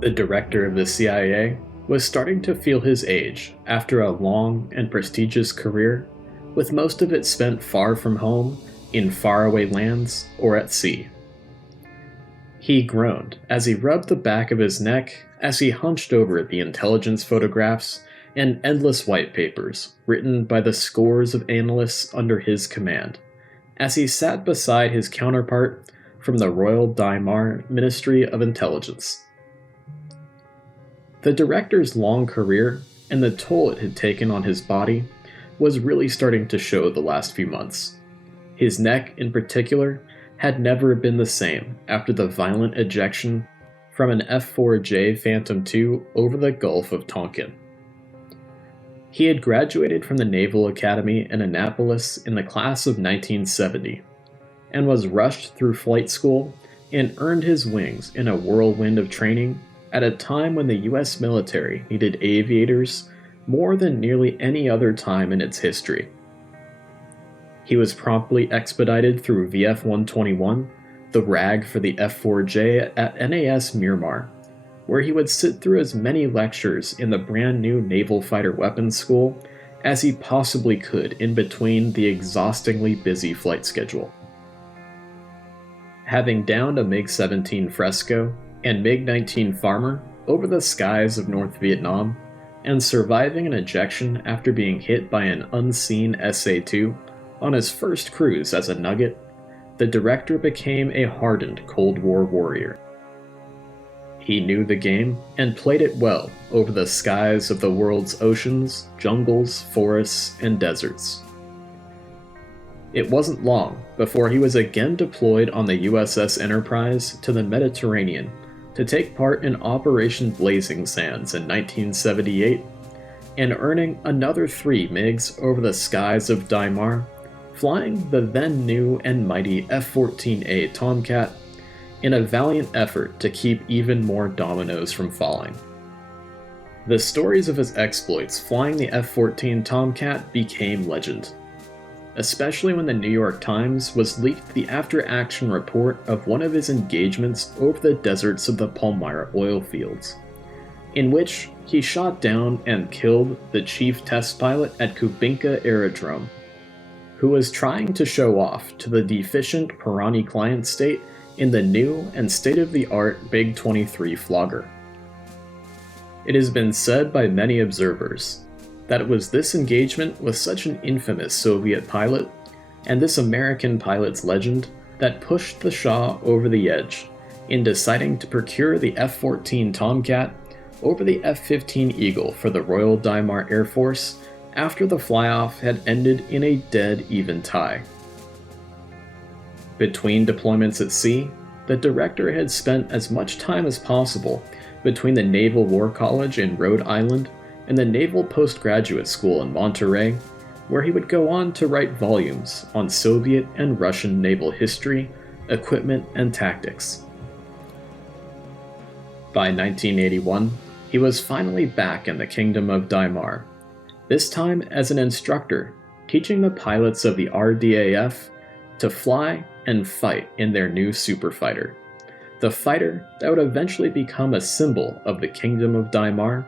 The director of the CIA was starting to feel his age after a long and prestigious career, with most of it spent far from home, in faraway lands, or at sea. He groaned as he rubbed the back of his neck as he hunched over the intelligence photographs and endless white papers written by the scores of analysts under his command, as he sat beside his counterpart from the Royal Dhimar Ministry of Intelligence. The director's long career and the toll it had taken on his body was really starting to show the last few months. His neck, in particular, had never been the same after the violent ejection from an F-4J Phantom II over the Gulf of Tonkin. He had graduated from the Naval Academy in Annapolis in the class of 1970, and was rushed through flight school and earned his wings in a whirlwind of training at a time when the US military needed aviators more than nearly any other time in its history. He was promptly expedited through VF-121, the RAG for the F-4J at NAS Miramar, where he would sit through as many lectures in the brand new Naval Fighter Weapons School as he possibly could in between the exhaustingly busy flight schedule. Having downed a MiG-17 Fresco and MiG-19 Farmer over the skies of North Vietnam, and surviving an ejection after being hit by an unseen SA-2 on his first cruise as a Nugget, the director became a hardened Cold War warrior. He knew the game and played it well over the skies of the world's oceans, jungles, forests, and deserts. It wasn't long before he was again deployed on the USS Enterprise to the Mediterranean to take part in Operation Blazing Sands in 1978, and earning another 3 MiGs over the skies of Dhimar, flying the then new and mighty F-14A Tomcat in a valiant effort to keep even more dominoes from falling. The stories of his exploits flying the F-14 Tomcat became legend, especially when the New York Times was leaked the after-action report of one of his engagements over the deserts of the Palmyra oil fields, in which he shot down and killed the chief test pilot at Kubinka Aerodrome, who was trying to show off to the deficient Pirani client state in the new and state-of-the-art MiG-23 flogger. It has been said by many observers that it was this engagement with such an infamous Soviet pilot, and this American pilot's legend, that pushed the Shah over the edge in deciding to procure the F-14 Tomcat over the F-15 Eagle for the Royal Dhimar Air Force after the fly-off had ended in a dead-even tie. Between deployments at sea, the director had spent as much time as possible between the Naval War College in Rhode Island and the Naval Postgraduate School in Monterey, where he would go on to write volumes on Soviet and Russian naval history, equipment, and tactics. By 1981, he was finally back in the Kingdom of Dhimar, this time as an instructor, teaching the pilots of the RDAF to fly and fight in their new superfighter, the fighter that would eventually become a symbol of the Kingdom of Dhimar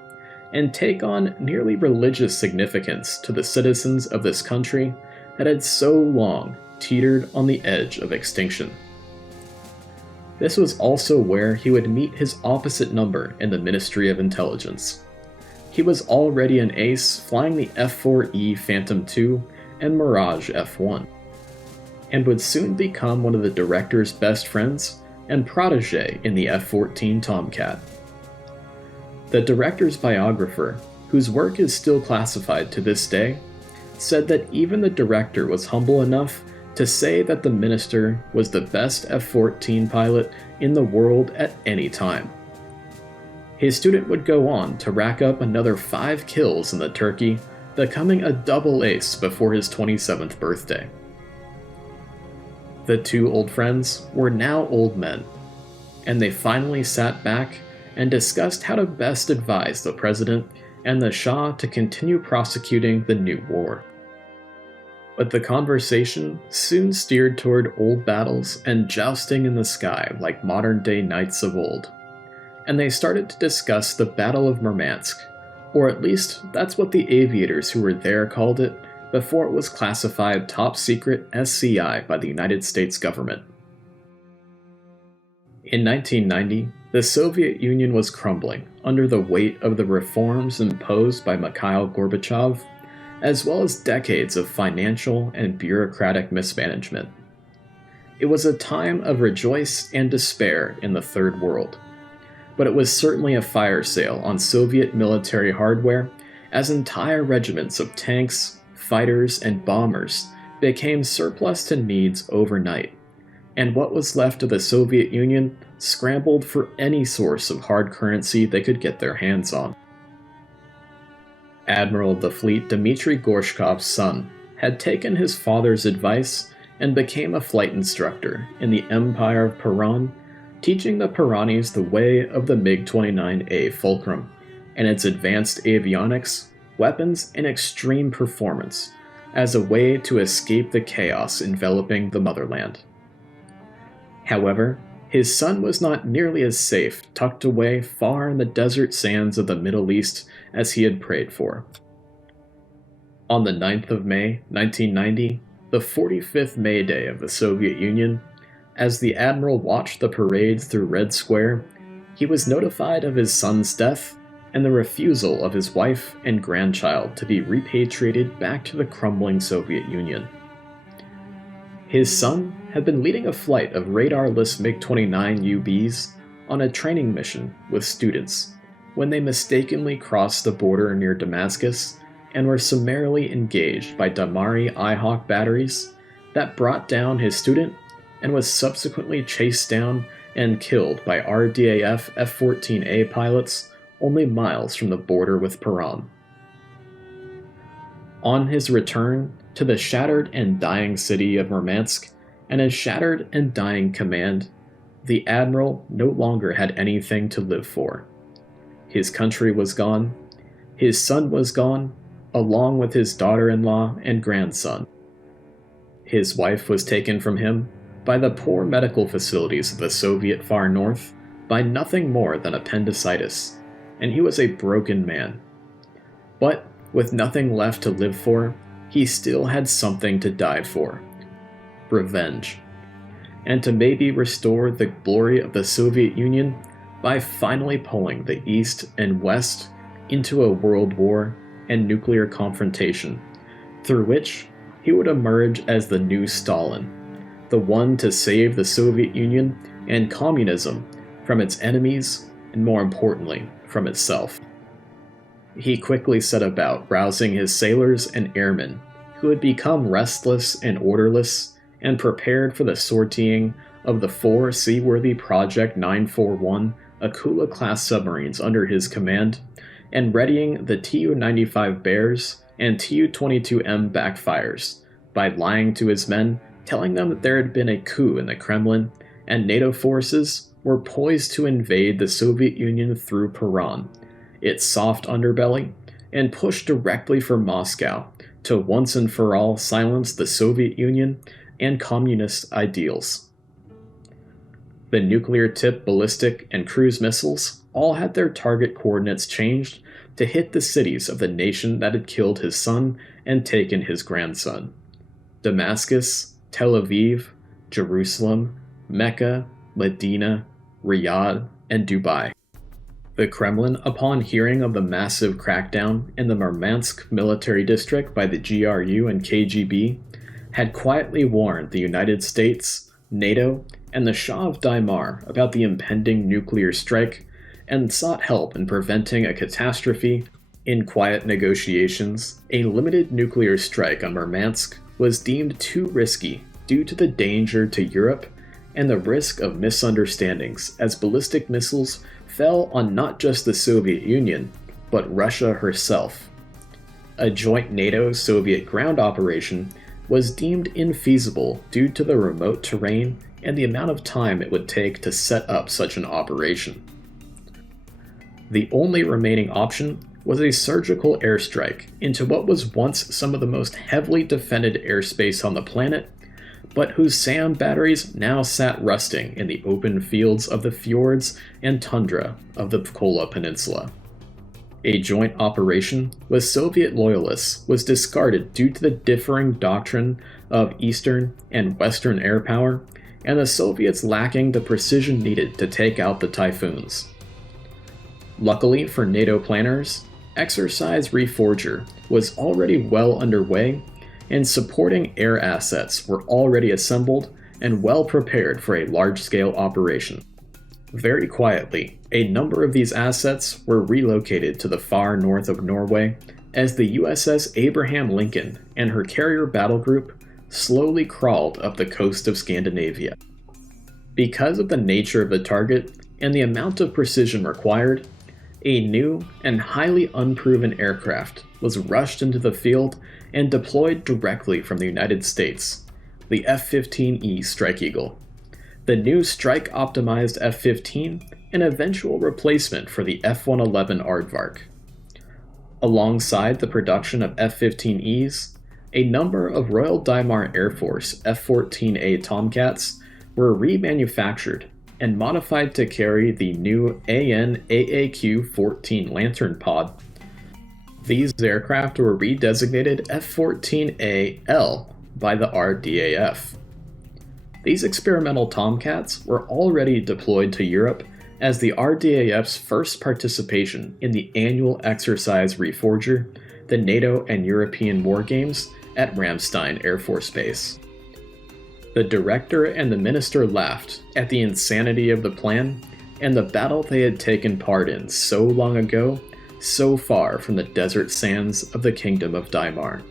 and take on nearly religious significance to the citizens of this country that had so long teetered on the edge of extinction. This was also where he would meet his opposite number in the Ministry of Intelligence. He was already an ace flying the F-4E Phantom II and Mirage F-1, and would soon become one of the director's best friends and protege in the F-14 Tomcat. The director's biographer, whose work is still classified to this day, said that even the director was humble enough to say that the minister was the best F-14 pilot in the world at any time. His student would go on to rack up another 5 kills in the Turkey, becoming a double ace before his 27th birthday. The two old friends were now old men, and they finally sat back and discussed how to best advise the president and the Shah to continue prosecuting the new war. But the conversation soon steered toward old battles and jousting in the sky like modern-day knights of old, and they started to discuss the Battle of Murmansk, or at least that's what the aviators who were there called it before it was classified top secret SCI by the United States government. In 1990, the Soviet Union was crumbling under the weight of the reforms imposed by Mikhail Gorbachev, as well as decades of financial and bureaucratic mismanagement. It was a time of rejoice and despair in the Third World, but it was certainly a fire sale on Soviet military hardware as entire regiments of tanks, fighters, and bombers became surplus to needs overnight, and what was left of the Soviet Union scrambled for any source of hard currency they could get their hands on. Admiral of the fleet Dmitry Gorshkov's son had taken his father's advice and became a flight instructor in the Empire of Piran, teaching the Piranis the way of the MiG-29A Fulcrum and its advanced avionics, weapons, and extreme performance as a way to escape the chaos enveloping the motherland. However, his son was not nearly as safe tucked away far in the desert sands of the Middle East as he had prayed for. On the 9th of May, 1990, the 45th May Day of the Soviet Union, as the Admiral watched the parades through Red Square, he was notified of his son's death and the refusal of his wife and grandchild to be repatriated back to the crumbling Soviet Union. His son had been leading a flight of radarless MiG-29 UBs on a training mission with students when they mistakenly crossed the border near Damascus and were summarily engaged by Damari IHawk batteries that brought down his student and was subsequently chased down and killed by RDAF F-14A pilots only miles from the border with Piran. On his return to the shattered and dying city of Murmansk and his shattered and dying command, the Admiral no longer had anything to live for. His country was gone, his son was gone, along with his daughter-in-law and grandson. His wife was taken from him by the poor medical facilities of the Soviet far north by nothing more than appendicitis, and he was a broken man. But with nothing left to live for, he still had something to die for: revenge, and to maybe restore the glory of the Soviet Union by finally pulling the East and West into a world war and nuclear confrontation, through which he would emerge as the new Stalin, the one to save the Soviet Union and communism from its enemies, and more importantly, from itself. He quickly set about rousing his sailors and airmen, who had become restless and orderless, and prepared for the sortying of the 4 seaworthy Project 941 Akula-class submarines under his command, and readying the Tu-95 Bears and Tu-22M backfires by lying to his men, telling them that there had been a coup in the Kremlin, and NATO forces were poised to invade the Soviet Union through Piran, its soft underbelly, and push directly for Moscow to once and for all silence the Soviet Union and communist ideals. The nuclear-tipped ballistic and cruise missiles all had their target coordinates changed to hit the cities of the nation that had killed his son and taken his grandson. Damascus, Tel Aviv, Jerusalem, Mecca, Medina, Riyadh, and Dubai. The Kremlin, upon hearing of the massive crackdown in the Murmansk military district by the GRU and KGB, had quietly warned the United States, NATO, and the Shah of Dhimar about the impending nuclear strike and sought help in preventing a catastrophe. In quiet negotiations, a limited nuclear strike on Murmansk was deemed too risky due to the danger to Europe and the risk of misunderstandings as ballistic missiles fell on not just the Soviet Union, but Russia herself. A joint NATO-Soviet ground operation was deemed infeasible due to the remote terrain and the amount of time it would take to set up such an operation. The only remaining option was a surgical airstrike into what was once some of the most heavily defended airspace on the planet, but whose SAM batteries now sat rusting in the open fields of the fjords and tundra of the Kola Peninsula. A joint operation with Soviet loyalists was discarded due to the differing doctrine of Eastern and Western air power, and the Soviets lacking the precision needed to take out the Typhoons. Luckily for NATO planners, Exercise Reforger was already well underway, and supporting air assets were already assembled and well prepared for a large-scale operation. Very quietly, a number of these assets were relocated to the far north of Norway as the USS Abraham Lincoln and her carrier battle group slowly crawled up the coast of Scandinavia. Because of the nature of the target and the amount of precision required, a new and highly unproven aircraft was rushed into the field and deployed directly from the United States, the F-15E Strike Eagle. The new strike-optimized F-15, an eventual replacement for the F-111 Aardvark. Alongside the production of F-15Es, a number of Royal Dhimar Air Force F-14A Tomcats were remanufactured and modified to carry the new AN/AAQ-14 Lantern pod. These aircraft were redesignated F-14AL by the RDAF. These experimental Tomcats were already deployed to Europe as the RDAF's first participation in the annual Exercise Reforger, the NATO and European War Games at Ramstein Air Force Base. The director and the minister laughed at the insanity of the plan and the battle they had taken part in so long ago, so far from the desert sands of the Kingdom of Dhimar.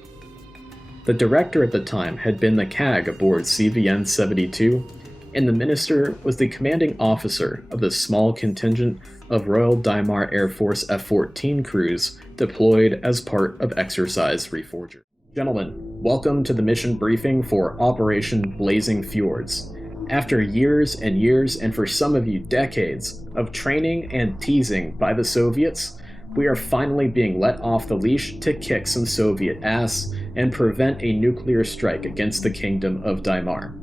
The director at the time had been the CAG aboard CVN-72, and the minister was the commanding officer of the small contingent of Royal Dhimar Air Force F-14 crews deployed as part of Exercise Reforger. Gentlemen, welcome to the mission briefing for Operation Blazing Fjords. After years and years, and for some of you decades, of training and teasing by the Soviets, we are finally being let off the leash to kick some Soviet ass and prevent a nuclear strike against the Kingdom of Dhimar.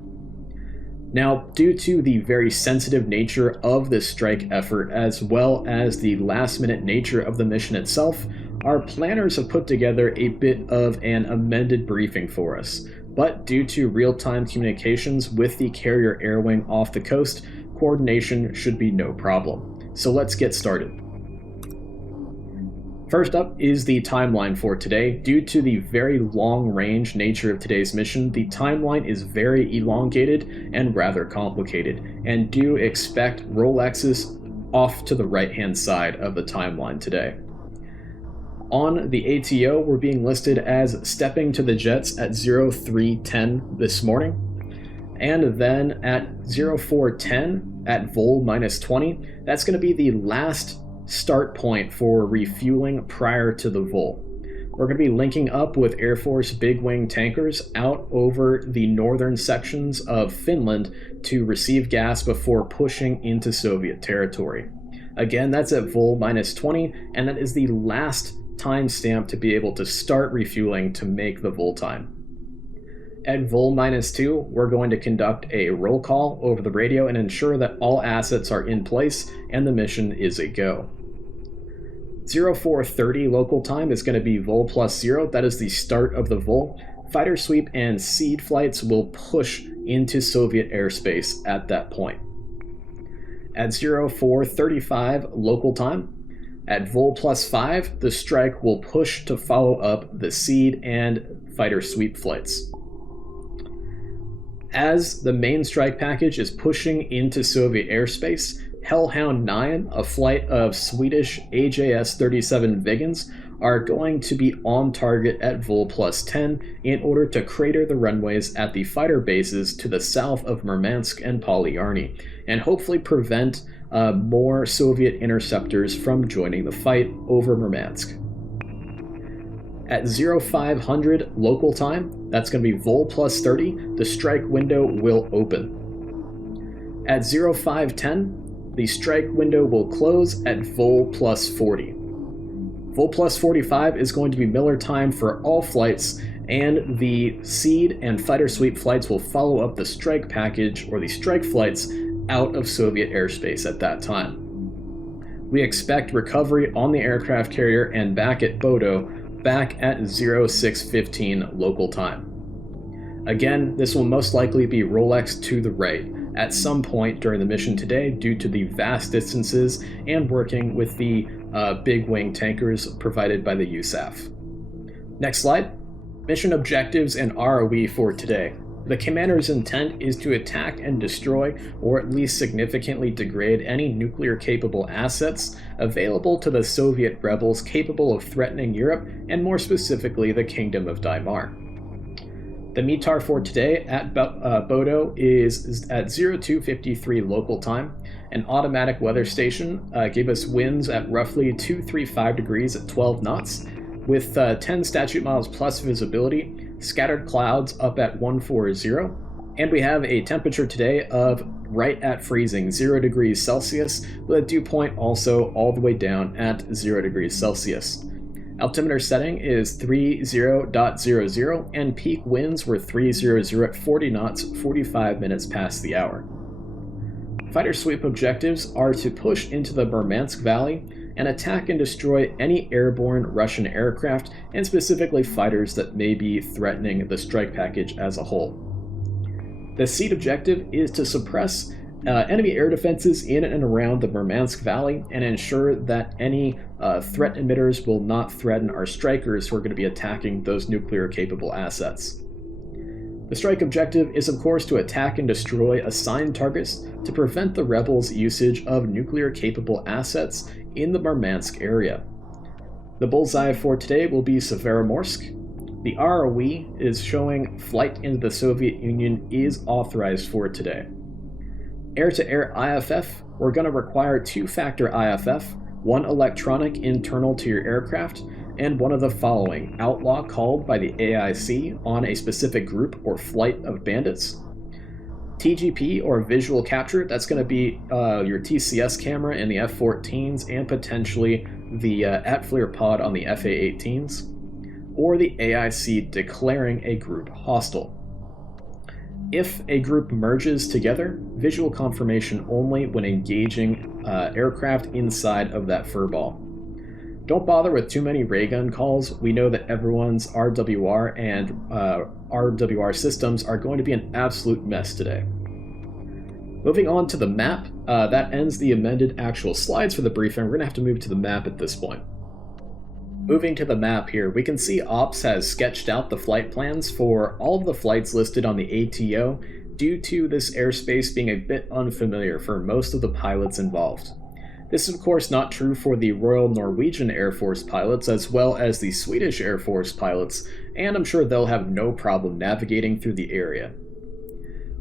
Now, due to the very sensitive nature of this strike effort, as well as the last-minute nature of the mission itself, our planners have put together a bit of an amended briefing for us. But due to real-time communications with the carrier air wing off the coast, coordination should be no problem. So let's get started. First up is the timeline for today. Due to the very long-range nature of today's mission, the timeline is very elongated and rather complicated, and do expect Rolexes off to the right-hand side of the timeline today. On the ATO, we're being listed as stepping to the jets at 0310 this morning, and then at 0410 at Vol -20, that's going to be the last start point for refueling prior to the Vol. We're going to be linking up with Air Force big wing tankers out over the northern sections of Finland to receive gas before pushing into Soviet territory. Again, that's at Vol -20, and that is the last timestamp to be able to start refueling to make the Vol time. At Vol -2, we're going to conduct a roll call over the radio and ensure that all assets are in place and the mission is a go. 0430 local time is going to be Vol +0, that is the start of the Vol. fighter sweep and seed flights will push into Soviet airspace at that point. At 0435 local time, at Vol +5, the strike will push to follow up the seed and fighter sweep flights. As the main strike package is pushing into Soviet airspace, Hellhound 9, a flight of Swedish AJS-37 Viggens, are going to be on target at Vol +10 in order to crater the runways at the fighter bases to the south of Murmansk and Polyarny, and hopefully prevent more Soviet interceptors from joining the fight over Murmansk. At 0500 local time, that's going to be Vol +30, the strike window will open. At 0510, the strike window will close at Vol +40. Vol +45 is going to be Miller time for all flights, and the seed and fighter sweep flights will follow up the strike package or the strike flights out of Soviet airspace at that time. We expect recovery on the aircraft carrier and back at Bodo back at 0615 local time. Again, this will most likely be Rolex to the right at some point during the mission today due to the vast distances and working with the big wing tankers provided by the USAF. Next slide. Mission objectives and ROE for today. The commander's intent is to attack and destroy, or at least significantly degrade, any nuclear-capable assets available to the Soviet rebels capable of threatening Europe, and more specifically the Kingdom of Dhimar. The METAR for today at Bodo is at 0253 local time. An automatic weather station gave us winds at roughly 235 degrees at 12 knots, with 10 statute miles plus visibility, scattered clouds up at 140, and we have a temperature today of right at freezing, 0 degrees Celsius, with a dew point also all the way down at 0 degrees Celsius. Altimeter setting is 30.00, and peak winds were 300 at 40 knots, 45 minutes past the hour. Fighter sweep objectives are to push into the Murmansk Valley and attack and destroy any airborne Russian aircraft, and specifically fighters that may be threatening the strike package as a whole. The seed objective is to suppress enemy air defenses in and around the Murmansk Valley and ensure that any threat emitters will not threaten our strikers who are going to be attacking those nuclear-capable assets. The strike objective is, of course, to attack and destroy assigned targets to prevent the rebels' usage of nuclear-capable assets in the Murmansk area. The bullseye for today will be Severomorsk. The ROE is showing flight into the Soviet Union is authorized for today. Air-to-air IFF, we're going to require two-factor IFF, one electronic internal to your aircraft, and one of the following: outlaw called by the AIC on a specific group or flight of bandits. TGP or visual capture, that's going to be your TCS camera in the F-14s and potentially the ATFLIR pod on the FA-18s, or the AIC declaring a group hostile. If a group merges together, visual confirmation only when engaging aircraft inside of that furball. Don't bother with too many ray gun calls. We know that everyone's RWR and RWR systems are going to be an absolute mess today. Moving on to the map, that ends the amended actual slides for the briefing. We're going to have to move to the map at this point. Moving to the map here, we can see Ops has sketched out the flight plans for all of the flights listed on the ATO due to this airspace being a bit unfamiliar for most of the pilots involved. This is of course not true for the Royal Norwegian Air Force pilots as well as the Swedish Air Force pilots, and I'm sure they'll have no problem navigating through the area.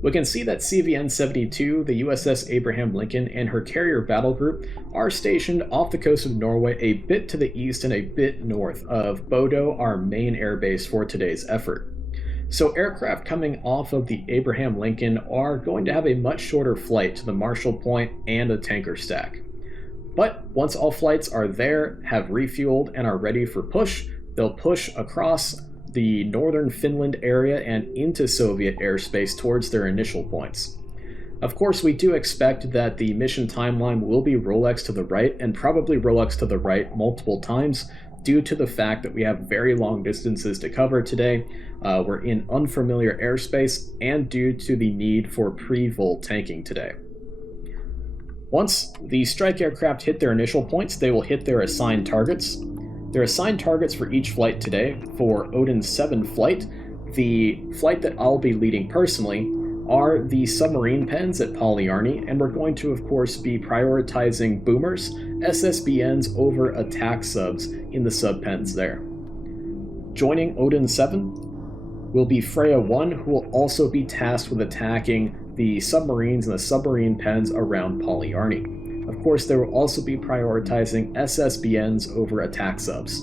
We can see that CVN-72, the USS Abraham Lincoln, and her carrier battle group are stationed off the coast of Norway a bit to the east and a bit north of Bodo, our main airbase for today's effort. So aircraft coming off of the Abraham Lincoln are going to have a much shorter flight to the Marshall Point and a tanker stack. But once all flights are there, have refueled, and are ready for push, they'll push across the northern Finland area and into Soviet airspace towards their initial points. Of course, we do expect that the mission timeline will be Rolex to the right, and probably Rolex to the right multiple times, due to the fact that we have very long distances to cover today, we're in unfamiliar airspace, and due to the need for pre-Vul tanking today. Once the strike aircraft hit their initial points, they will hit their assigned targets. Their assigned targets for each flight today, for Odin 7 flight, the flight that I'll be leading personally, are the submarine pens at Polyarny, and we're going to, of course, be prioritizing boomers, SSBNs over attack subs in the sub pens there. Joining Odin 7 will be Freya 1, who will also be tasked with attacking the submarines and the submarine pens around Polyarny. Of course, they will also be prioritizing SSBNs over attack subs.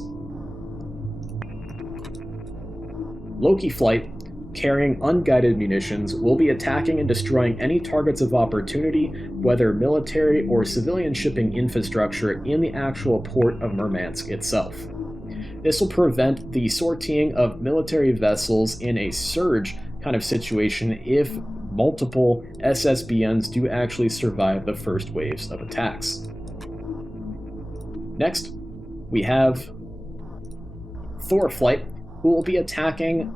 Loki Flight, carrying unguided munitions, will be attacking and destroying any targets of opportunity, whether military or civilian shipping infrastructure in the actual port of Murmansk itself. This will prevent the sortying of military vessels in a surge kind of situation if multiple SSBNs do actually survive the first waves of attacks. Next, we have Thor Flight, who will be attacking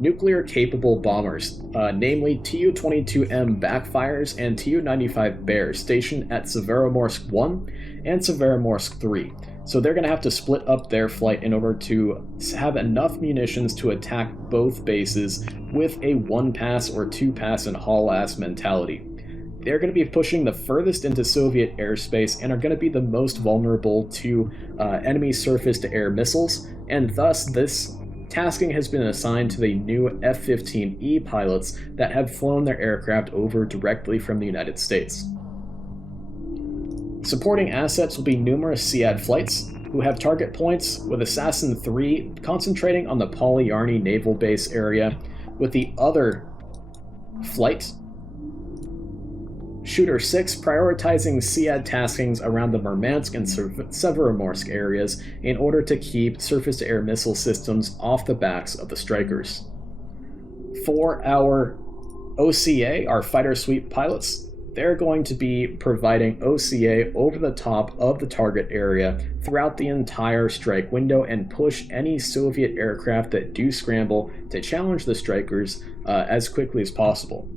nuclear-capable bombers, namely Tu-22M Backfires and Tu-95 Bears, stationed at Severomorsk 1 and Severomorsk 3. So they're going to have to split up their flight in order to have enough munitions to attack both bases with a one-pass or two-pass and haul-ass mentality. They're going to be pushing the furthest into Soviet airspace and are going to be the most vulnerable to enemy surface-to-air missiles, and thus this tasking has been assigned to the new F-15E pilots that have flown their aircraft over directly from the United States. Supporting assets will be numerous SEAD flights, who have target points, with Assassin 3 concentrating on the Polyarny Naval Base area, with the other flight, Shooter 6, prioritizing SEAD taskings around the Murmansk and Severomorsk areas in order to keep surface-to-air missile systems off the backs of the strikers. For our OCA, our fighter sweep pilots, they're going to be providing OCA over the top of the target area throughout the entire strike window and push any Soviet aircraft that do scramble to challenge the strikers as quickly as possible.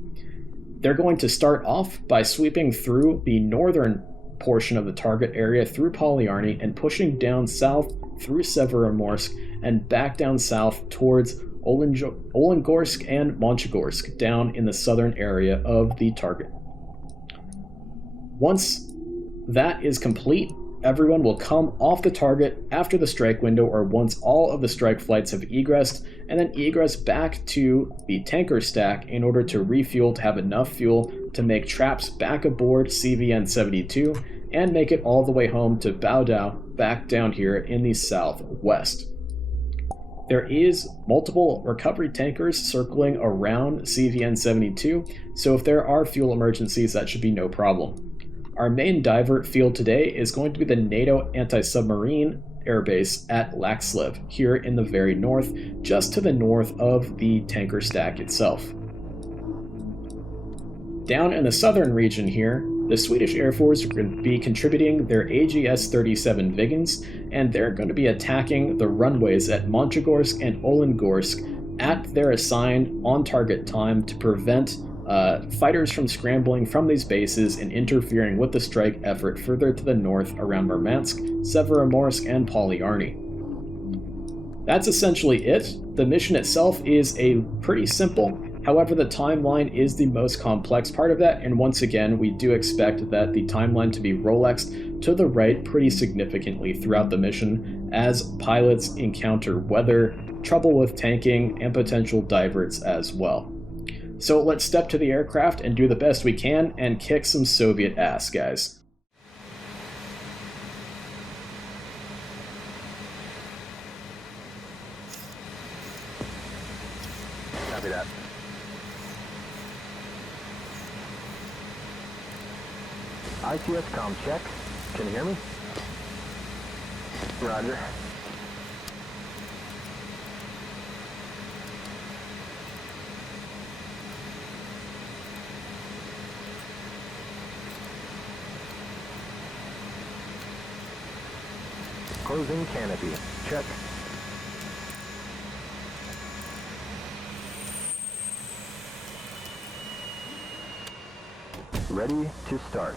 They're going to start off by sweeping through the northern portion of the target area through Polyarny and pushing down south through Severomorsk and back down south towards Olengorsk and Monchegorsk down in the southern area of the target. Once that is complete, everyone will come off the target after the strike window or once all of the strike flights have egressed, and then egress back to the tanker stack in order to refuel to have enough fuel to make traps back aboard CVN-72 and make it all the way home to Baudau back down here in the southwest. There is multiple recovery tankers circling around CVN-72, so if there are fuel emergencies, that should be no problem. Our main divert field today is going to be the NATO anti-submarine airbase at Laxlev, here in the very north, just to the north of the tanker stack itself. Down in the southern region here, the Swedish Air Force are going to be contributing their AGS-37 Viggens, and they're going to be attacking the runways at Monchegorsk and Olengorsk at their assigned on-target time to prevent fighters from scrambling from these bases and interfering with the strike effort further to the north around Murmansk, Severomorsk, and Polyarny. That's essentially it. The mission itself is pretty simple. However, the timeline is the most complex part of that, and once again, we do expect that the timeline to be Rolexed to the right pretty significantly throughout the mission as pilots encounter weather, trouble with tanking, and potential diverts as well. So let's step to the aircraft and do the best we can and kick some Soviet ass, guys. Copy that. ITS comm check. Can you hear me? Roger. Closing canopy. check. Ready to start.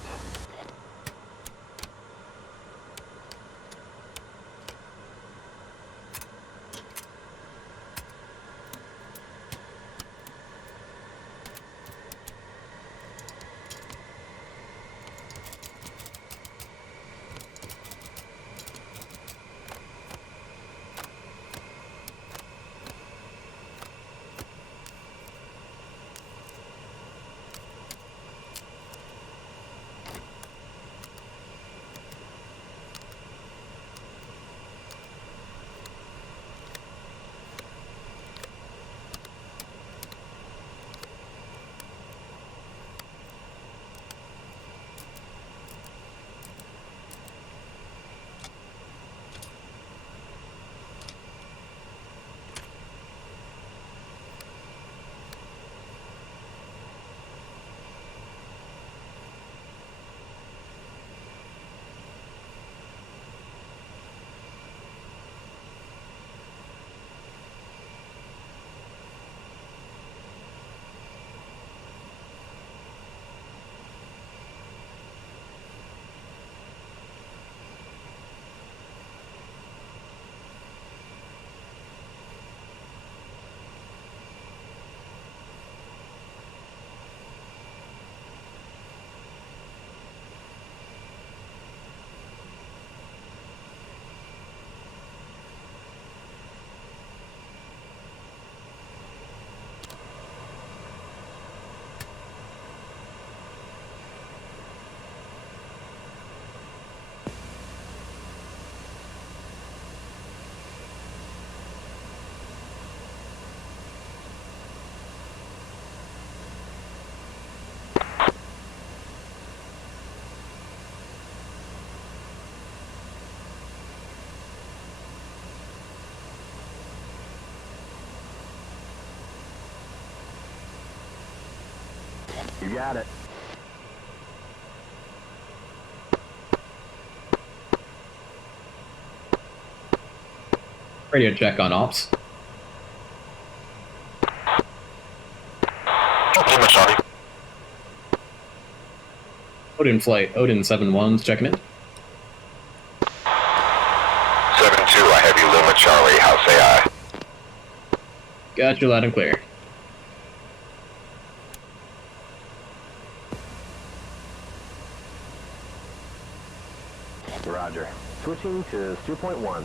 You got it. Radio check on ops. Odin flight, Odin 7-1's checking in. 7-2, I have you Luma Charlie, how say I? Got you loud and clear. Roger. Switching to 2.1.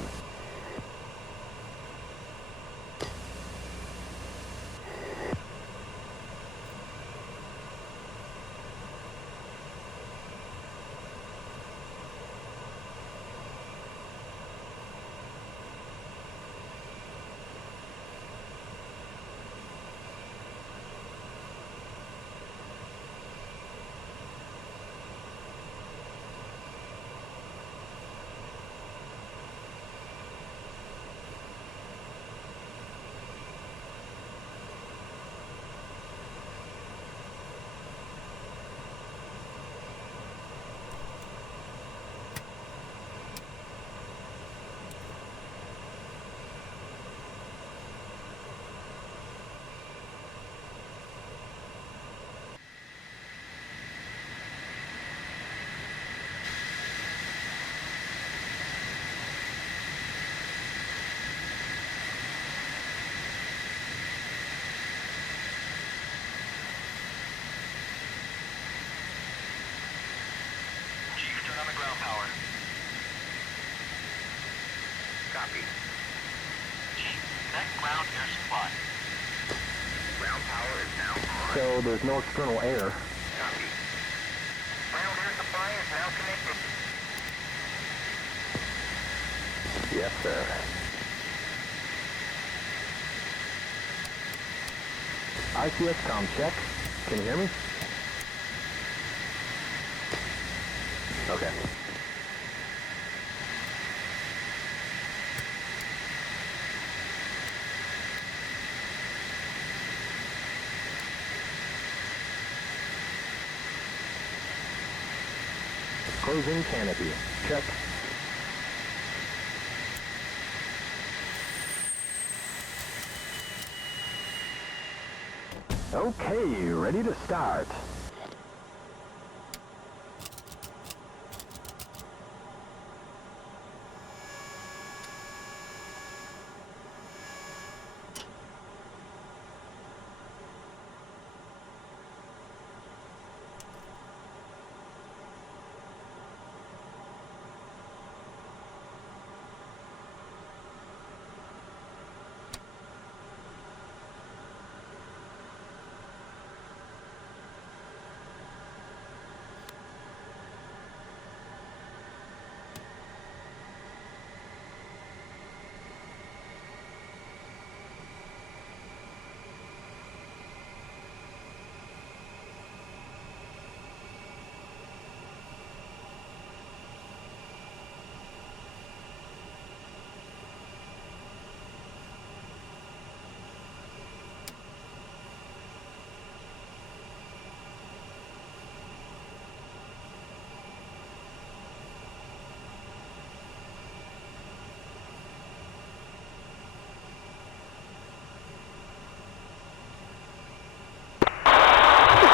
Copy. Chief, net ground air supply. Ground power is now on. So there's no external air. Copy. Ground air supply is now connected. Yes, sir. ICS com check. Can you hear me? Okay. Closing canopy. Check. Okay, ready to start.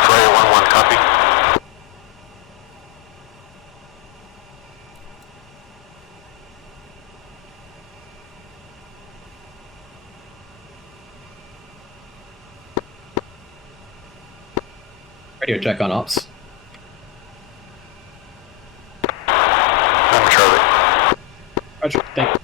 Flyer 1-1, copy. Radio check on ops. I'm Charlie. Roger, thank you.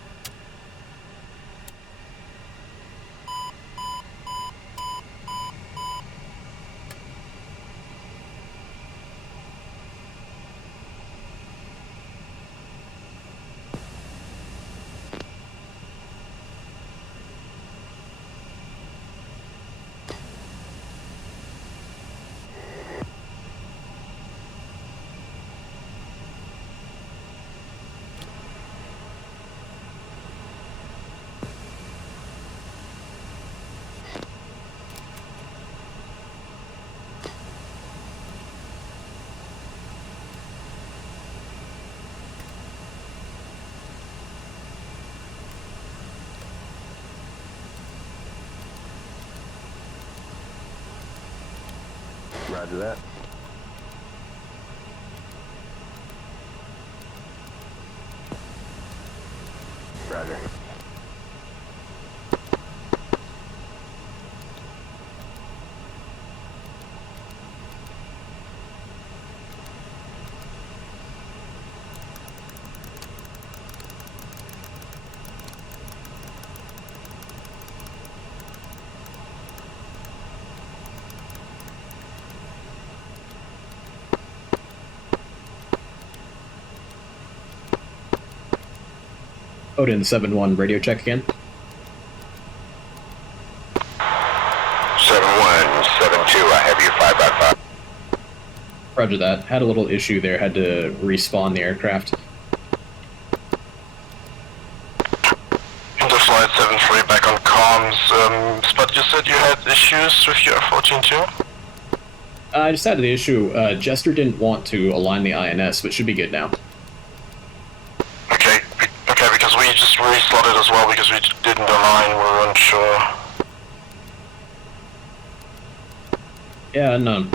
Roger that. Roger. Odin 7-1, radio check again. 7172, I have you 5x5. Roger that. Had a little issue there, had to respawn the aircraft. Interflight 73 back on comms. Spot, you said you had issues with your F-14 too? I just had the issue, Jester didn't want to align the INS, but should be good now. Okay, because we just reslotted as well because we didn't align, we're unsure. Yeah, no.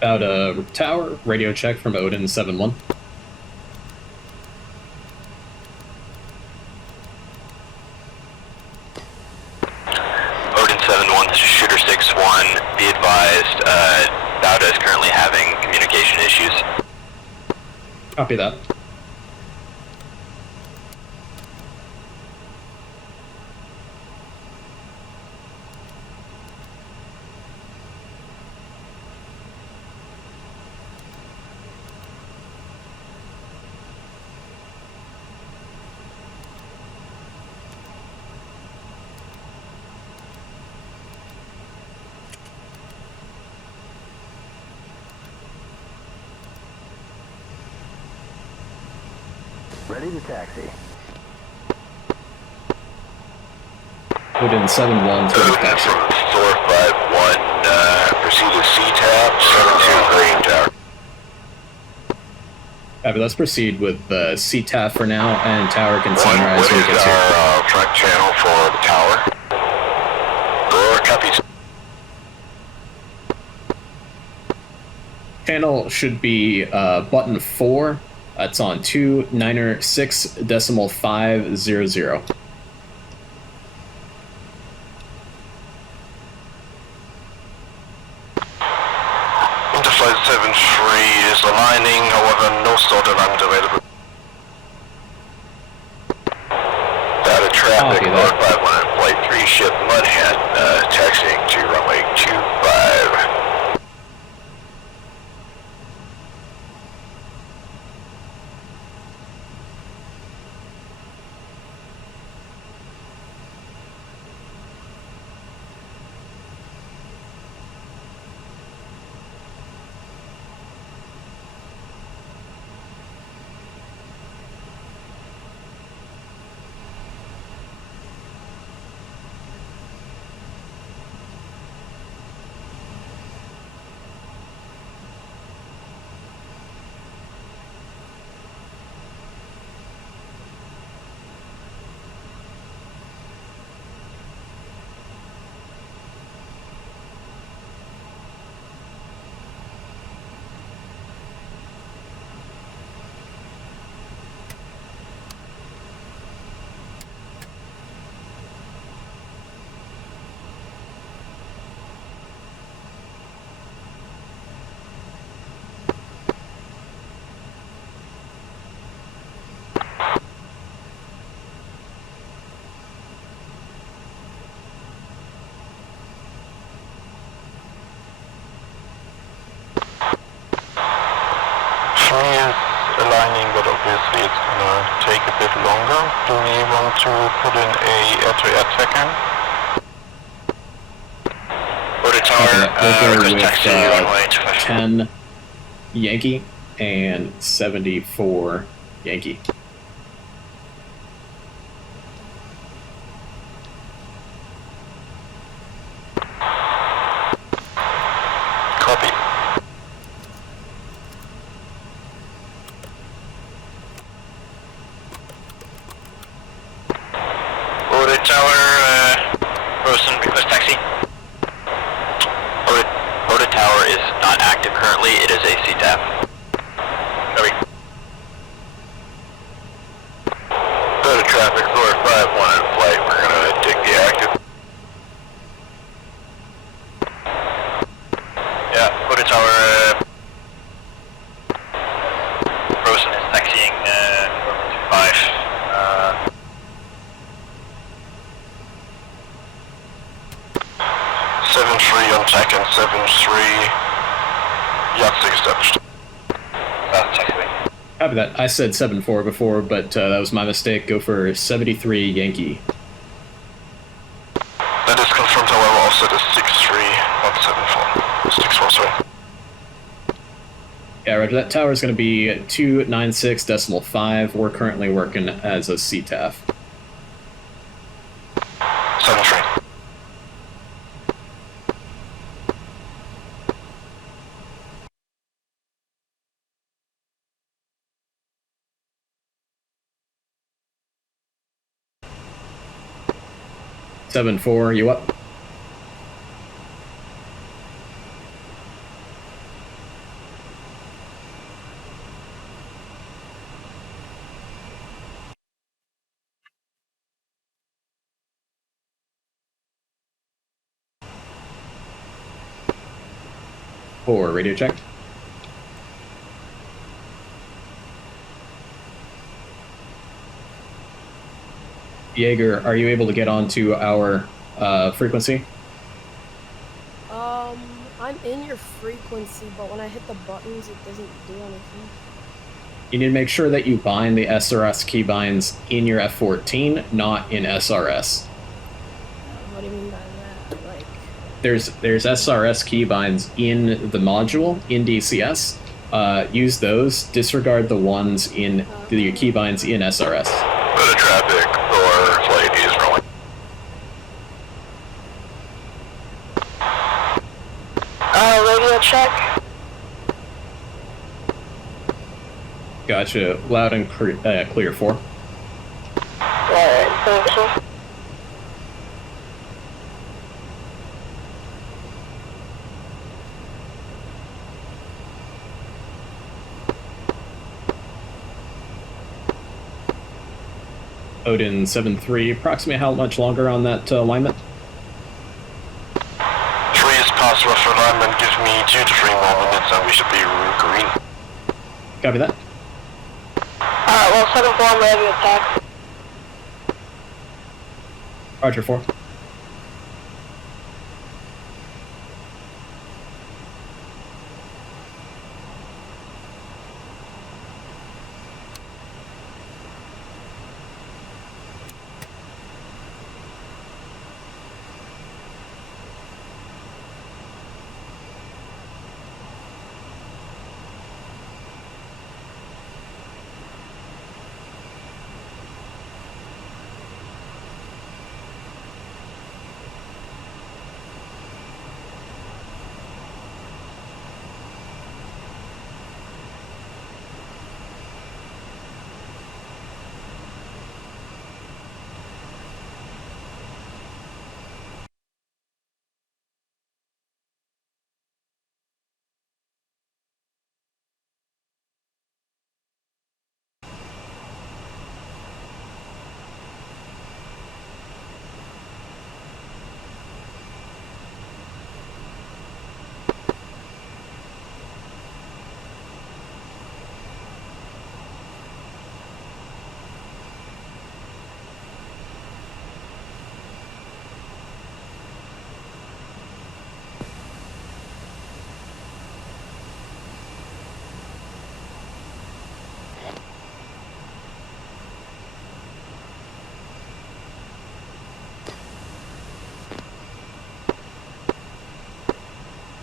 About a tower, radio check from Odin 7-1. Odin 7-1, this is Shooter 6-1. Be advised, Bauda is currently having communication issues. Copy that. Ready to taxi. Odin 7-1 to taxi. From 451, proceed to CTAP, 72 green tower. But let's proceed with the CTAF for now, and tower can sunrise What when is it gets here. our front channel for the tower? Door copies. Channel should be button 4. That's on 296.500. Interflight 73 is aligning, however, no start alignment available. Data traffic, Copy Lord that. 51 Flight 3 ship Mudhead, taxiing to runway 25. Aligning, but obviously it's gonna take a bit longer. Do we want to put in a air-to-air check-in? Order tower, We'll go request with taxi runway 10 Yankee and 74 Yankee. Copy. Order tower, Rosen, request taxi. Order tower is not active currently, it is a CTAP. Copy. Order traffic, Lord 51 in flight, we're gonna take the active. Yeah, Order tower, Rosen is taxiing, 5. 7-3 on check and 7-3 yacht 6 established. Taxiway. Copy that. I said 7-4 before, but that was my mistake. Go for 73 Yankee. That is confirmed, however, offset is 6-3, not 7-4. 6-4, sorry. Yeah, Roger. That tower is going to be 296.5. We're currently working as a CTAF. 7-3. Seven four, you up? Four, radio check. Jaeger, are you able to get onto our frequency? I'm in your frequency, but when I hit the buttons, it doesn't do anything. You need to make sure that you bind the SRS keybinds in your F-14, not in SRS. What do you mean by that? Like, There's SRS keybinds in the module, in DCS, use those. Disregard the ones in the keybinds in SRS. Bit of traffic or flight is rolling. Radio check. Gotcha. Loud and clear 4. Alright, thank you. Odin 7-3, approximately how much longer on that alignment? 3 is possible for alignment, give me 2 to 3 more minutes and we should be green. Copy that. Well, 7-4, I'm ready to attack. Roger 4.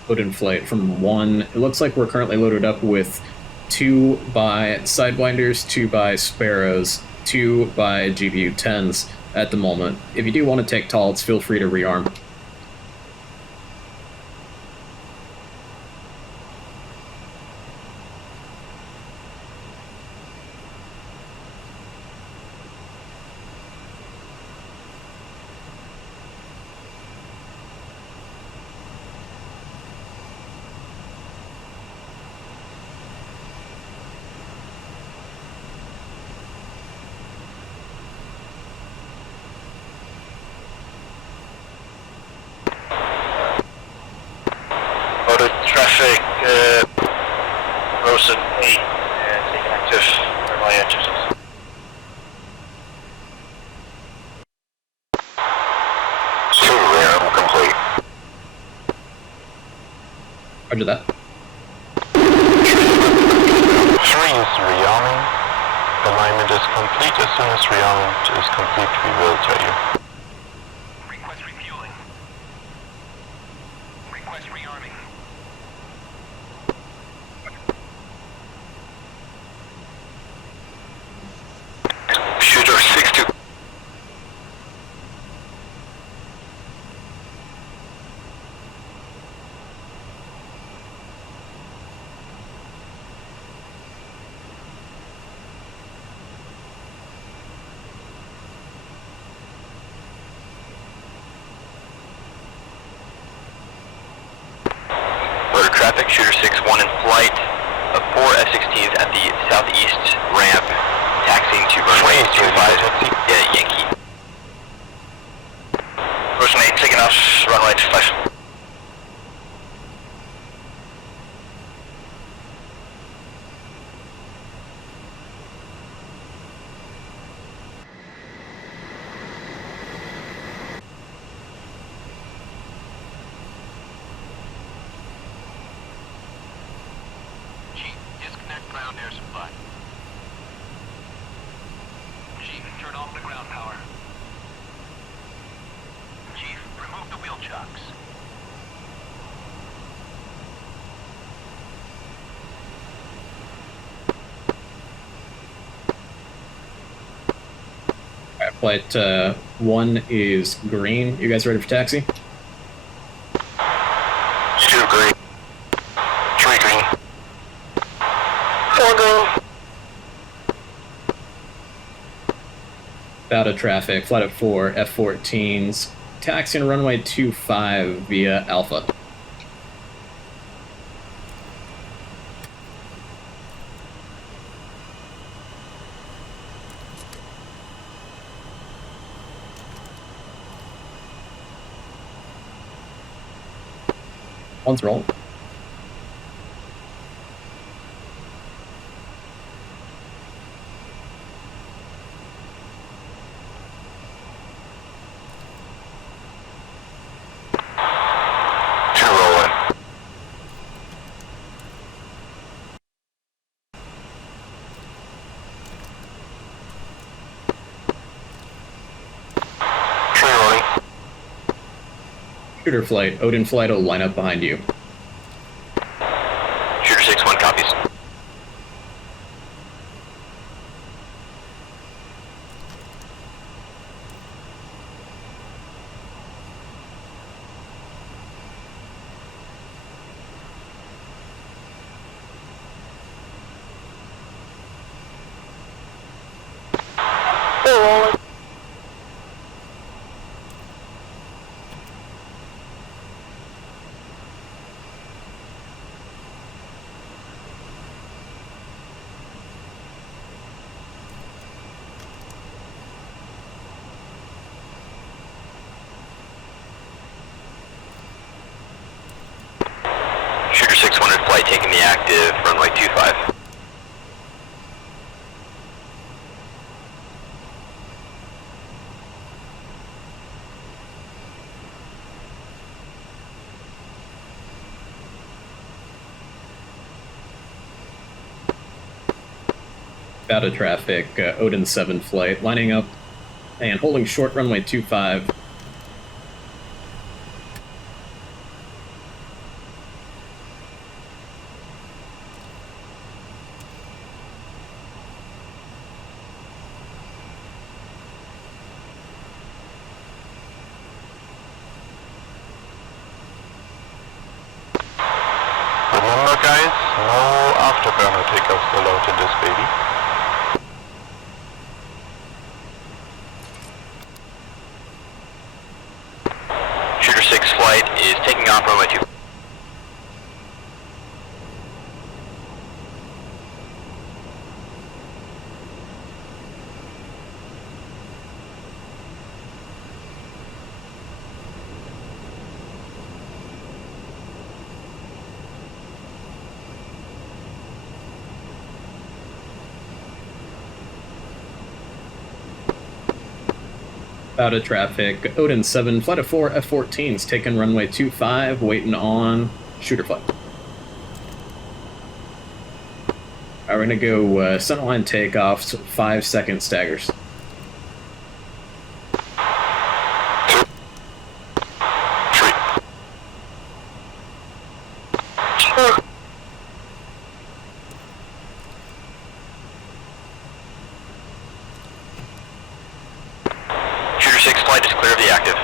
Odin flight from 1. It looks like we're currently loaded up with 2 by Sidewinders, 2 by Sparrows, 2 by GPU 10s at the moment. If you do want to take TALDs, feel free to rearm. Traffic, Rosen 8, taking active for my engines. I'm complete. Roger that. 3 is rearming. Alignment is complete. As soon as rearmament is complete, we will tell you. Request refueling. Request rearming. Shooter 6-2. Order traffic, shooter 6-1 in flight. 4 F-16s at the southeast ramp, taxiing to runway 25. Yeah, Yankee. Rosen 8, taking off, runway 25. Chief, disconnect ground air supply. Chief, turn off the ground power. Chief, remove the wheel chocks. Flight 1 is green. You guys ready for taxi? 2 green. 3 green. 4 green. Out of traffic. Flight of 4, F-14s. Taxiing runway 25 via Alpha. One's roll. Shooter Flight, Odin Flight will line up behind you. Shooter 6-1 copies. They're rolling. Shooter 600 flight taking the active, runway 25. Out of traffic, Odin 7 Flight, lining up and holding short runway 25. Remember guys, no afterburner takeoffs allowed in this baby. Shooter 6 flight is taking off runway 2. Out of traffic, Odin 7, Flight of 4, F-14s, taking runway 25, waiting on Shooter Flight. Alright, we're gonna go centerline takeoffs, 5-second staggers. Shooter 6 flight is clear of the active.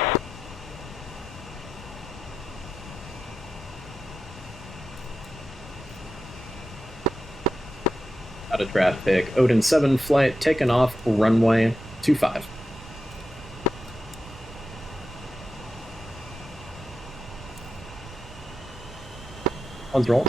Out of traffic, Odin 7 Flight, taking off runway 25. One's roll.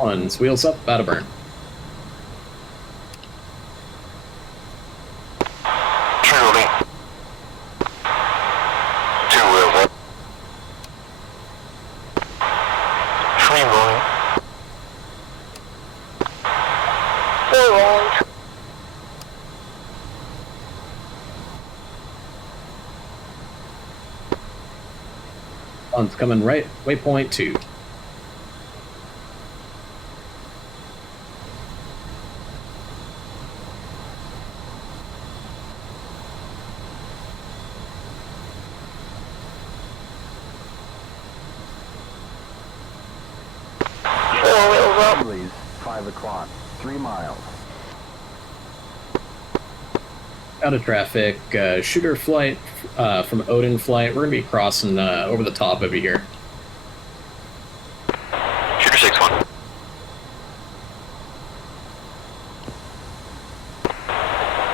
Ones, wheels up, out of burn. They're rolling. One's coming right, waypoint 2. Please, 5 o'clock, 3 miles. Out of traffic, shooter flight from Odin flight. We're going to be crossing over the top of you here. Shooter 6-1.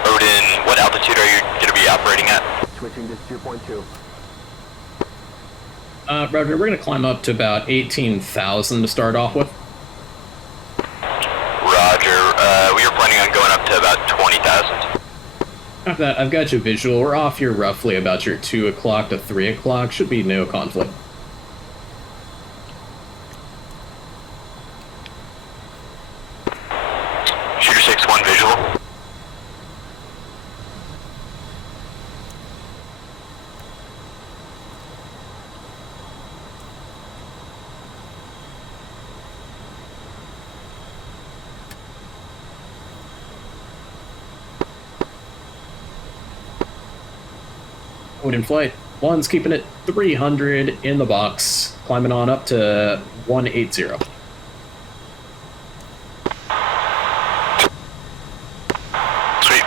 Odin, what altitude are you going to be operating at? Switching to 2.2. Roger, we're going to climb up to about 18,000 to start off with. Roger, we were planning on going up to about 20,000. After that, I've got you visual. We're off here roughly about your 2 o'clock to 3 o'clock. Should be no conflict. Shooter 6-1 visual. Odin flight. One's keeping it 300 in the box, climbing on up to 180. Sweet.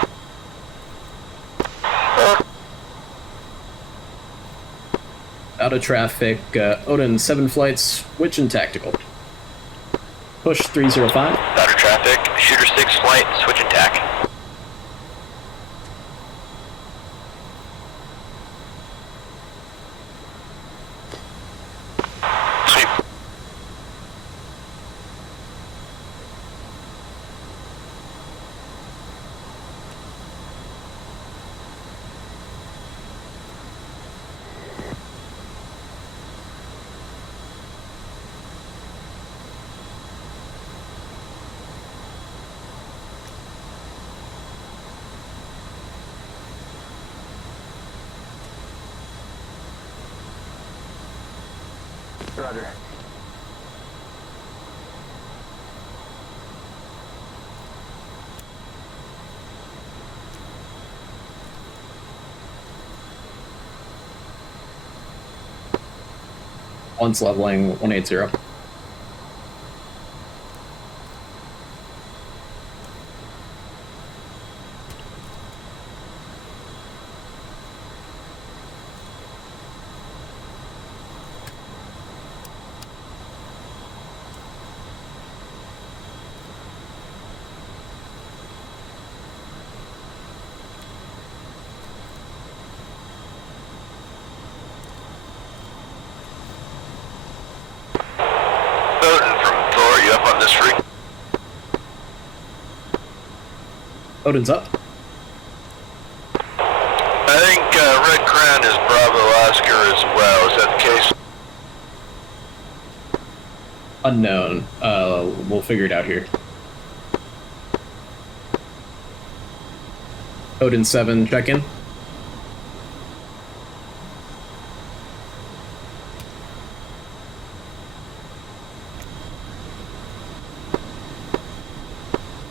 Out of traffic, Odin 7 flights, switching tactical. Push 305. Out of traffic. Shooter 6 flight, switch attack. Sweet. Roger. One's leveling 180. Odin's up. I think Red Crown is Bravo Oscar as well. Is that the case? Unknown. We'll figure it out here. Odin 7, check in.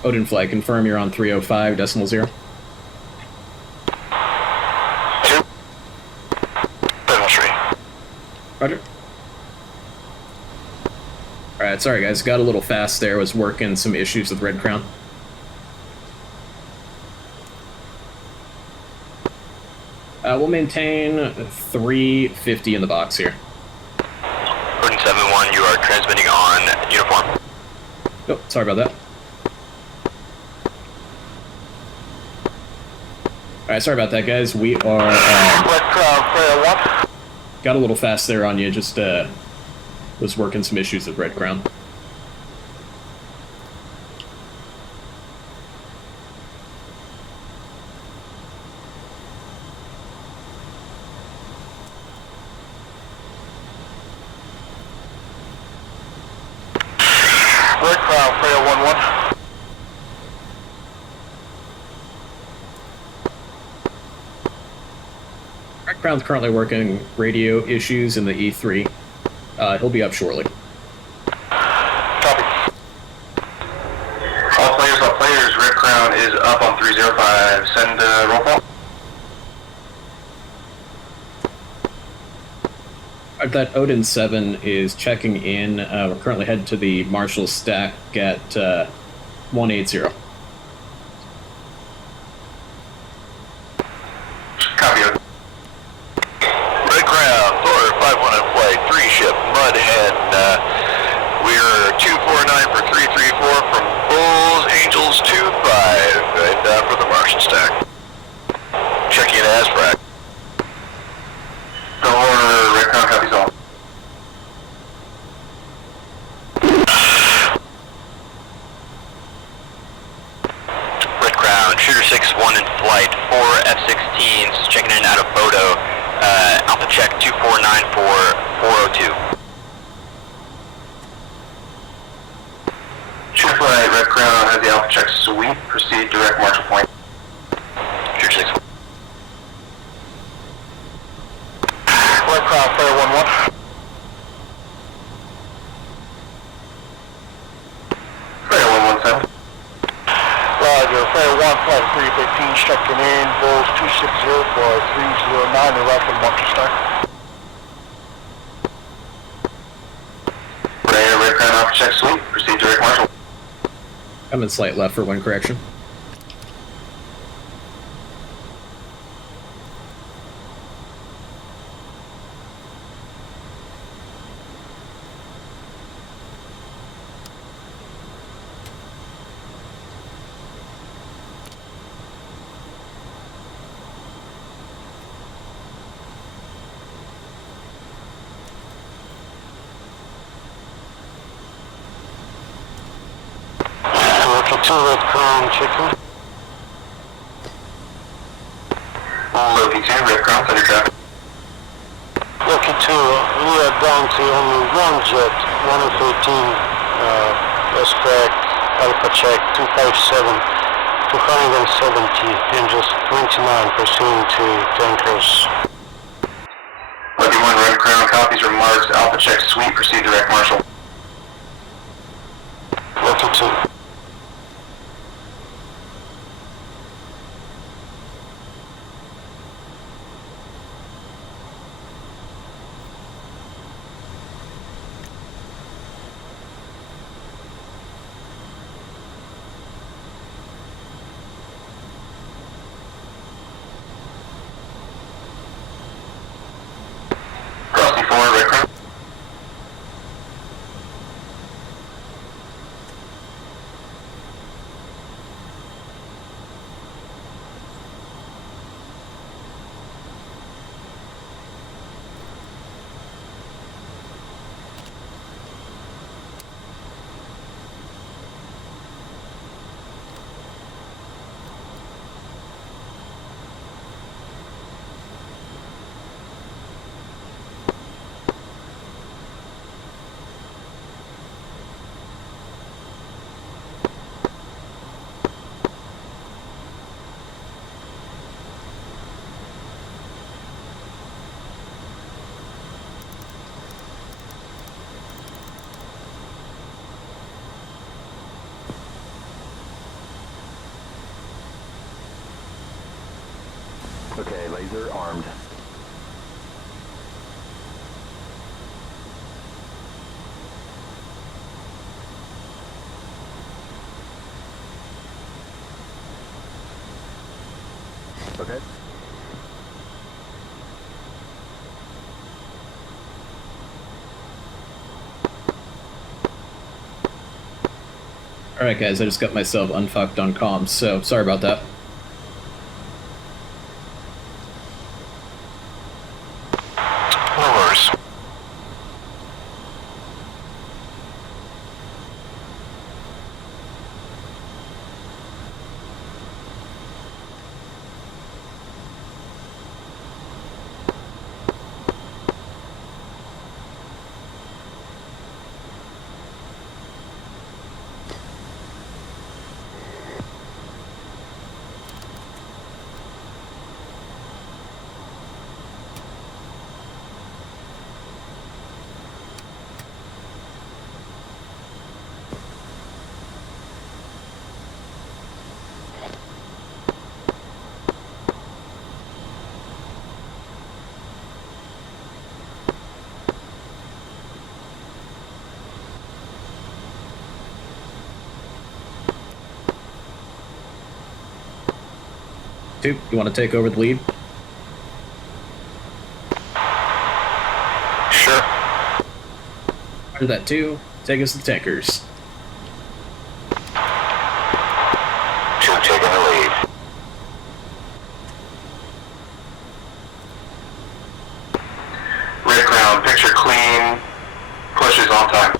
Odin flight, confirm you're on 305.0. Roger. Alright, sorry guys, got a little fast there, was working some issues with Red Crown. We'll maintain 350 in the box here. Odin 7-1, you are transmitting on uniform. Oh, sorry about that. Alright, sorry about that, guys. We are, got a little fast there on you, just, was working some issues with Red Crown. Red Crown, Freya 1-1. Crown's currently working radio issues in the E3. He'll be up shortly. Copy. All players, Red Crown is up on 305. Send roll call. That Odin 7 is checking in. We're currently headed to the Marshall stack at 180. Copy. Red Crown, Thor 51 in flight, 3 ship, Mud Hen. We're 249 for 334 from Bulls, Angels 25, and for the Marshall stack. Checking in as frac. Thor, Red Crown copies all. Red Crown, Shooter 6-1 in flight, 4 F-16s, checking in out of Bodo, Alpha check 249 for 402. Shooter flight, Red Crown has the Alpha check sweep, proceed direct Marshall point. Shooter 6. Red Crown, player 1-1. Player 117. Roger, player 1, flight 315, checking in, Bulls 260 for 309, and welcome Marshall stack. Red Crown Alpha check sweep, proceed direct Marshall. I'm in slight left for wind correction. Two Red Crown checking. Loki 2, Red Crown, center traffic. Loki 2, we are down to only one jet, 1 F-18, Airstrike, Alpha check, 257, 270, and just 29 pursuing to tankers. Loki 1, Red Crown, copies remarks, Alpha check, sweep, proceed direct Marshall. Loki 2. Okay, laser armed. Okay. Alright guys, I just got myself unfucked on comms, so sorry about that. No worries. 2, you want to take over the lead? Sure. After that 2, take us to tankers. 2 taking the lead. Red Crown, picture clean, pushes on time.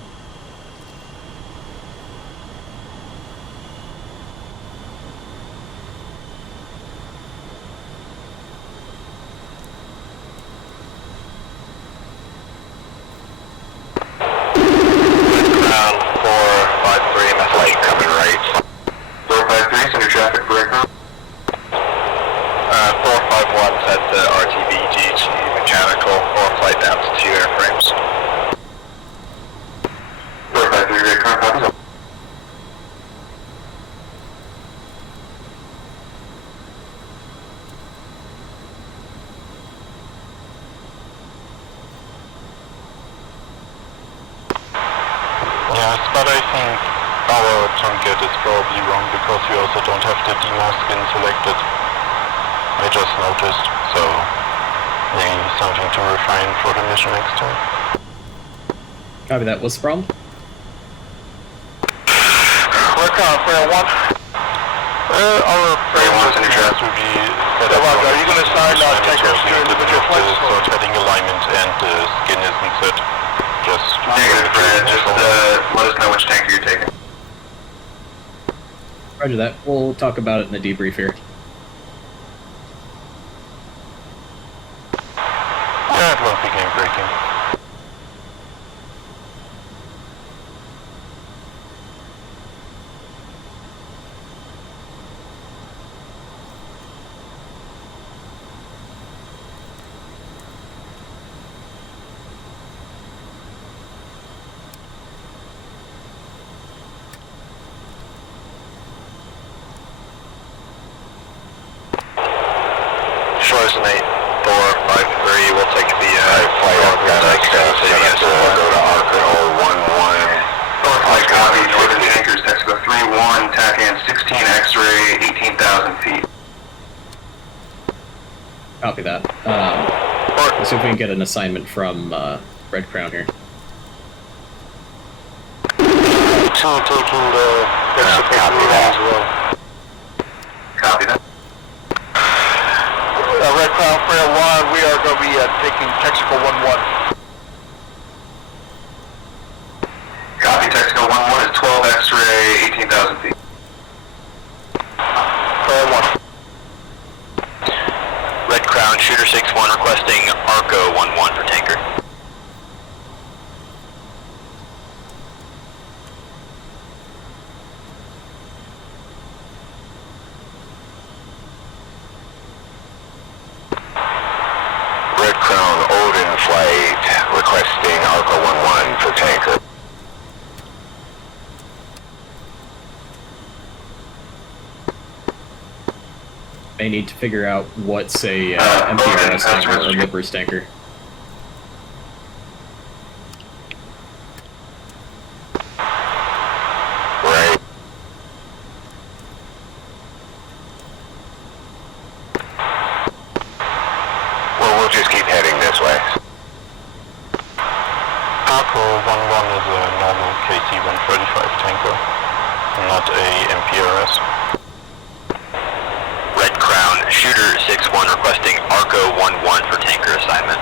Yes, but I think our Tomcat is probably wrong because we also don't have the Dhimar skin selected. I just noticed, so maybe something to refine for the mission next time. Copy that. What's the problem? Work on Prayer 1. Our Prayer 1's in your trap. will be Are you going to sign tankers to individual flights? Start heading alignment and the skin isn't set. Just Negative, Fred. Just let us know which tanker you're taking. Roger that. We'll talk about it in the debrief here. Yeah, it won't be game breaking. Shores in 8453, we'll take the flight up, we'll go to Arca or 11. North Flight copy, Northern Tankers, Texaco 31, tack in 16 X-ray, 18,000 feet. Copy that. Let's see if we can get an assignment from Red Crown here. 2 taking the copy that as well. Copy that. Red Crown Prayer 1, we are going to be taking Texaco 11. Copy, Texaco 11 is 12 X-ray, 18,000 feet. Prayer 1. Red Crown, Shooter 6-1 requesting Arco 11 for tanker. Red Crown, Odin flight, requesting Arco 11 for tanker. May need to figure out what's a MPRS tanker or Nippers tanker. Right. Well, we'll just keep heading this way. Arco 11 is a normal KC-135 tanker, not a MPRS. Red Crown, Shooter 6-1 requesting Arco 11 for tanker assignment.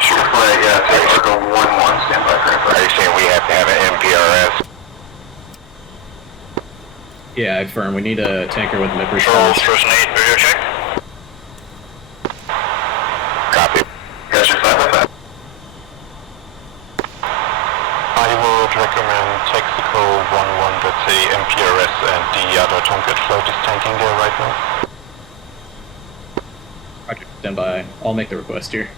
Shooter flight, yeah, take Arco 11, stand by for. Are you saying we have to have an MPRS? Yeah, I affirm. We need a tanker with Nippers. Charles, first and 8, video check. Copy. Gotcha, 5 I would recommend Texaco 11, that's a MPRS, and the other Tomcat flight is tanking there right now. Roger, stand by. I'll make the request here.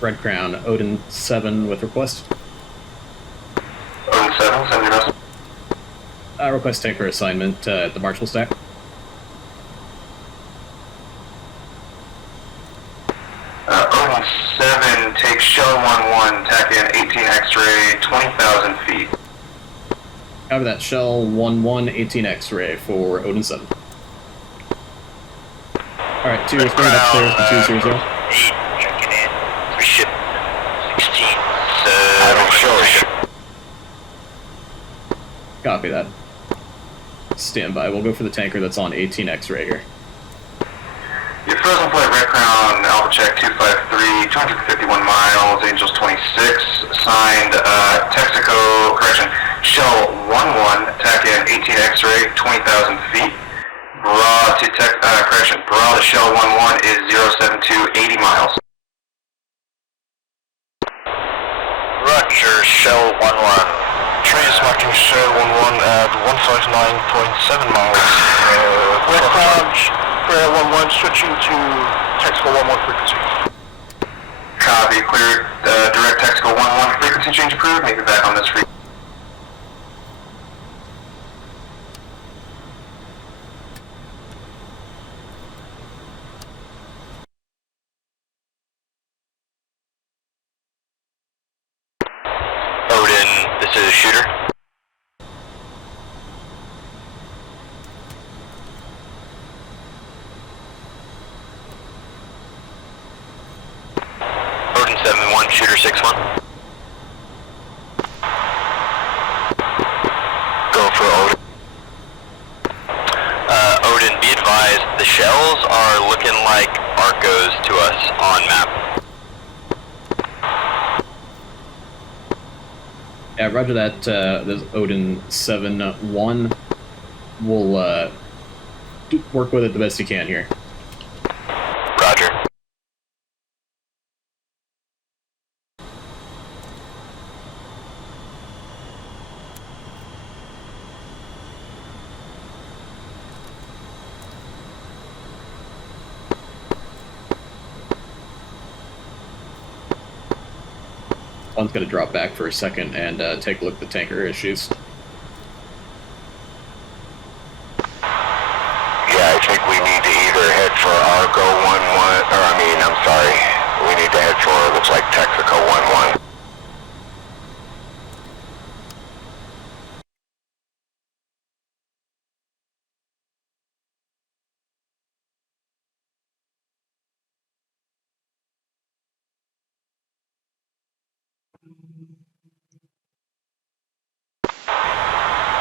Red Crown, Odin 7 with request. Odin 7, send your message. Request tanker assignment at the Marshall stack. Odin 7, take Shell 11, tack in Copy that. Shell 11 18 X-ray for Odin 7. Alright, 2 is bring it upstairs to 200. 8, checking in. 3 ship. 16. I don't show ship. Copy that. Stand by. We'll go for the tanker that's on 18 X-ray here. Your frozen flight Red Crown, Alpha check 253, 251 miles, Angels 26, signed Texaco, correction, Shell 11, attack in 18 X-ray, 20,000 feet. Broad to broad to Shell 11 is 072, 80 miles. Roger, Shell 11. Trace marking Shell 11 at 159.7 miles. Red Crown, Prayer 11, switching to Texaco 11 frequency. Copy, cleared, direct Texaco 11, frequency change approved, make it back on this frequency. Odin, this is Shooter. Odin 7-1, Shooter 6-1. Go for Odin. Odin, be advised, the shells are looking like Arcos to us on map. Yeah, roger that. This Odin 7-1. We'll work with it the best you can here. Roger. One's going to drop back for a second and take a look at the tanker issues. Yeah, I think we need to either head for Arco 11, or I'm sorry, we need to head for, looks like Texaco 11.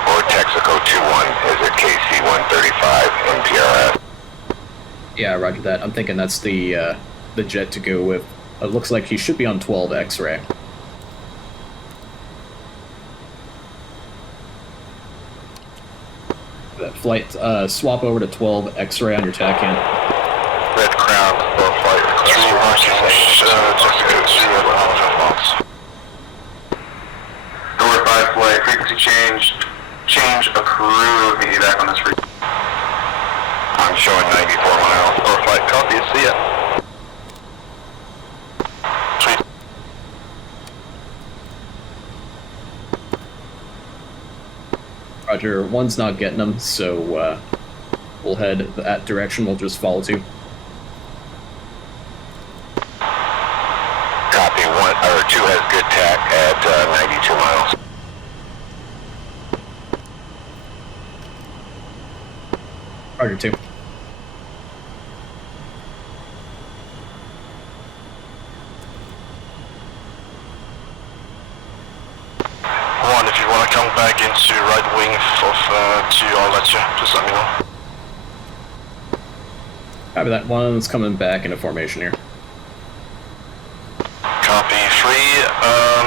Or Texaco 21, is it KC 135 MPRS? Yeah, roger that. I'm thinking that's the jet to go with. It looks like he should be on 12 X-ray. That flight, swap over to 12 X-ray on your TAC in. Red Crown, both flight, through Texaco 2 at 100 miles. Door 5 flight, frequency change approved, meet you back on this frequency. I'm showing 94 miles, door flight, copy, see ya. Sweet. Roger, one's not getting them, so we'll head that direction. We'll just follow 2. Copy, 2 has good tack at 92 miles. Roger 2. One, if you want to come back into right wing to I'll let you, just let me know. Copy that. One's coming back into formation here. Copy, 3,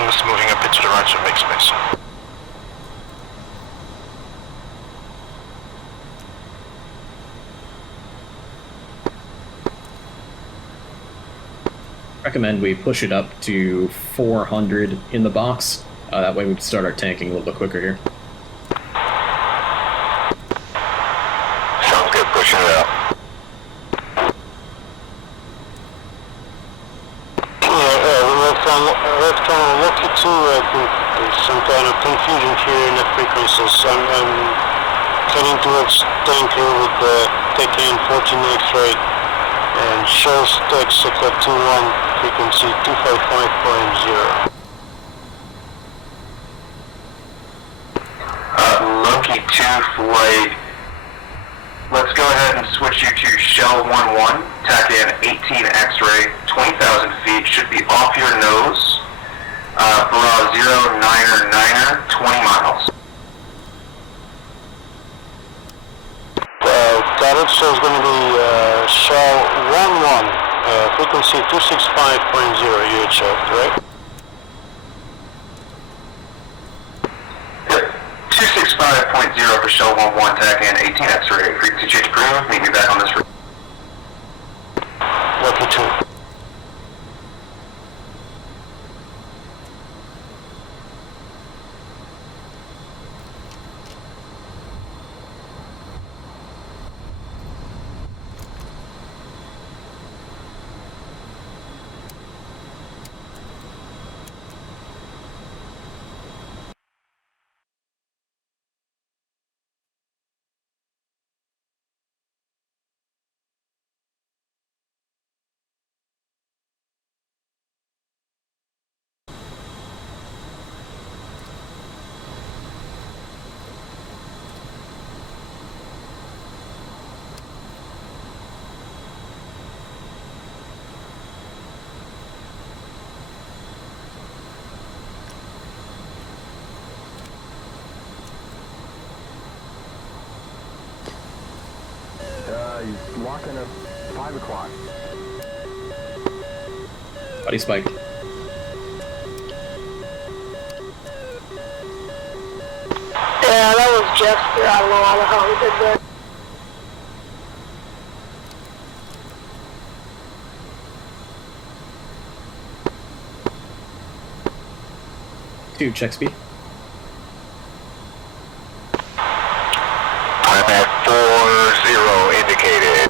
it's moving a bit to the right so make space. Recommend we push it up to 400 in the box. That way we can start our tanking a little bit quicker here. Sounds good, pushing it up. Red Crown, lucky too, I think there's some kind of confusion here in the frequencies. I'm heading towards tanker with the taking 14 X-ray and shows Texaco 21 frequency 255.0. Monkey 2 flight. Let's go ahead and switch you to Shell 1-1, tack in 18 X-ray, 20,000 feet, should be off your nose. Barrage 0, 9er, 20 miles. Got it, so it's going to be Shell 1-1, frequency 265.0 UHF, right? 265.0 for Shell 1-1, tack in 18 X-ray, frequency change approved, meet me back on this route. Lucky 2. He's locking at 5 o'clock. Body spike. Yeah, that was Jester. I don't know how he did that. Two, check speed. I'm at 40 indicated.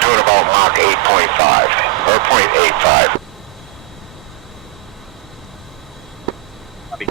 Doing about Mach 8.5 or 0.85. Copy.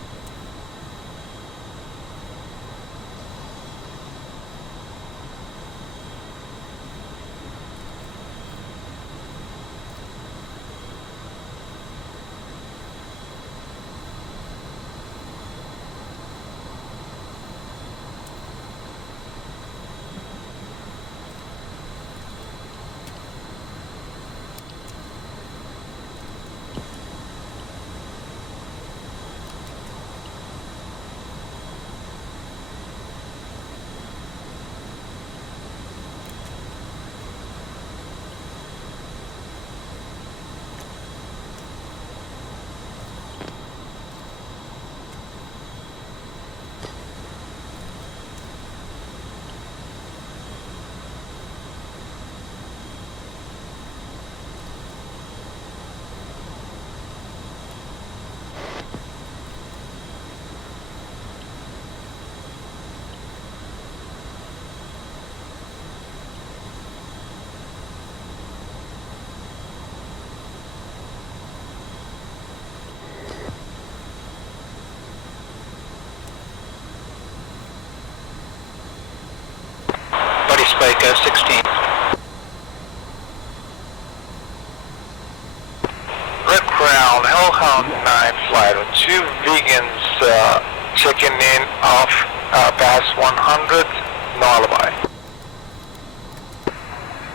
Spike 16. Red Crown, Hellhound 9 flight with 2 vegans checking in off Bass 100, no alibi.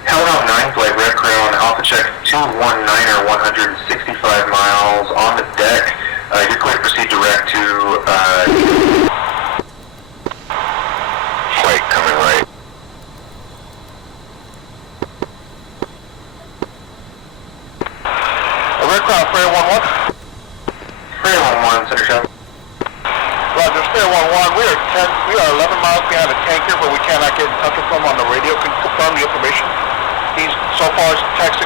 Hellhound 9 flight, Red Crown, Alpha check 219er, 165 miles on the deck. You're clear to proceed direct to flight coming right. Fair 1-1. Fair 1-1, center shot. Roger, Fair 1-1. We are 11 miles behind the tanker, but we cannot get in touch with him on the radio. Can you confirm the information? He's so far as TACAN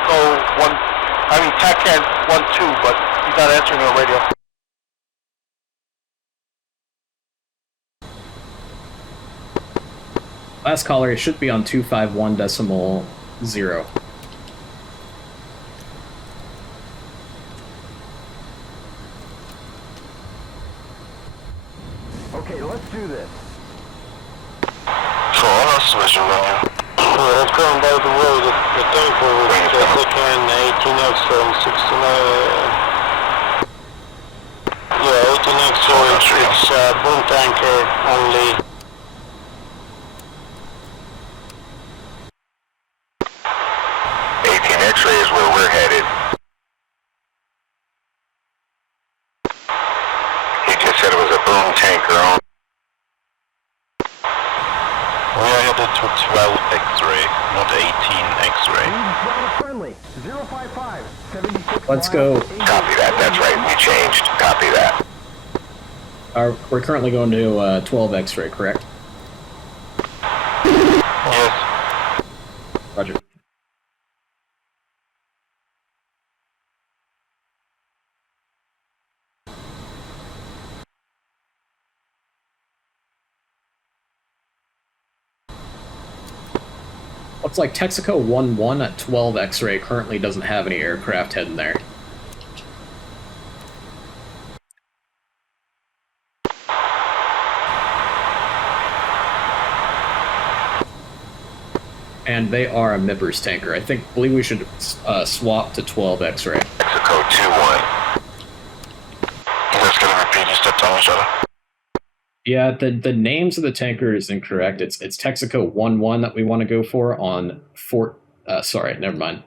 1-2, but he's not answering on the radio. Last caller, it should be on 251.0. Okay, let's do this. Vision running. Yeah, it's going by the way, the tanker was taking 18 extra and 69. Yeah, 18 extra, it's boom tanker only. 18 X-ray is where we're headed. He just said it was a boom tanker on. We are headed to 12 X-ray, not 18 X-ray. Friendly. 055. 76 Let's go. Copy that, that's right, we changed. Copy that. We're currently going to 12 X-ray, correct? Yes. Roger. Looks like Texaco 1-1 at 12 X-ray currently doesn't have any aircraft heading there. And they are a MIPRS tanker. I believe we should swap to 12 X-ray. Mexico 2-1. You guys gonna repeat your steps on each other? Yeah, the names of the tanker is incorrect. It's Texaco 1-1 that we want to go for on sorry, never mind.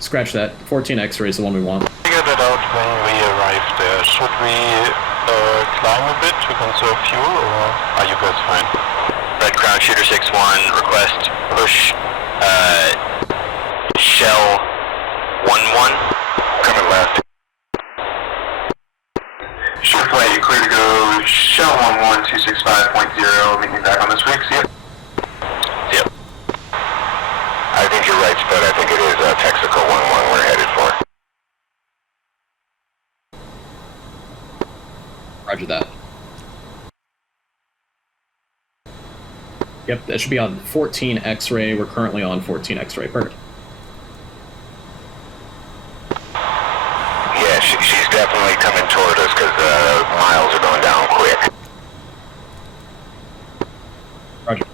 Scratch that. 14 X-ray is the one we want. Figure that out when we arrive there. Should we climb a bit to conserve fuel, or are you guys fine? Red Crown Shooter 6-1, request push Shell 1-1. Coming left. Sure flight, you clear to go Shell 1-1, 265.0, meet me back on this week, see ya. Yep. I think you're right, Spud, I think it is Texaco 1-1 we're headed for. Roger that. Yep, that should be on 14 X-ray. We're currently on 14 X-ray. Perfect. Yeah, she's definitely coming toward us because miles are going down quick. Roger.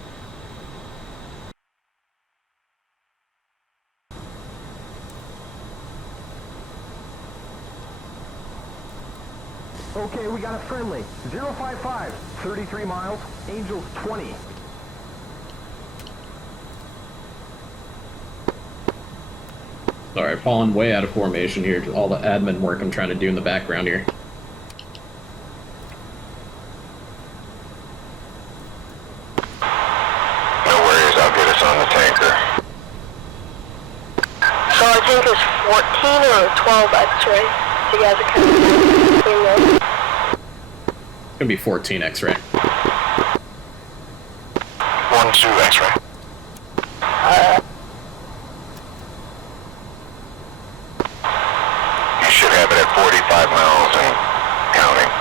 Okay, we got a friendly. 055. 33 miles. Angels 20. Sorry, falling way out of formation here. All the admin work I'm trying to do in the background here. No worries, I'll get us on the tanker. So I think it's 14 or 12 X-ray. You guys are kind of between those. It's gonna be 14 X-ray. 1-2 X-ray. You should have it at 45 miles and counting.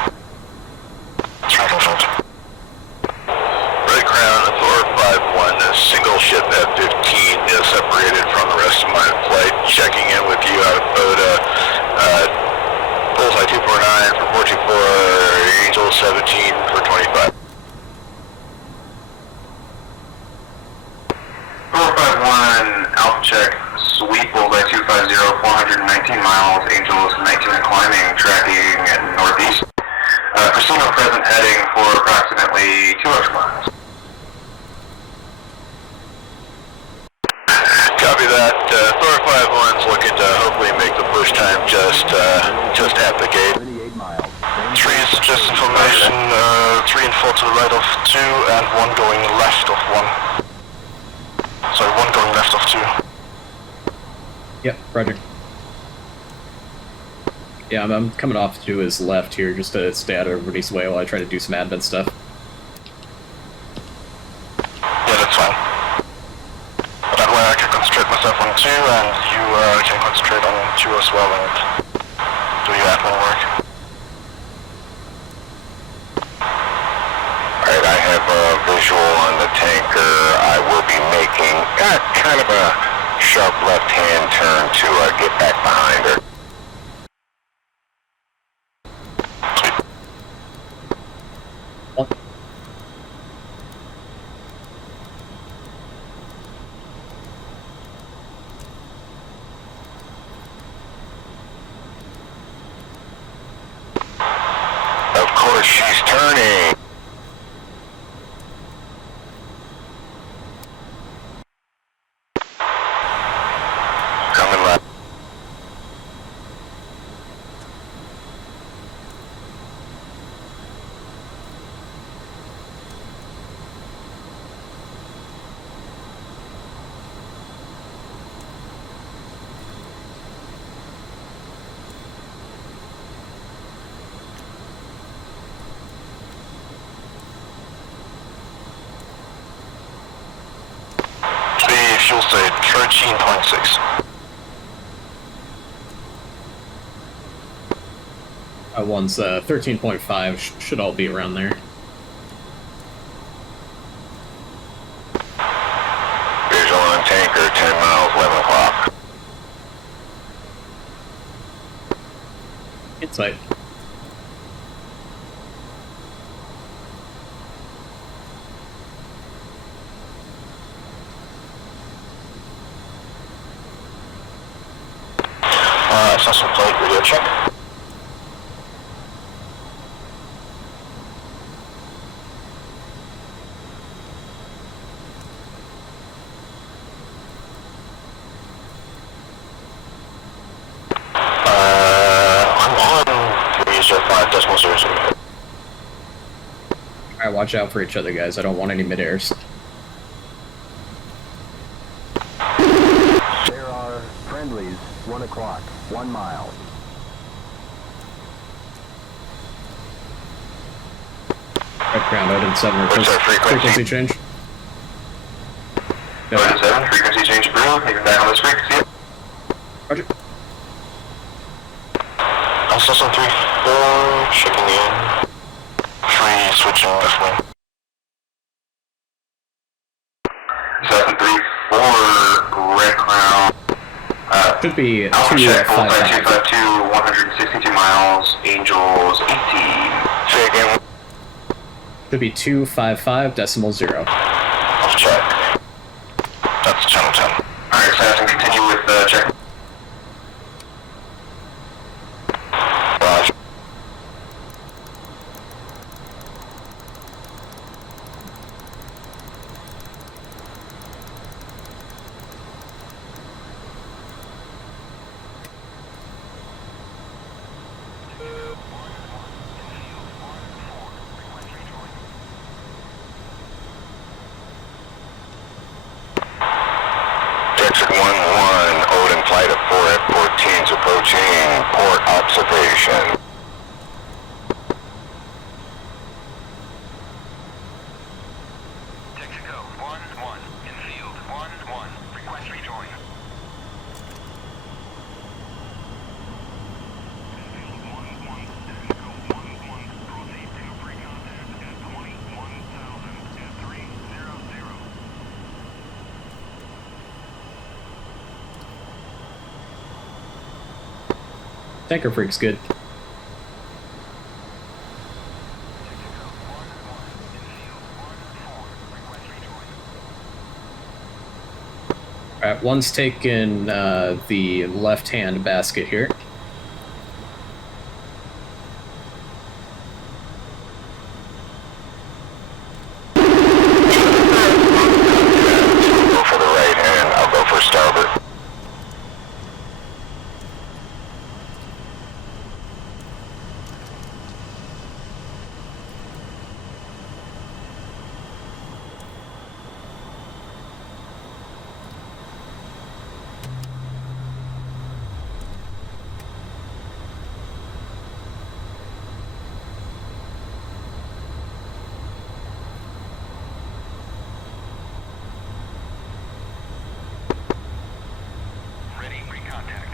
Red Crown, Thor 5-1, a single ship F-15 is separated from the rest of my flight. Checking in with you out of Boda. Bullseye 249 for 424, Angel 17 for 25. 451, Alpha check, sweep, Bullseye 250, 419 miles, Angels 19 and climbing, tracking northeast. Casino present heading for approximately 2 extra miles. Copy that. Thor 5-1's looking to hopefully make the push time just at the gate. 38 miles. 3 is just information, 3 and 4 to the right of 2, and 1 going left of 1. Sorry, 1 going left of 2. Yep, roger. Yeah, I'm coming off to his left here just to stay out of everybody's way while I try to do some admin stuff. Yeah, that's fine. But that way I can concentrate myself on 2, and you can concentrate on 2 as well and do your admin work. Alright, I have a visual on the tanker. I will be making kind of a sharp left-hand turn to get back behind her. Angels say 13.6. One's 13.5, should all be around there. Visual on tanker, 10 miles, 11 o'clock. Insight. Assessment plate, radio check. I'm on 305.00. Alright, watch out for each other, guys. I don't want any mid-airs. There are friendlies, 1 o'clock, 1 mile. Red ground, Odin 7, What's request our frequency? change. Odin 7, frequency change approved. Even back on this frequency. Roger. Assessment 3-4, checking in. Free, switching left wing. Assessment 3-4, red crown. Should be Alpha check, 255. 252, 162 miles, Angels 18. Checking. Should be 255.0. Off check. That's channel 10. Alright, Assassin, continue with check. Roger. Texas 1-1, Odin flight of 4 F-14s approaching port observation. Texaco 1-1, in field, 1-1, request rejoin. Tanker Freak's good. Alright, one's taken the left-hand basket here. Go for the right hand, I'll go for starboard. Ready, recontact.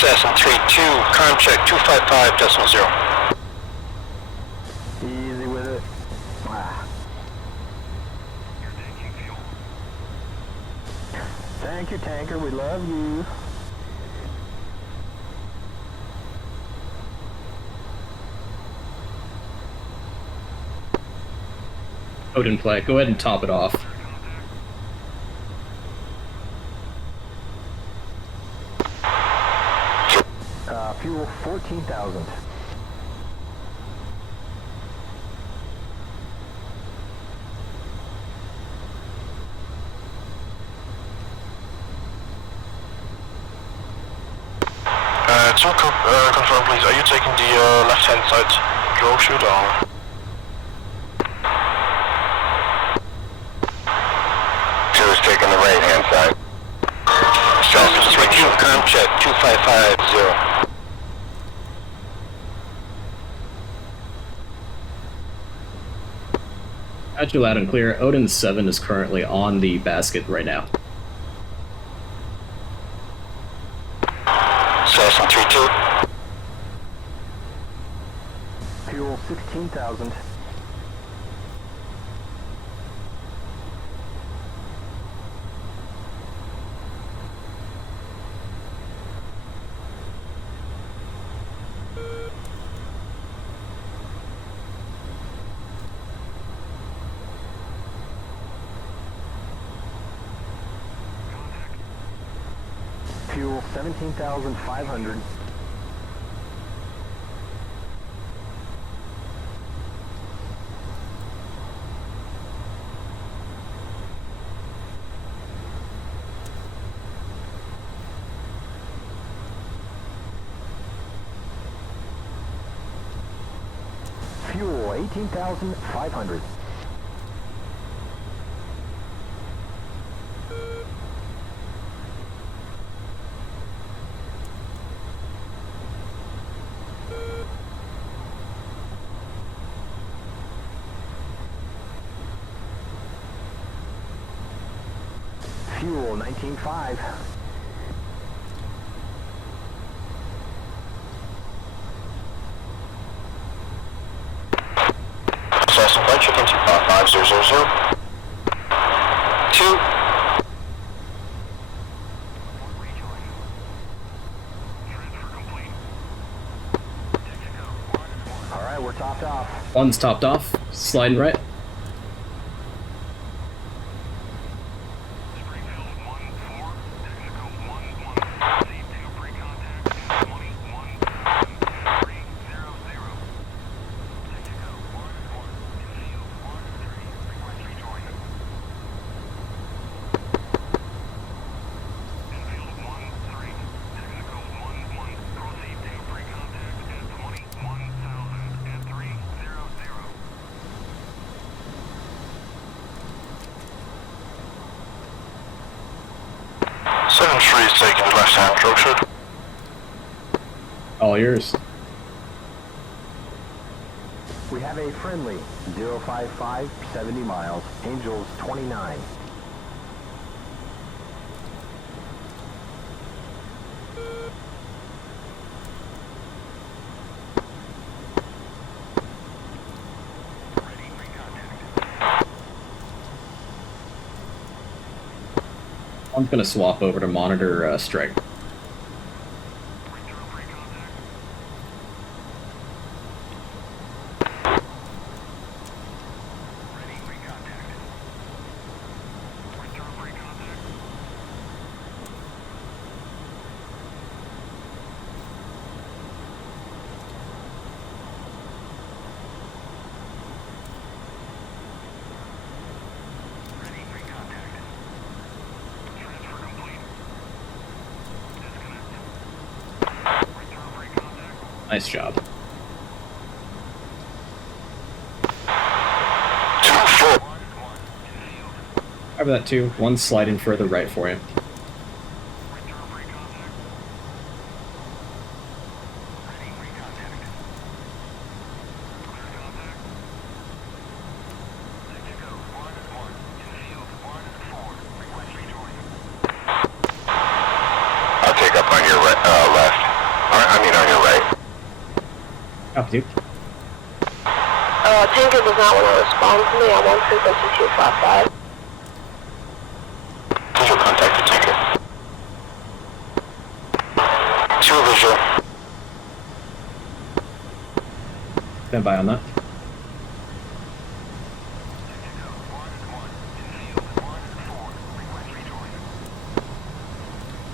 Assassin 3-2, con check 255.0. Easy with it. Ah. You're taking fuel. Thank you, tanker. We love you. Odin play, go ahead and top it off. Fuel 14,000. Confirm please, are you taking the left-hand side drogue chute or? She was taking the right-hand side. Switch Comchat 2550. Got you loud and clear. Odin 7 is currently on the basket right now. Cessna 32. Fuel 16,000. Fuel 17,500. Fuel 18,500. Fuel 19.5. Cessna flight chicken 25500. 2. Alright, we're topped off. One's topped off. Sliding right. Is taking the left-hand drogue chute. All yours. We have a friendly 055, 70 miles, Angels 29. I'm gonna swap over to monitor strike. Nice job. 2-4. Cover that too. One sliding further right for you. I'll take up on your left. I mean on your right. Copy, dude. Tanker does not want to respond to me. I'm on frequency 255. Visual contact the tanker. 2 visual. Stand by on that.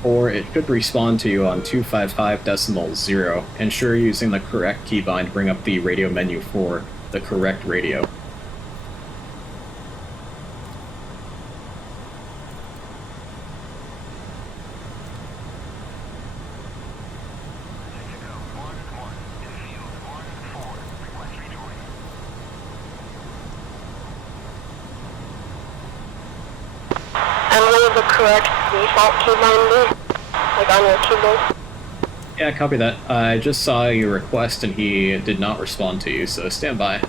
Or it should respond to you on 255.0. Ensure you're using the correct keybind to bring up the radio menu for the correct radio. the correct default keybind be? Like on your keyboard? Yeah, copy that. I just saw your request and he did not respond to you, so stand by.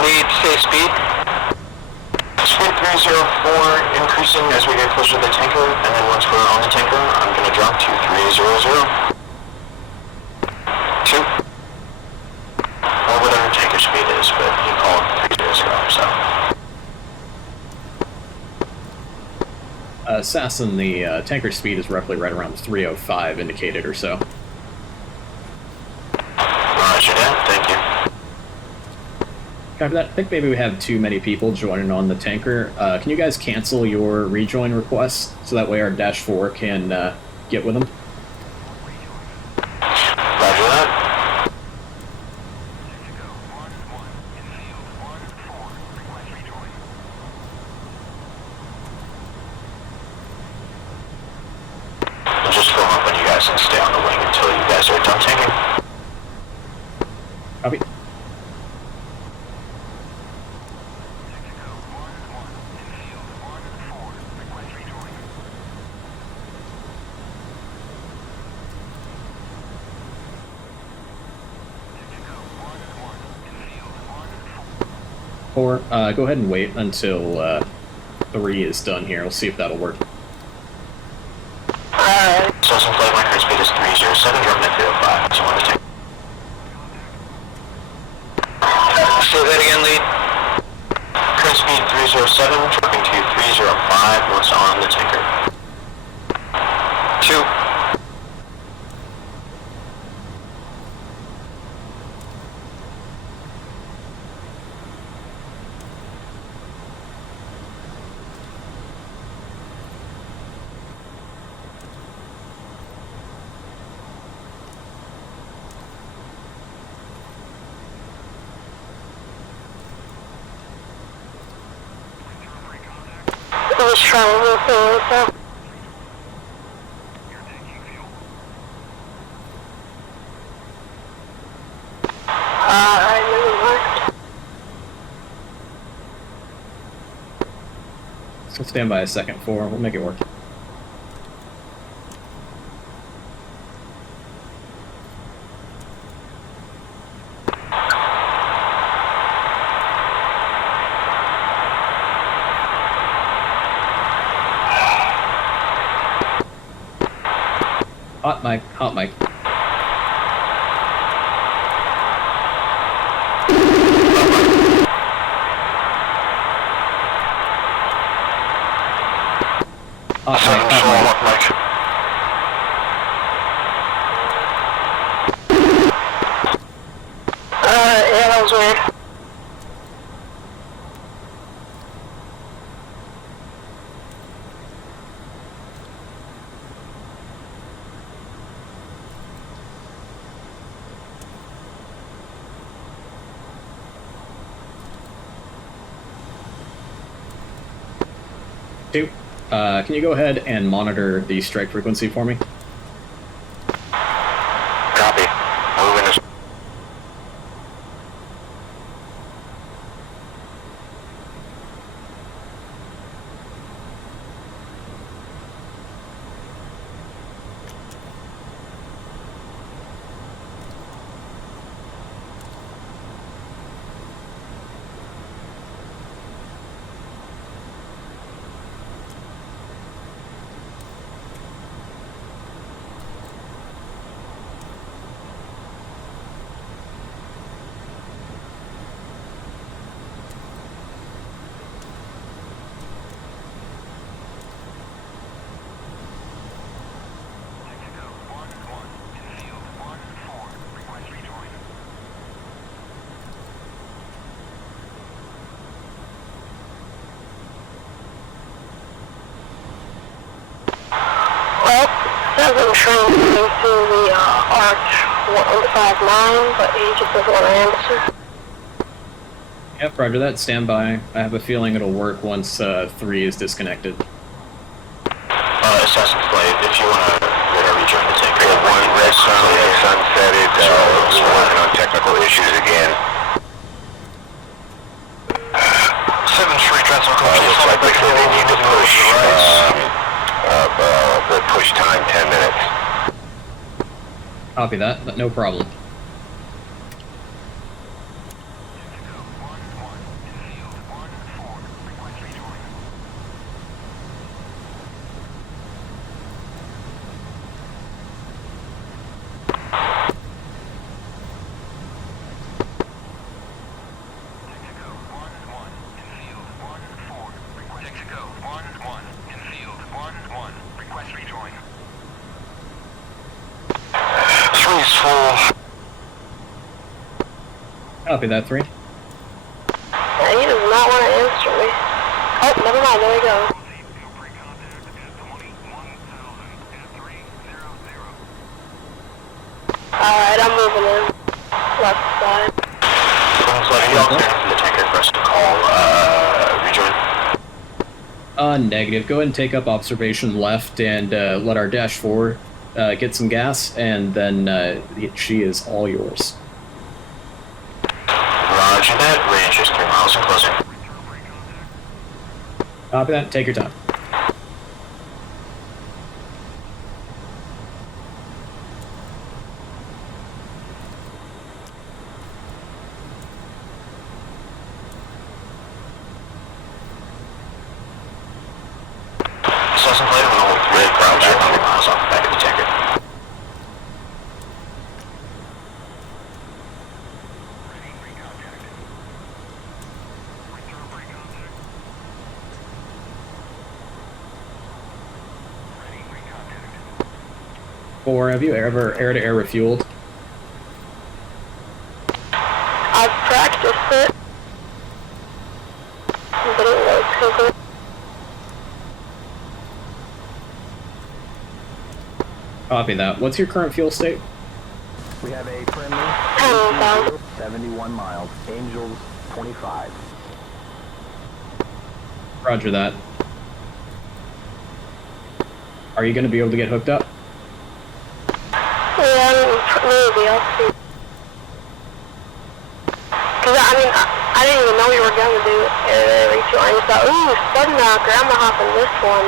Lead, say speed. Speed 304, increasing as we get closer to the tanker, and then once we're on the tanker, I'm going to drop to 300. 2. Or whatever tanker speed is, but he called 300, so. Assassin, the tanker speed is roughly right around 305 indicated or so. Roger that, thank you. Copy that. I think maybe we have too many people joining on the tanker. Can you guys cancel your rejoin requests so that way our Dash 4 can get with them? Roger that. I'll just go up on you guys and stay on the wing until you guys are done tanking. Copy. Or go ahead and wait until 3 is done here. We'll see if that'll work. So some flight line speed is 307, dropping at 305. So on the tank. Say that again, lead. Current speed 307, dropping to 305 once on the tanker. 2. I was trying to move forward, so. I really worked. So stand by a second 4. We'll make it work. Hot mic, hot mic. Hot mic. Yeah, that was weird. Two. Can you go ahead and monitor the strike frequency for me? Copy. Moving this. I'm trying to go through the Arch 159, but he just doesn't want to answer. Yep, roger that. Stand by. I have a feeling it'll work once 3 is disconnected. Assassin flight, if you want to rejoin the tanker. One red sun, sunsetted, working on technical issues again. Looks like they need to push the push time 10 minutes. Copy that, but no problem. Copy that, 3. He does not want to answer me. Oh, never mind, there we go. Alright, I'm moving in. Left side. Sounds like the alternative for the tanker for us to call, rejoin. Negative. Go ahead and take up observation left and let our Dash 4 get some gas, and then she is all yours. Roger that. Range is 3 miles and closing. Copy that. Take your time. License plate on the red ground back 100 miles off the back of the tanker. Or have you ever air-to-air refueled? I've practiced it. But it was so good. Copy that. What's your current fuel state? We have a friendly 71 miles, Angels 25. Roger that. Are you going to be able to get hooked up? Yeah, maybe, I'll see. Cause I didn't even know you were gonna do Air Refuel. I just thought, ooh, sudden knocker, I'm gonna hop in this one.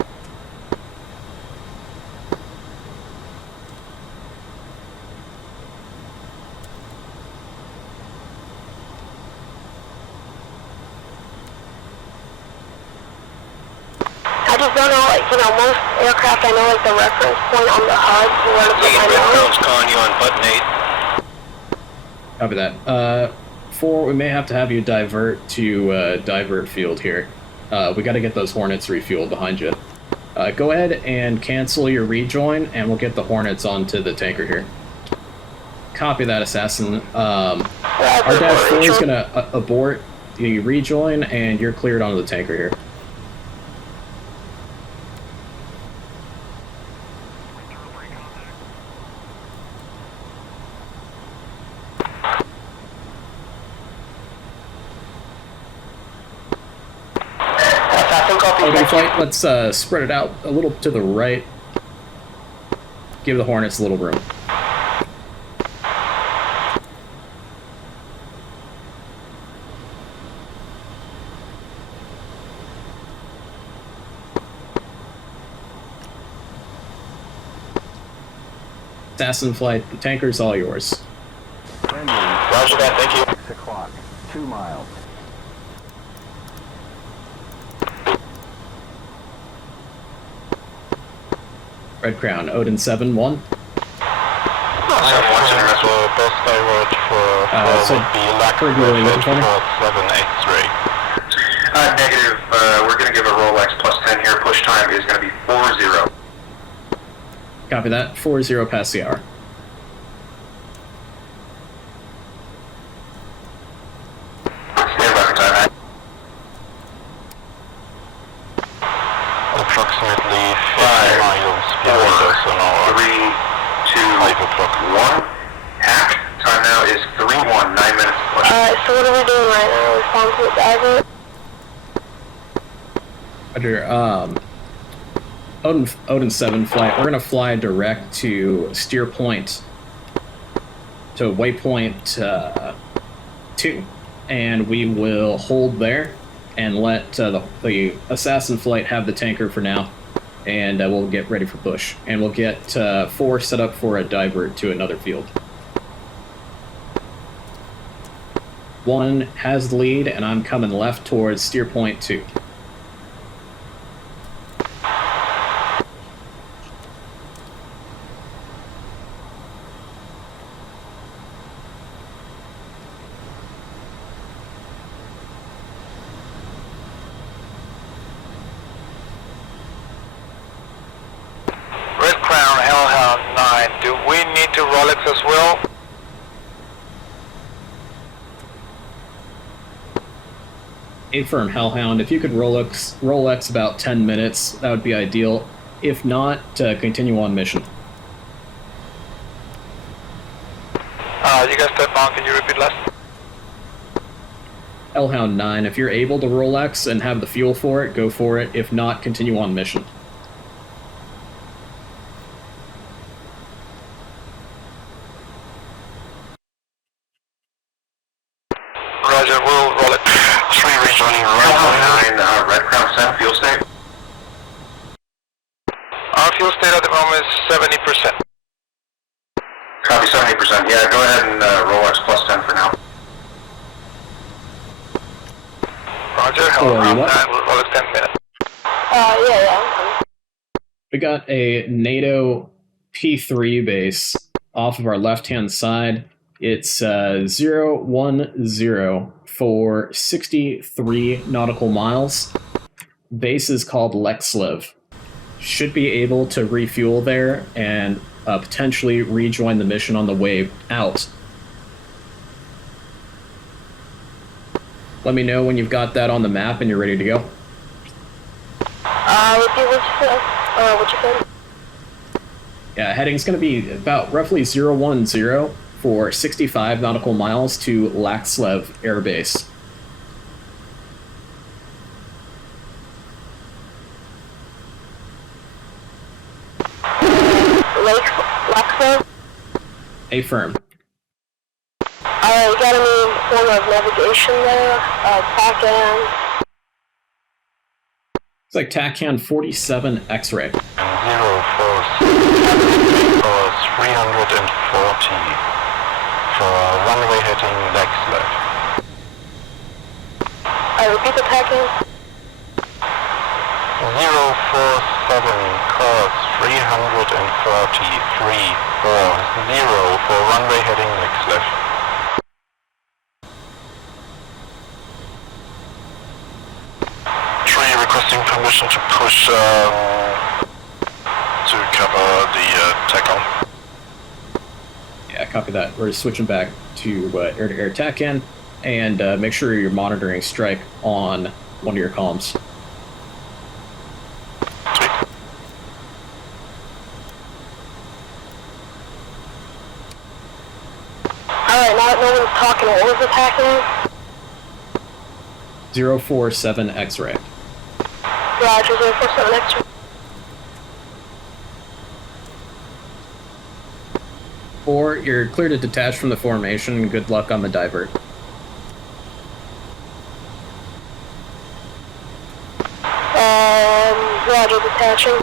I just don't know, like, most aircraft, I know, like, the reference point on the HUD, where to put my nose. Calling you on button 8. Copy that. 4, we may have to have you divert to divert field here. We got to get those Hornets refueled behind you. Go ahead and cancel your rejoin, and we'll get the Hornets onto the tanker here. Copy that, Assassin. Our Dash 4 is going to abort the rejoin, and you're cleared onto the tanker here. Okay, flight, let's spread it out a little to the right. Give the Hornets a little room. Assassin flight, the tanker's all yours. Friendly. Roger that, thank you. 6 o'clock, 2 miles. Red Crown, Odin 7-1. Best divert for would be Pre-Vul, 783. Negative, we're going to give a Rolex plus 10 here. Push time is going to be 40. Copy that. 40 past the hour. Stand by for time. Approximately 50 miles behind us on our 3, 2, 1. Hack. Time now is 3-1, 9 minutes. Alright, so what are we doing right now? Respond to the diver? Roger, Odin 7 flight, we're going to fly direct to steer point, to waypoint 2, and we will hold there, and let the assassin flight have the tanker for now, and we'll get ready for push. And we'll get 4 set up for a divert to another field. 1 has the lead, and I'm coming left towards steer point 2. Red Crown, Hellhound 9, do we need to Rolex as well? Affirm, Hellhound. If you could Rolex about 10 minutes, that would be ideal. If not, continue on mission. You guys step on, can you repeat last? Hellhound 9, if you're able to Rolex and have the fuel for it, go for it. If not, continue on mission. Roger, we'll roll it. 3 rejoining right. 9, Red Crown 7, fuel state. Our fuel state at the moment is 70%. Copy, 70%. Yeah, go ahead and Rolex plus 10 for now. Roger, Hellhound 9, we'll Rolex 10 minutes. Yeah. We got a NATO P3 base off of our left-hand side. It's 010 for 63 nautical miles. Base is called Lexlev. Should be able to refuel there and potentially rejoin the mission on the way out. Let me know when you've got that on the map and you're ready to go. Repeat what you said? Yeah, heading's going to be about roughly 010 for 65 nautical miles to Laxlev Air Base. Laxlev? Affirm. You got any form of navigation there? TACAN? It's like TACAN 47 X-ray. 0 for 340 for runway heading Lexlev. Repeat the TACAN? 047 course 343 for 0 for runway heading Lexlev. Requesting permission to push to cover the Takeoff. Yeah, copy that. We're switching back to air-to-air TACAN, and make sure you're monitoring strike on one of your comms. Sweet. Alright, now that no one's talking, what was the TACAN? 047 X-ray. Roger, 047 X-ray. Or you're clear to detach from the formation. Good luck on the divert. Roger, detaching.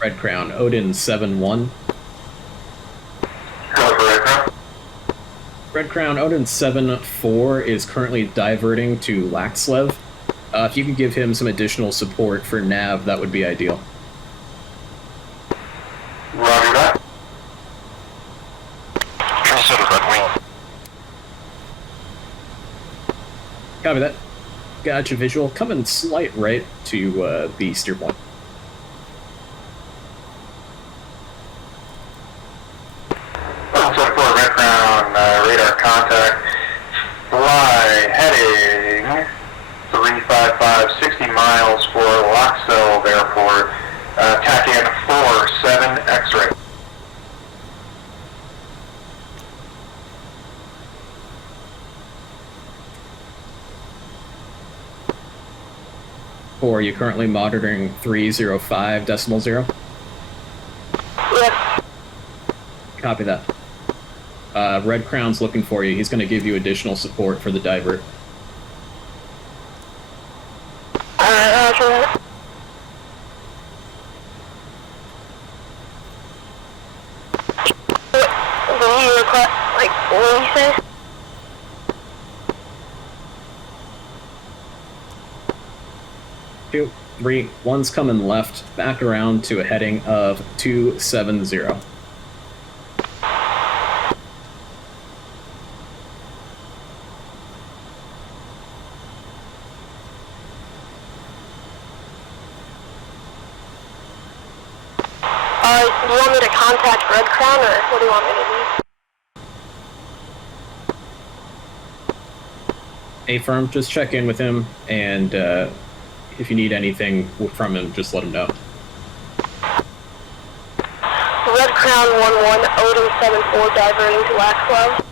Red Crown, Odin 7-1. Red Crown, Odin 7-4 is currently diverting to Laxlev. If you could give him some additional support for nav, that would be ideal. Roger that. Consider Red Wing. Copy that. Gotcha, visual. Coming slight right to the steer point. Red Crown, radar contact. Fly heading 355, 60 miles for Laxlev Airport. TACAN 47 X-ray. Or are you currently monitoring 305.0? Yes. Copy that. Red Crown's looking for you. He's going to give you additional support for the divert. Alright, roger that. What do you request? Like, what do you say? Two, three, one's coming left, back around to a heading of 270. Do you want me to contact Red Crown, or what do you want me to do? Hey, firm, just check in with him, and if you need anything from him, just let him know. Red Crown 11, Odin 74, diverting to Waxlow.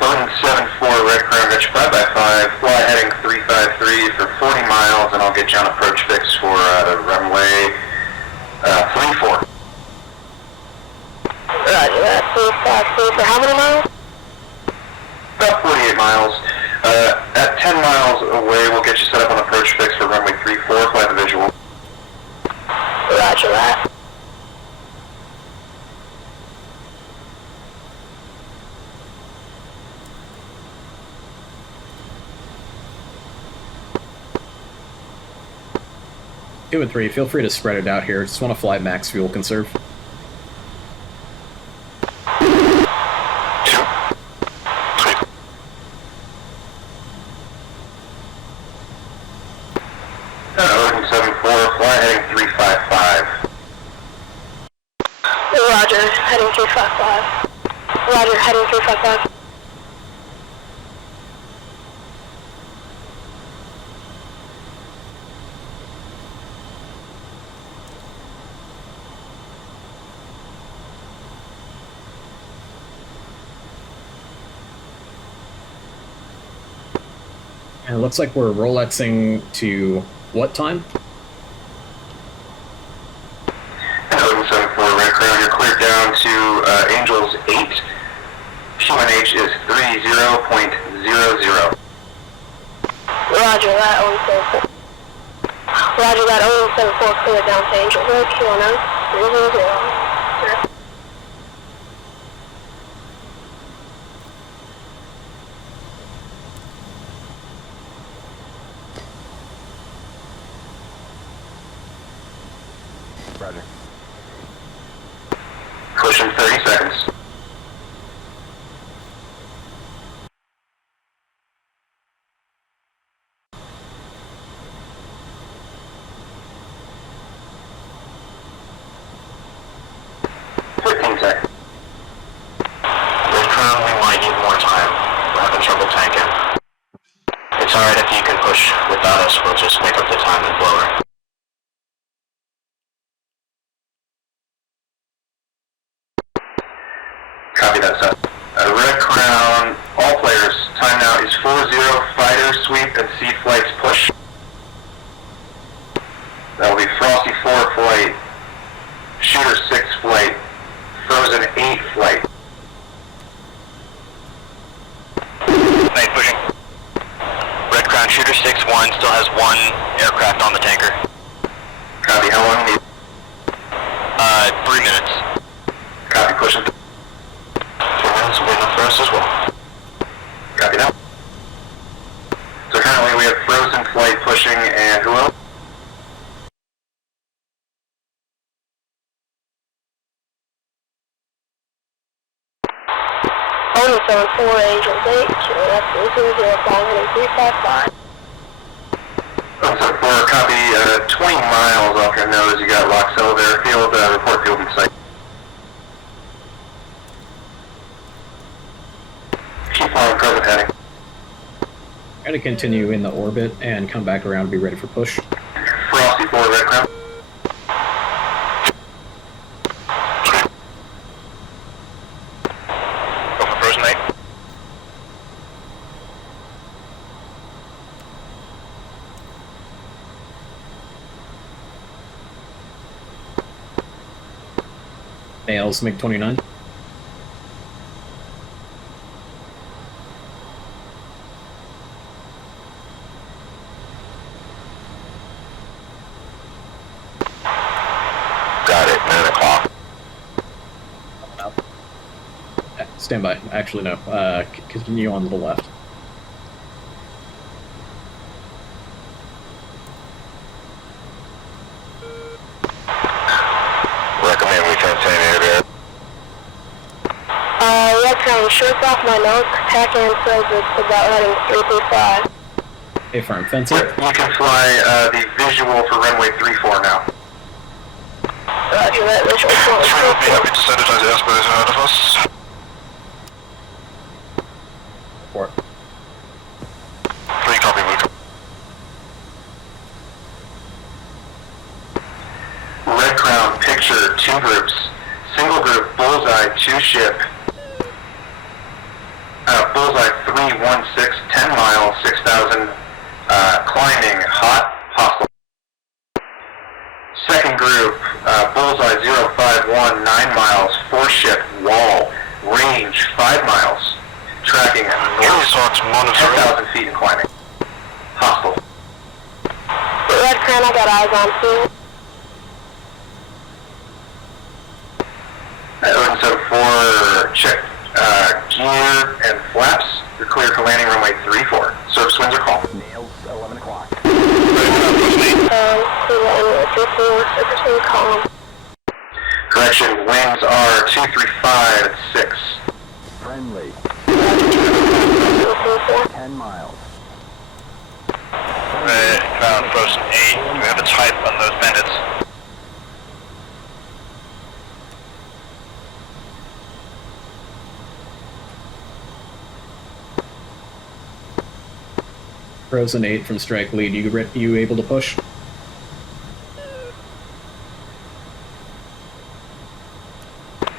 Odin 74, Red Crown, got you 5x5, fly heading 353 for 40 miles, and I'll get you on approach fix for the runway 34. Roger that, 353 for how many miles? About 48 miles. At 10 miles away, we'll get you set up on approach fix for runway 34, fly the visual. Roger that. Two and three, feel free to spread it out here. Just want to fly max fuel conserve. Odin 74, fly heading 355. Roger, heading 355. Roger, heading 355. And it looks like we're Rolexing to what time? Odin 74, Red Crown, you're cleared down to Angels 8. QNH is 30.00. Roger that, Odin 74. Roger that, Odin 74, clear down to Angel Road, QNH 300. Roger. Pushing 30 seconds. Seconds. Red Crown, we might need more time. We're having trouble tanking. It's alright if you can push without us, we'll just make up the time and blow her. Copy that, sir. Red Crown, all players, time now is 40, fighter, sweep, and C flights push. That'll be Frosty 4 flight, Shooter 6 flight, Frozen 8 flight. Night pushing. Red Crown, Shooter 6-1 still has one aircraft on the tanker. Copy, how long need? 3 minutes. Copy, pushing. 3 minutes will be enough for us as well. Copy now. So currently we have Frozen flight pushing and who else? Odin 74, Angel 8, QNH 300, flying heading 355. So for copy, 20 miles off your nose, you got Loxell Airfield, report field in sight. Keep flying, present heading. I'm going to continue in the orbit and come back around and be ready for push. Frosty 4, Red Crown. Go for Frozen 8. Nails, MiG-29. Got it, 9 o'clock. Stand by. Actually, no. Continue on to the left. Recommend we contain air there. Redcrown, short off my notes. Tack-in says it's about heading 335. Affirm. Fencing. You can fly the visual for runway 34 now. Roger that, visual Be point. happy to sanitize the airspace ahead of us. Report. 3 copy, Luke. Red Crown, picture 2 groups. Single group, bullseye, 2 ship. Bullseye 316, 10 miles, 6,000, climbing, hot, hostile. Second group, bullseye 051, 9 miles, 4 ship, wall, range, 5 miles, tracking north, 10,000 feet and climbing. Hostile. Redcrown, I got eyes on 2. 774, check gear and flaps. You're clear for landing runway 34. Surface winds are calm. Nails, 11 o'clock. Correction, winds are 235 at 6. Friendly. 10 miles. Ground frozen 8. Do we have a type on those bandits? Frozen 8 from strike lead. You able to push?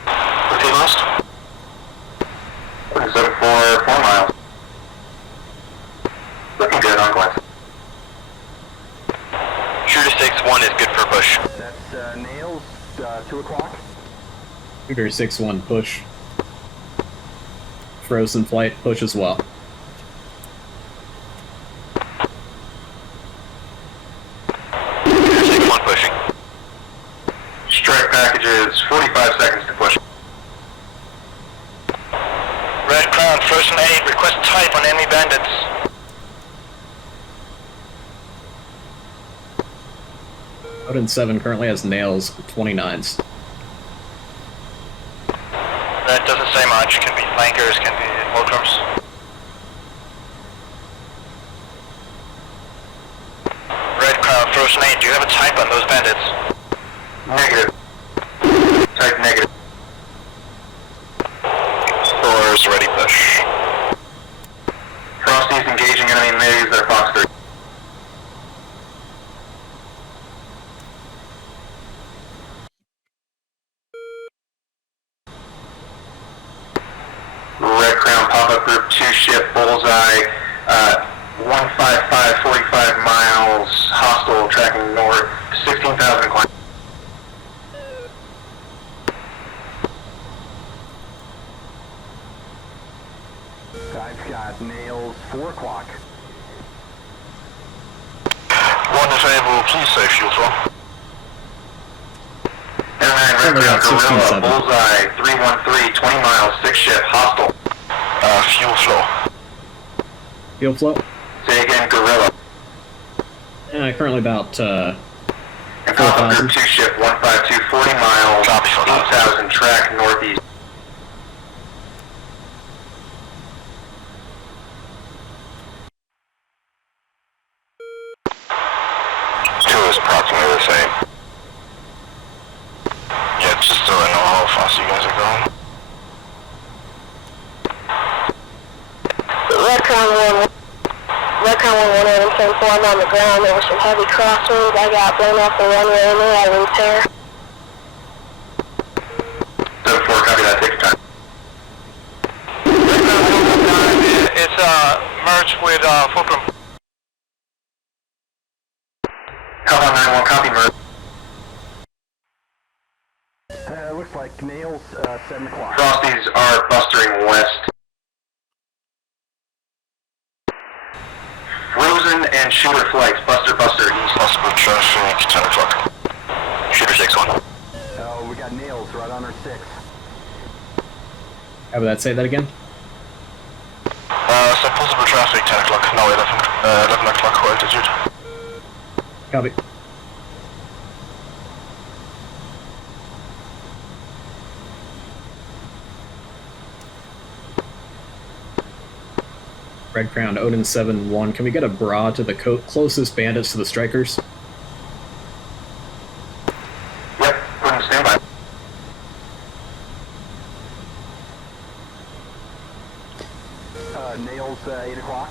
Okay, lost. 744 miles. Looking good on glance. Shooter 6-1 is good for push. That's Nails, 2 o'clock. Shooter 6-1, push. Frozen flight, push as well. Shooter 6-1 pushing. Strike packages, 45 seconds to push. Red Crown, Frozen 8, request type on enemy bandits. Odin 7 currently has nails, 29s. That doesn't say much. Can be flankers, can be fulcrums. Red Crown, Frozen 8, do you have a type on those bandits? Negative. Type negative. Stores ready push. Frosties engaging enemy MiGs at Fox 3. Red Crown pop-up group 2 ship bullseye 155 45 miles hostile tracking north 16,000 climb. I've got Nails, 4 o'clock. 1 disabled, please say fuel flow. Airline Red Crown Gorilla bullseye 313 20 miles 6 ship hostile. Fuel flow. Fuel flow? Say again, Gorilla. Currently about, And pop-up 4,000. group 2 ship 152 40 miles Copy, 8,000 track northeast. Two is approximately the same. Yeah, just so I know how fast you guys are going. Red Crown 1, Red Crown 118 and 10-4, I'm on the ground. There were some heavy crosswinds. I got blown off the runway and I looped there. 7-4, copy that, take your time. It's merged with fulcrum. Alpha 9-1, copy merge. Looks like Nails, 7 o'clock. Frosties are bustering west. Frozen and shooter flights, buster east. Possible traffic, 10 o'clock. Shooter 6-1. Oh, we got Nails right on our 6. How would that say that again? So possible traffic, 10 o'clock, no, 11 o'clock altitude. Copy. Red Crown, Odin 7-1. Can we get a bra to the closest bandits to the strikers? Yep, Odin standby. Nails, 8 o'clock.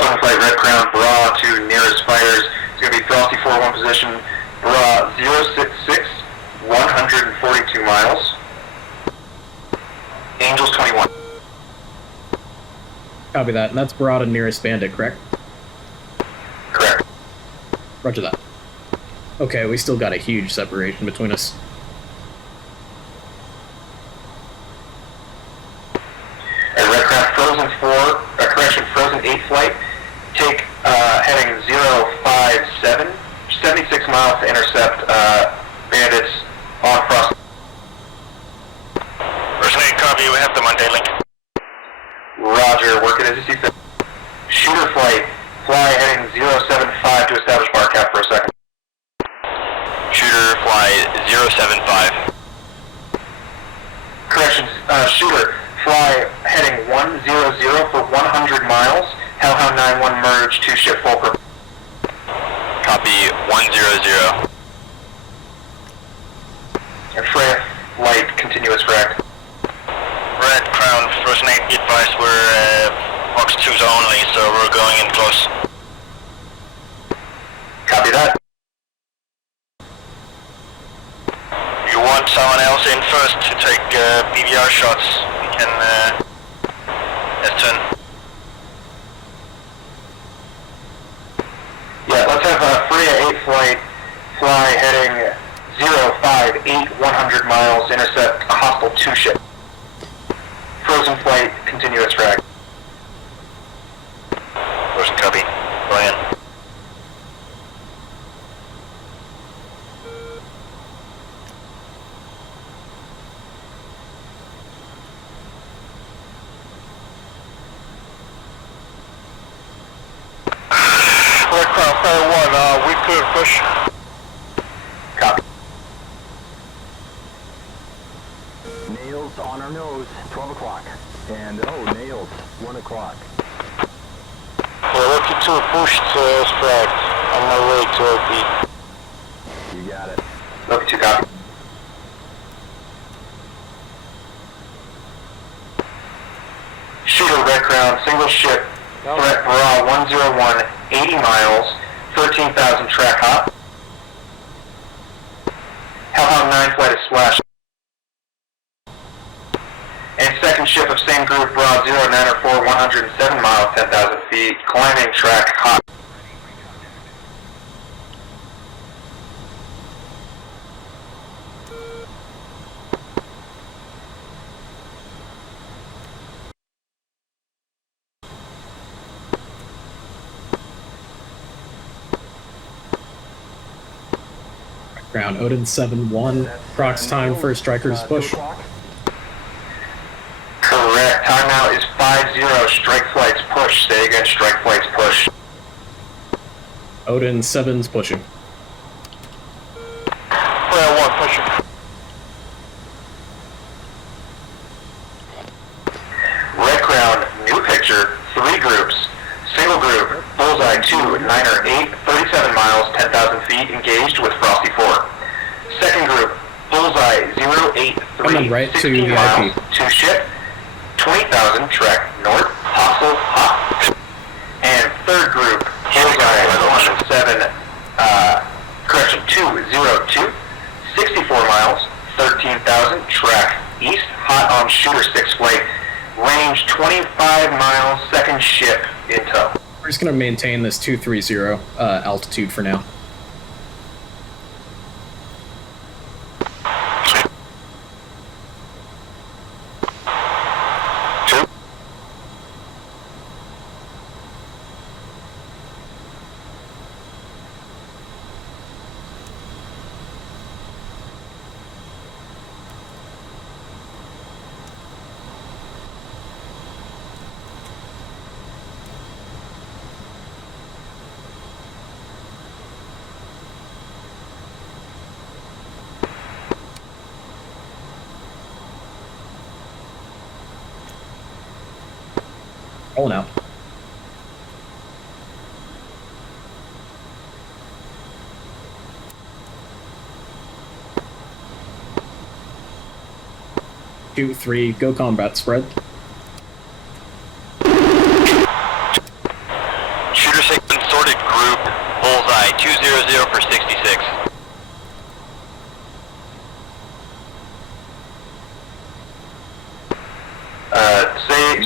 Odin flight Red Crown, bra to nearest fighters. It's going to be Frosty 4-1 position. Bra 066, 142 miles. Angels 21. Copy that. And that's bra to nearest bandit, correct? Correct. Roger that. Okay, we still got a huge separation between us. And Red Crown Frozen Frozen 8 flight. Take heading 057, 76 miles to intercept bandits on Frost. Person 8, copy, we have them on day link. Roger, work it as you see fit. Shooter flight, fly heading 075 to establish bar cap for a second. Shooter fly 075. Correction, shooter, fly heading 100 for 100 miles. Hellhound 9-1 merge to ship Fulcrum. Copy 100. And Freya flight continuous frag. Red Crown, Frozen 8, be advised we're box 2s only, so we're going in close. Copy that. You want someone else in first to take BVR shots? We can S10. Yeah, let's have Freya 8 flight fly heading 058, 100 miles, intercept a hostile 2 ship. Frozen flight, continuous frag. Frozen copy. Brian. Red Crown, Fire 1, we clear push. Copy. Nails on our nose, 12 o'clock. And, Nails, 1 o'clock. Yeah, Lucky 2 pushed Airstrike on my way to LP. You got it. Look 2 copy. Shooter Red Crown, single ship, threat bra 101, 80 miles, 13,000 track hop. Hellhound 9 flight is splashed. And second ship of same group, bra 094, 107 miles, 10,000 feet, climbing track hop. Ground, Odin 7-1. Prox time for strikers push. 2 o'clock. Correct. Time now is 5-0. Strike flights push. Say again, strike flights push. Odin 7's pushing. Fire 1 pushing. Red Crown, new picture, 3 groups. Single group, Bullseye 2, Niner 8, 37 miles, 10,000 feet, engaged with Frosty 4. Second group, Bullseye 083, Coming right to 16 the miles, IP. 2 ship, 20,000, track north, hostile, hop. And third group, Bullseye 107, correction, 202, 64 miles, 13,000, track east, hot on shooter 6 flight, range 25 miles, second ship, in tow. We're just going to maintain this 230 altitude for now. Rolling out. Two, three, go combat spread. Shooter 6 sorted group, bullseye 200 for 66.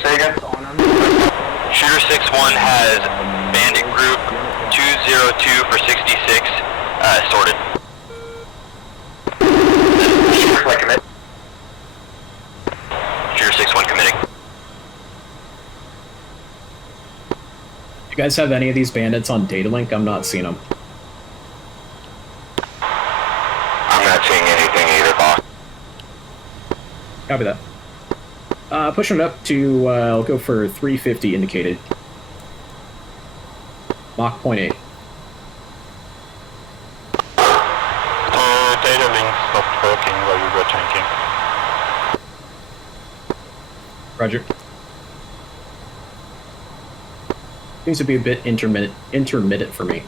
Say again? Shooter 6-1 has bandit group 202 for 66, sorted. Shooter flight commit. Shooter 6-1 committing. You guys have any of these bandits on data link? I'm not seeing them. I'm not seeing anything either, boss. Copy that. Pushing it up to, I'll go for 350 indicated. Mach 0.8. The data link stopped working while we were tanking. Roger. Seems to be a bit intermittent for me.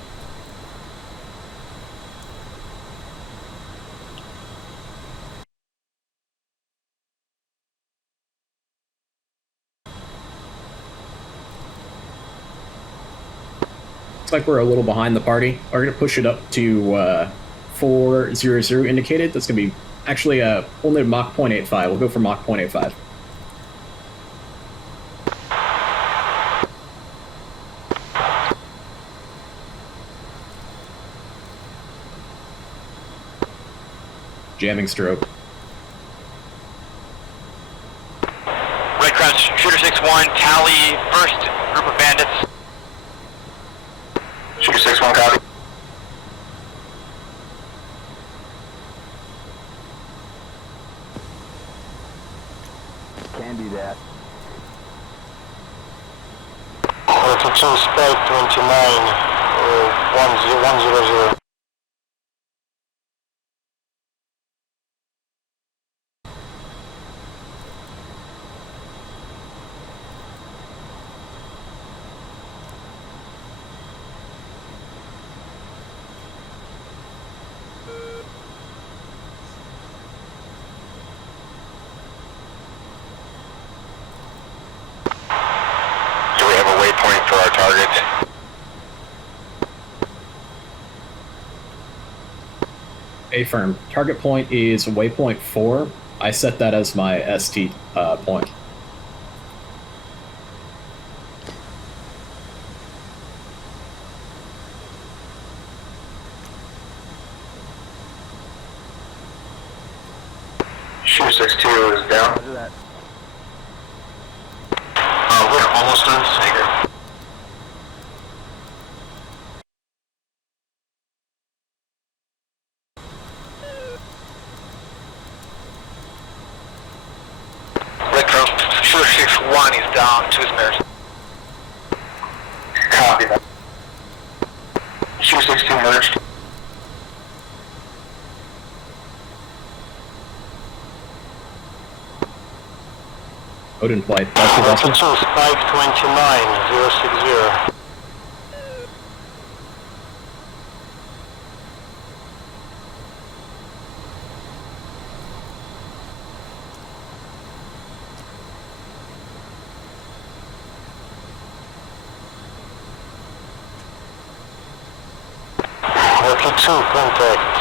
Looks like we're a little behind the party. We're going to push it up to 400 indicated. That's going to be actually only Mach 0.85. We'll go for Mach 0.85. Jamming stroke. Red Crown Shooter 6-1, tally first group of bandits. Shooter 6-1 copy. Can do that. Altitude spike 29, 100. Do we have a waypoint for our target? Affirm. Target point is waypoint 4. I set that as my ST point. Shooter 6-2 is down. Roger that. We're almost done, Sager. Red Crown Shooter 6-1 is down, 2 snares. Copy that. Shooter 6-2 merged. Odin flight. That's the vessel. Altitude spike 29, 060. Altitude contact.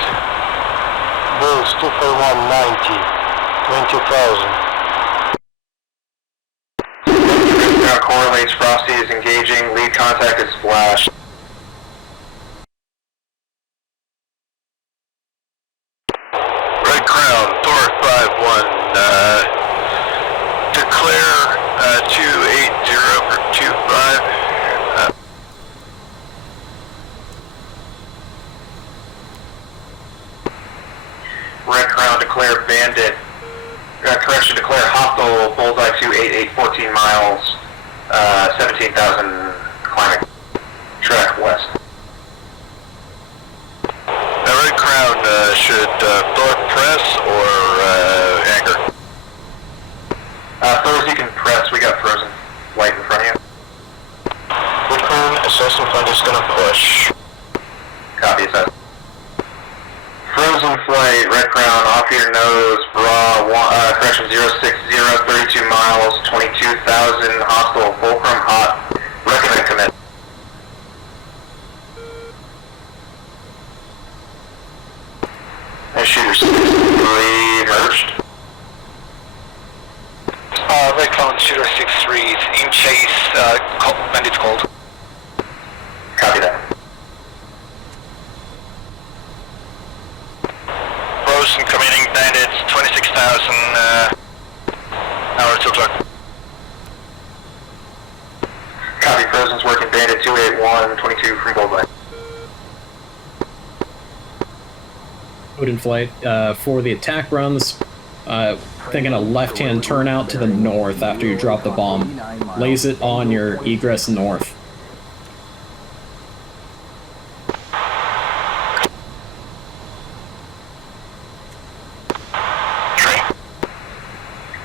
Bulls 24190, 20,000. correlates, Frosty is engaging, lead contact is flashed. Red Crown, Thor 5-1, declare 280 for 25. Red Crown, declare bandit. Correction, declare hostile, bullseye 288, 14 miles, 17,000 climbing. Track west. Red Crown, should Thor press or anchor? Thor, you can press, we got frozen light in front of you. Red Crown, assassin flight is gonna push. Copy, assassin. Frozen flight, Red Crown, off your nose, correction 060, 32 miles, 22,000, hostile, fulcrum hot, recommend commit. And shooters, 3 merged. Red Crown, shooter 6-3, in chase, bandits called. Copy that. Frozen committing bandits, 26,000, hour 2 o'clock. Copy, Frozen's working bandit 281, 22 from bullseye. Odin flight, for the attack runs, thinking a left-hand turnout to the north after you drop the bomb. Lays it on your egress north.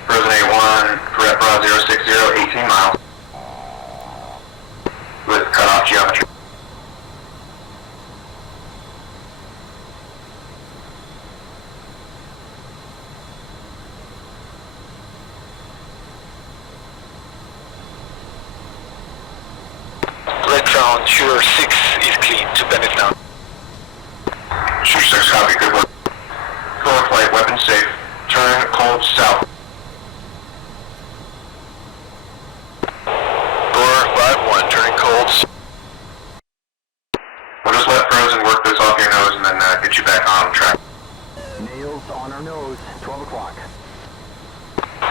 Frozen 81, Correct Bra 060, 18 miles. With cutoff geometry. Red Crown, shooter 6 is clean to bandits now. Shooter 6, copy, good work. Thor flight, weapon safe. Turn cold south. Thor 5-1, turning cold. We'll just let Frozen work this off your nose and then get you back on track. Nails on our nose, 12 o'clock.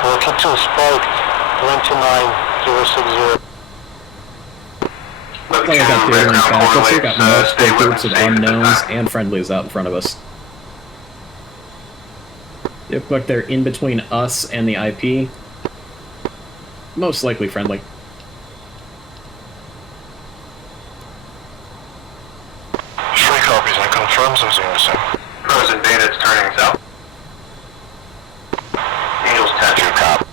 42 spike, 29060. Looks like I got the other back. Looks like I got multiple groups of unknowns and friendlies out in front of us. They look like they're in between us and the IP. Most likely friendly. Three copies and confirms I'm seeing the same. Frozen bandits turning south. Angels tattoo cop.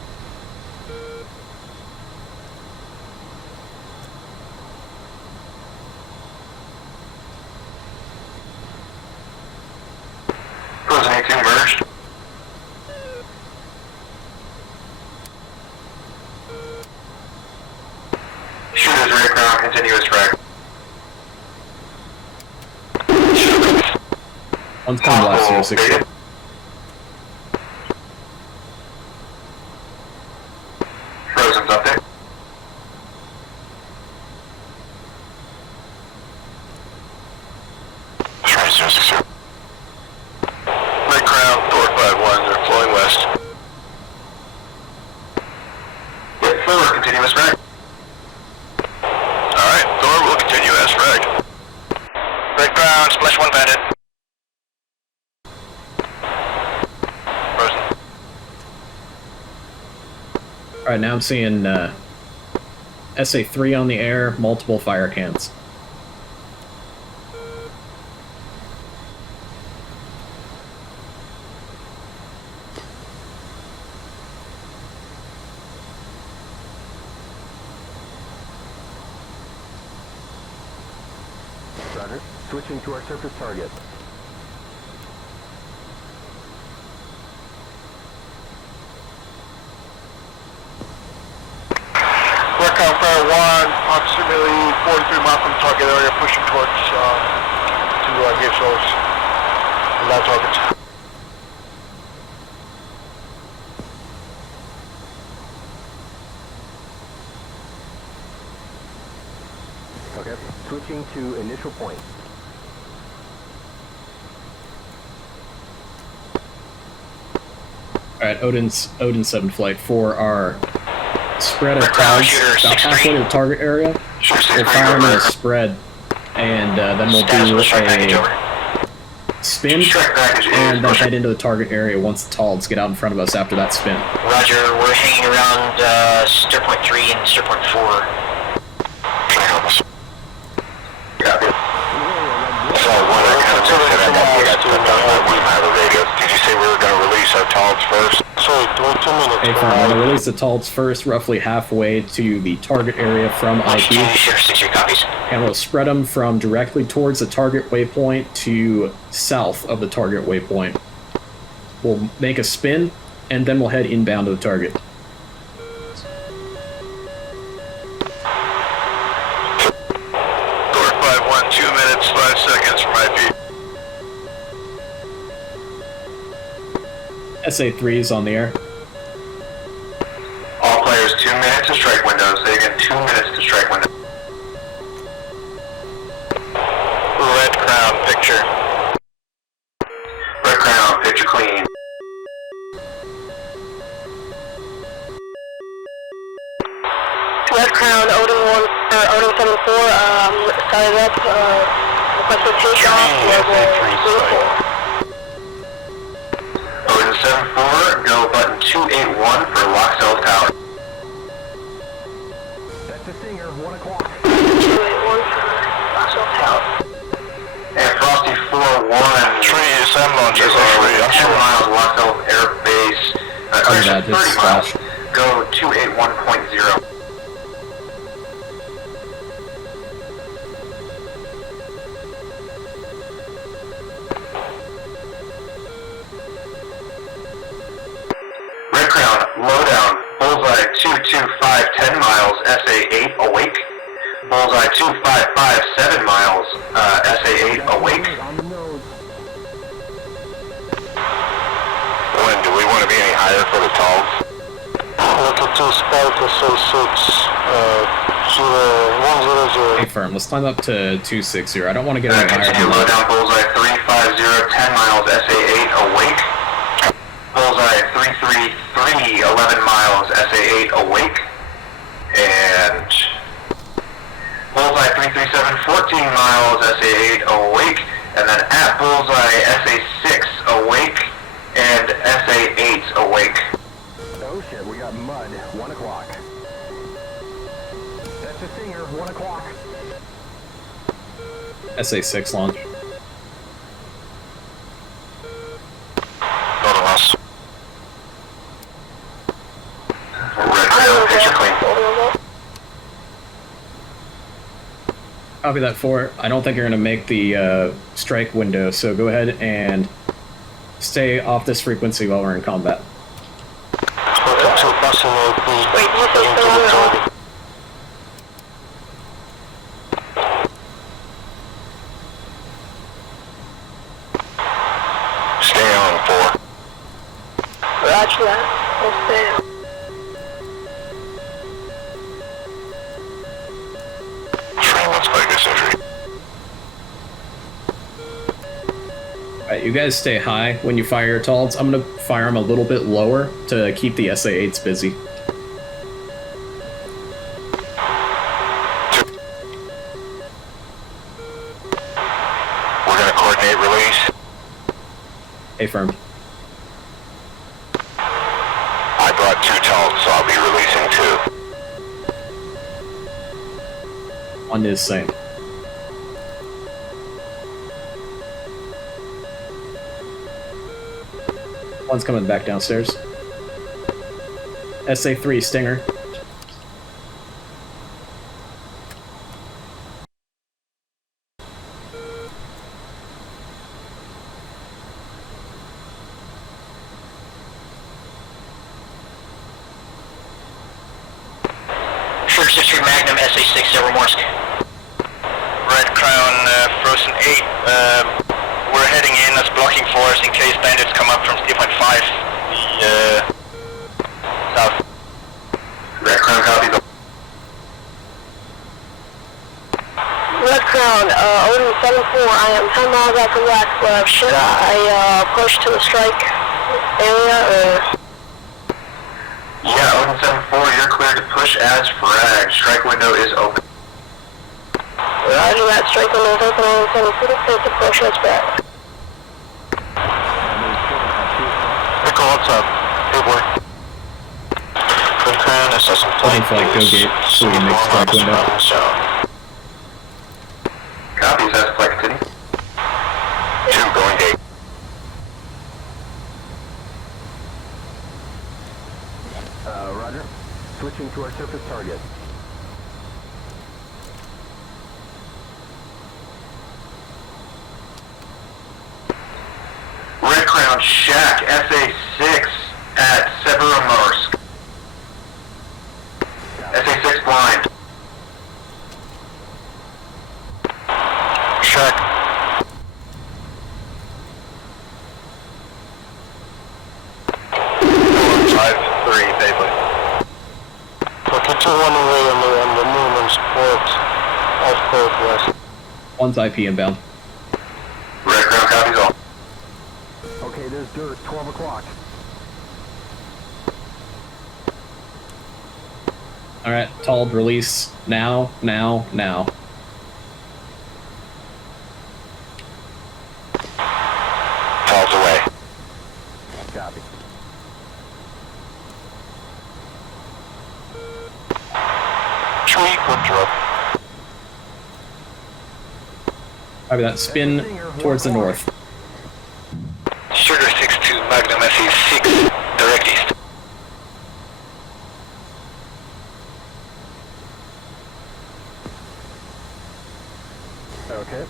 Frozen 18 merged. Shooters right ground, continuous frag. One's coming left, 060. Frozen's up there. Try 060. Red Crown, Thor 5-1, they're flowing west. Yep, forward, continuous frag. Alright, Thor will continue as frag. Red Crown, splash 1 bandit. Frozen. Alright, now I'm seeing SA-3 on the air, multiple fire cans. Roger. Switching to our surface target. Red Crown, Fire 1, approximately 43 miles from the target area, pushing towards to engage those live targets. Okay, switching to initial point. Alright, Odin 7 flight for our spread of TALDs about halfway to the target area. We'll fire them in a spread, and then we'll do a spin, and then head into the target area once the TALDs get out in front of us after that spin. Roger, we're hanging around Stir Point 3 and Stir Point 4. Copy. So one I kind of missed it. I know we got stepped on by one of my other radios. Did you say we were going to release our TALDs first? Sorry, 2 minutes. Hey, firm, we're going to release the TALDs first, roughly halfway to the target area from IP. And we'll spread them from directly towards the target waypoint to south of the target waypoint. We'll make a spin, and then we'll head inbound to the target. SA3 is on the air. All players 2 minutes to strike windows. They get 2 minutes to strike windows. Red Crown, picture. Red Crown, picture clean. Red Crown, Odin 74, started up, requested takeoff, level 74, go button 281 for Loxell Tower. That's the Stinger, 1 o'clock. 281 for Loxell Tower. And Frosty 41. Tree SM launches are 10 miles Loxell Air Base. Correction, 30 miles. Go 281.0. Lowdown, Bullseye 225, 10 miles, SA8 awake. Bullseye 255, 7 miles, SA8 awake. When do we want to be any higher for the TALDs? Look at 2 Spike SA6, 100. Hey, firm, let's climb up to 260. I don't want to get any higher Continue than that. lowdown, Bullseye 350, 10 miles, SA8 awake. Bullseye 333, 11 miles, SA8 awake. And Bullseye 337, 14 miles, SA8 awake. And then at Bullseye SA6 awake and SA8 awake. Oh shit, we got mud, 1 o'clock. That's the Stinger, 1 o'clock. SA6 launch. Go to us. Red Crown, picture clean. Copy that 4. I don't think you're going to make the strike window, so go ahead and stay off this frequency while we're in combat. Wait, you say still on or off? Stay on 4. Roger that. We'll stay on. Let's play this entry. Alright, you guys stay high when you fire your TALDs. I'm going to fire them a little bit lower to keep the SA8s busy. We're going to coordinate release. Hey, firm. I brought 2 TALDs, so I'll be releasing 2. One is same. One's coming back downstairs. SA3 Stinger. Fjords District Magnum, SA6, Severomorsk. Red Crown, Frozen 8. We're heading in. That's blocking for us in case bandits come up from 3.5. The south. Red Crown, copy. 7-4, I am 10 miles after Black. Should I push to the strike area or? Yeah, Odin 7-4, you're clear to push as frag. Strike window is open. Roger that, strike window is open, Odin 7-4, clear to push as frag. Echo, what's up? Hey boy. Quick assessing Flight go gate, so we can make strike window. Copies, that's flight continue. 2 going gate. Roger. Switching to our surface target. Red Crown Shack, SA-6 at Severomorsk. SA-6 blind. Shack. Okay, 2-1 away on the Newman's port, off port west. One's IP inbound. Red Crown copies all. Okay, there's dirt. 12 o'clock. Alright, TALD release. Now. TALDs away. Copy. Tree, good drop. Copy that. Spin towards the north. Sugar 6-2, Magnum SA-6, direct east. Okay.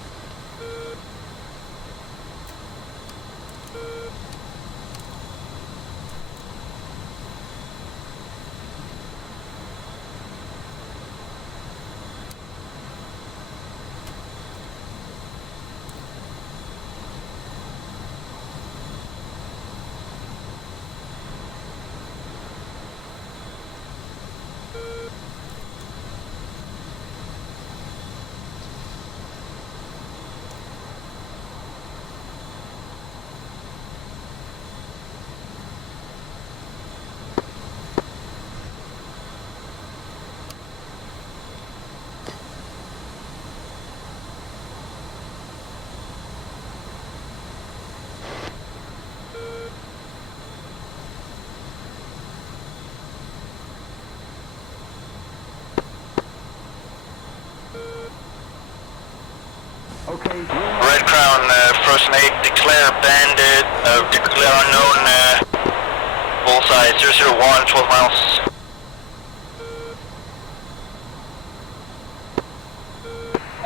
Okay. Red Crown, Frozen 8, declare bandit, declare unknown, bullseye 001, 12 miles.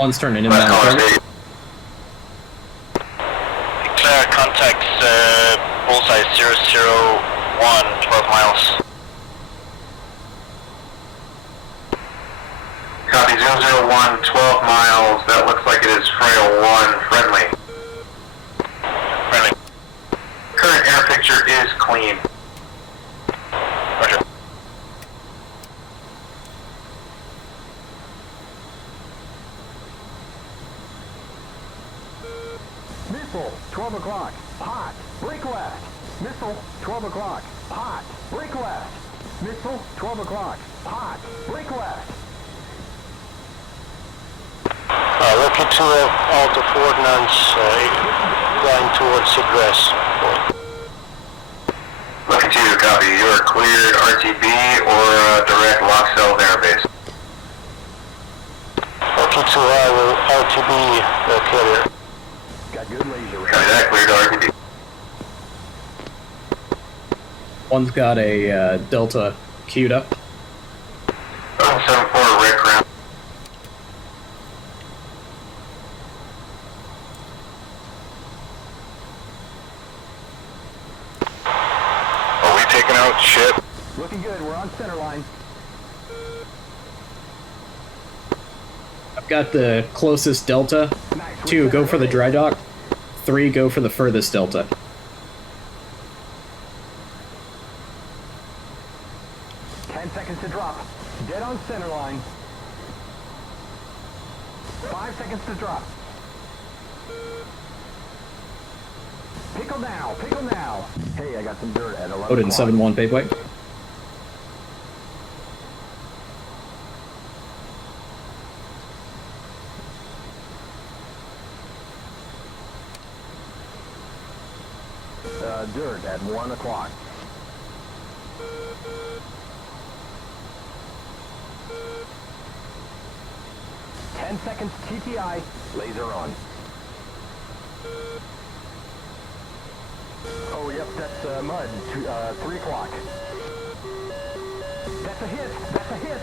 One's turning inbound. Target. Declare contacts, bullseye 001, 12 miles. Copy 001, 12 miles. That looks like it is Frail 1, friendly. Friendly. Current air picture is clean. Roger. Missile, 12 o'clock. Hot. Break left. Missile, 12 o'clock. Hot. Break left. Missile, 12 o'clock. Hot. Break left. Looking to Alta Ordnance, going towards Egress. Looking to you, copy. You are cleared RTB or direct lock cell airbase. Looking to RTB carrier. Got good laser range. Copy that, cleared RTB. One's got a Delta queued up. 74 Red Crown. Are we taking out ship? Looking good. We're on center line. I've got the closest Delta. 2, go for the dry dock. 3, go for the furthest Delta. Seconds to drop. Dead on center line. 5 seconds to drop. Pickle now, pickle now. Hey, I got some dirt at 11 Odin o'clock. 7-1 paveway. Dirt at 1 o'clock. Ten seconds TTI. Laser on. Oh, yep, that's mud. 3 o'clock. That's a hit. That's a hit.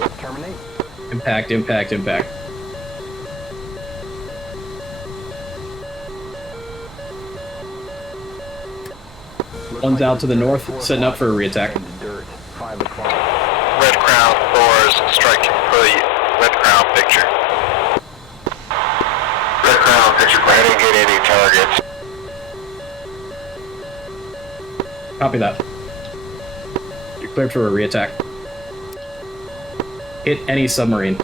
Let's terminate. Impact, impact, impact. One's out to the north, setting up for a reattack. Dirt. 5 o'clock. Red Crown 4s striking for the Red Crown picture. Red Crown, picture plan. I didn't get any targets. Copy that. You're cleared for a reattack. Hit any submarine.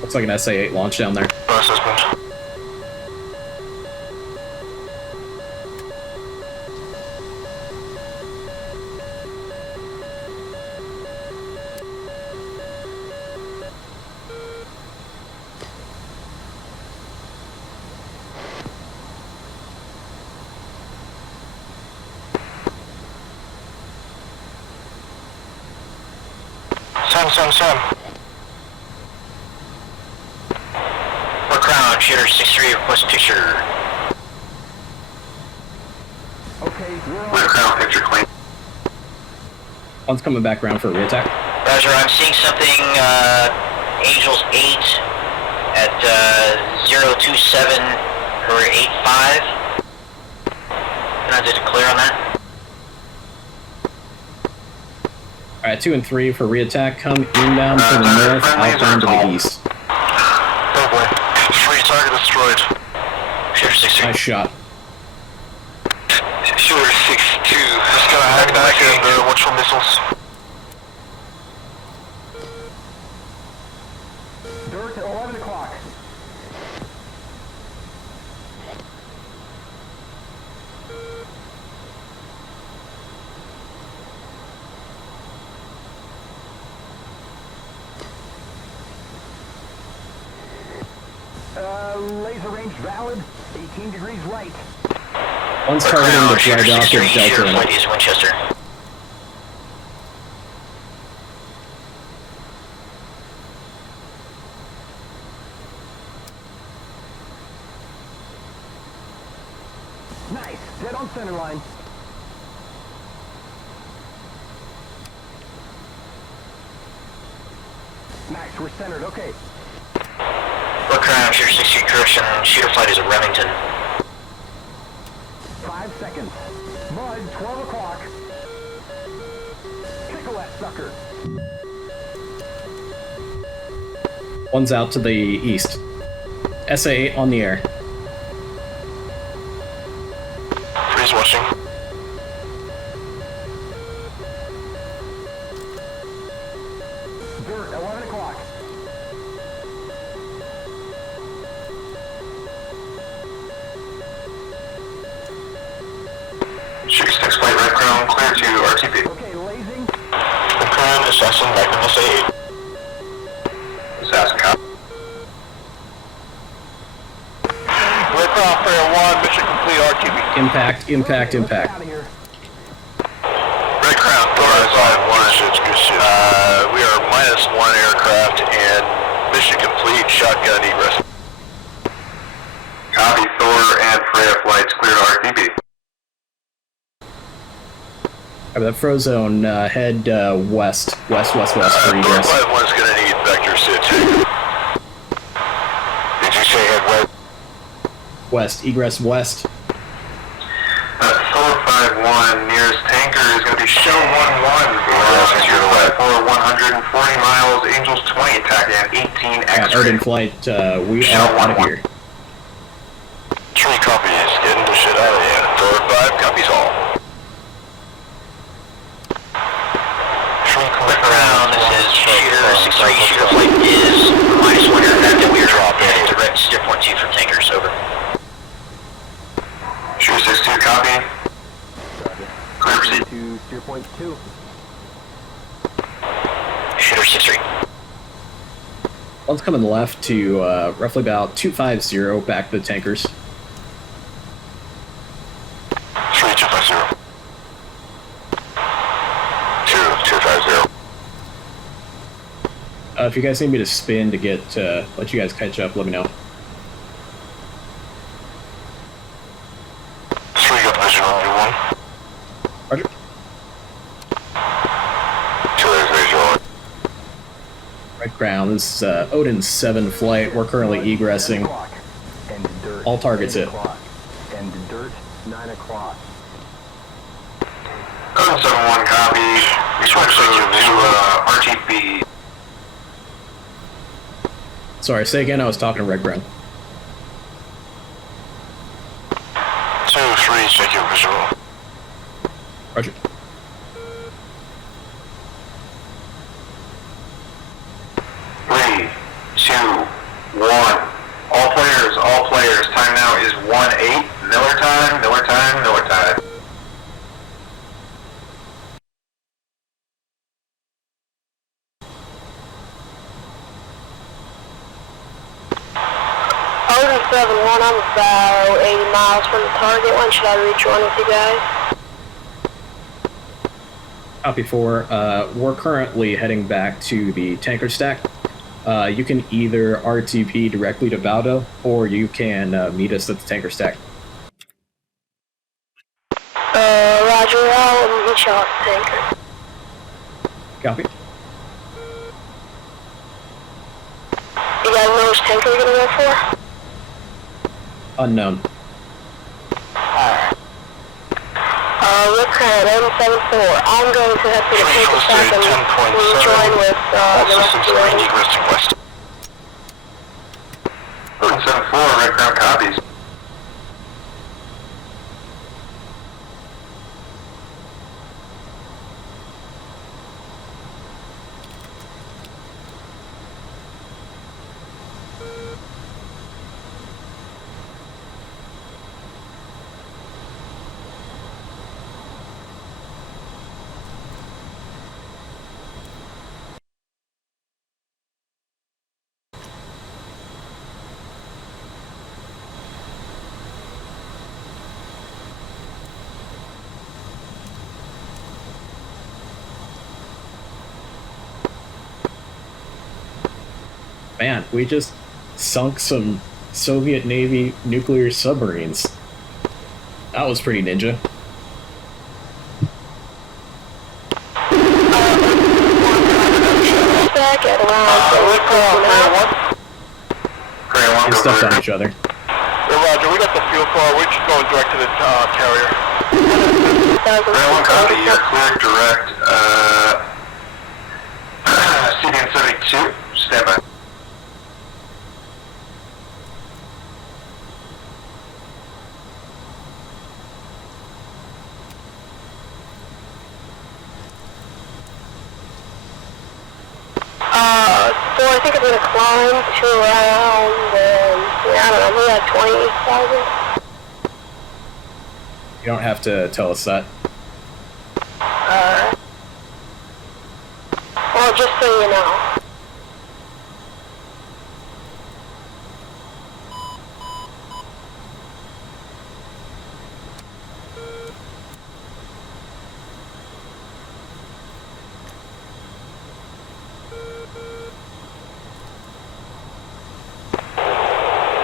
Looks like an SA-8 launch down there. Assessment. Sam. Red Crown, shooter 6-3, request picture. Okay, we're on. Red Crown, picture clean. One's coming back around for a reattack. Roger, I'm seeing something, Angels 8 at 027 or 85. Can I just clear on that? Alright, 2 and 3 for reattack. Come inbound from the north, outbound to the east. Oh boy. Free target destroyed. Shooter 6-3. Nice shot. Shooter 6-2. Just gonna hack back and watch for missiles. Dirt at 11 o'clock. Laser range valid. 18 degrees right. One's targeting the dry dock of Delta. Shooter in flight it. is Winchester. Nice. Dead on center line. Nice. We're centered. Okay. Red Crown, shooter 6-3, correction. Shooter flight is at Remington. 5 seconds. Mud. 12 o'clock. Pickle that sucker. One's out to the east. SA-8 on the air. Freeze watching. Dirt. 11 o'clock. Shooter 6 flight Red Crown, clear to RTP. Okay, lasing. Red Crown, assassin, Magnum SA-8. Assassin cop. Red Crown, player 1, mission complete, RTB. Impact, impact, Out impact. of here. Red Crown, Thor, 1 shit, good shit. We are -1 aircraft and mission complete, shotgun egress. Copy, Thor and Freya flights clear to RTP. Alright, that Frozone, head west for Thor egress. flight 1's gonna need vector sit. Did you say head west? West, egress west. Thor 5-1, nearest tanker is going to be show 1-1. Yes, you're flight for 140 miles, Angels 20, TACAN 18 X-ray. Odin flight, we Show are out of 1-1. here. 3 copies, getting the shit out of here. Thor 5 copies all. Red Crown, Steer point 2. Shooter 6-3. One's coming left to roughly about 250 back to the tankers. 3250. 250. If you guys need me to spin to get let you guys catch up, let me know. 3 got vision on you, 1. Roger. 2 is visual. Red ground. This is Odin 7 flight. We're currently egressing. End dirt. All targets 8 hit. o'clock. End dirt. 9 o'clock. Odin 7-1 copy. We switched to RTB. Sorry, say again. I was talking to red ground. 2-3, check your visual. Roger. Three, two, one. All players. Time now is 1-8. Miller time. Odin 7-1, I'm about 80 miles from the target. When should I rejoin with you guys? Copy 4. We're currently heading back to the tanker stack. You can either RTP directly to Valdo, or you can meet us at the tanker stack. Roger, I'll meet you at the tanker. Copy. You guys know which tanker you're gonna go for? Unknown. Alright. Look at M74. I'm going to head to the tanker stack and rejoin with the rest of the lane. Egressing west. Odin 7-4, red ground copies. Man, we just sunk some Soviet Navy nuclear submarines. That was pretty ninja. Back at around We stepped on each other. Roger, we got the fuel car. We're just going direct to the carrier. Red 1 copy, you're clear direct. CDN 72, stand by. So I think I'm gonna climb to around, I don't know, maybe like 20,000. You don't have to tell us that. Well, just so you know.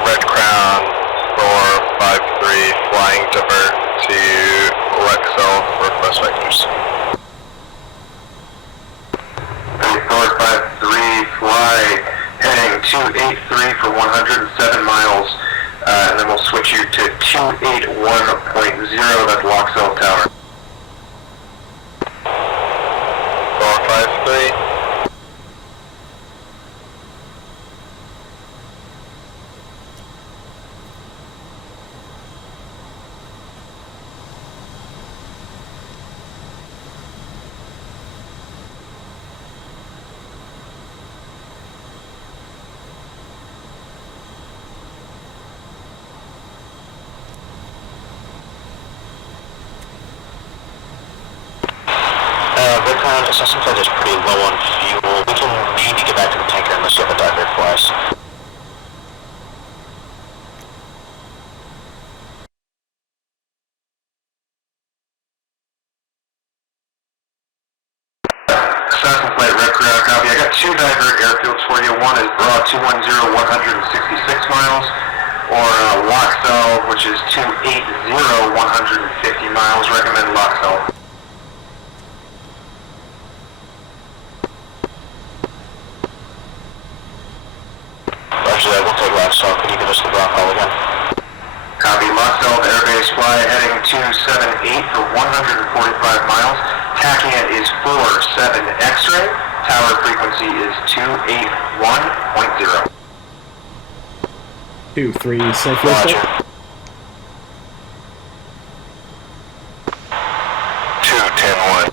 Red Crown 453, flying divert to Lexel, request vectors. North 53, fly, heading 283 for 107 miles, and then we'll switch you to 281.0, that's Loxell Tower. 453. Crown, it seems like it's pretty low on fuel. We can maybe get back to the tanker unless you have a divert for us. Assassin Flight Red Crowd, copy. I got 2 divert airfields for you. One is Broad 210, 166 miles, or Loxel, which is 280, 150 miles. Recommend Loxel. Actually, I will take Loxel. Can you give us the ground call again? Copy. Loxel to Airbase Fly heading 278 for 145 miles. Tacking it is 47 X-ray. Tower frequency is 281.0. 2-3, safe lift. 2-10-1.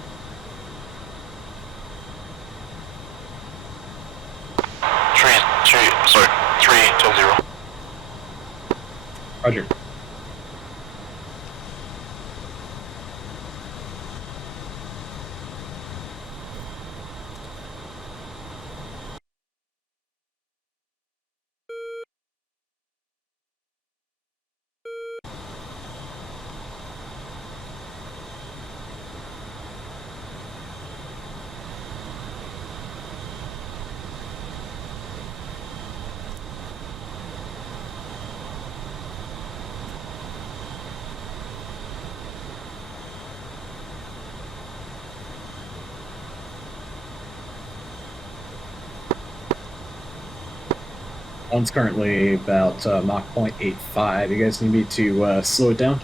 3-10-0. Roger. One's currently about Mach 0.85. You guys need me to slow it down?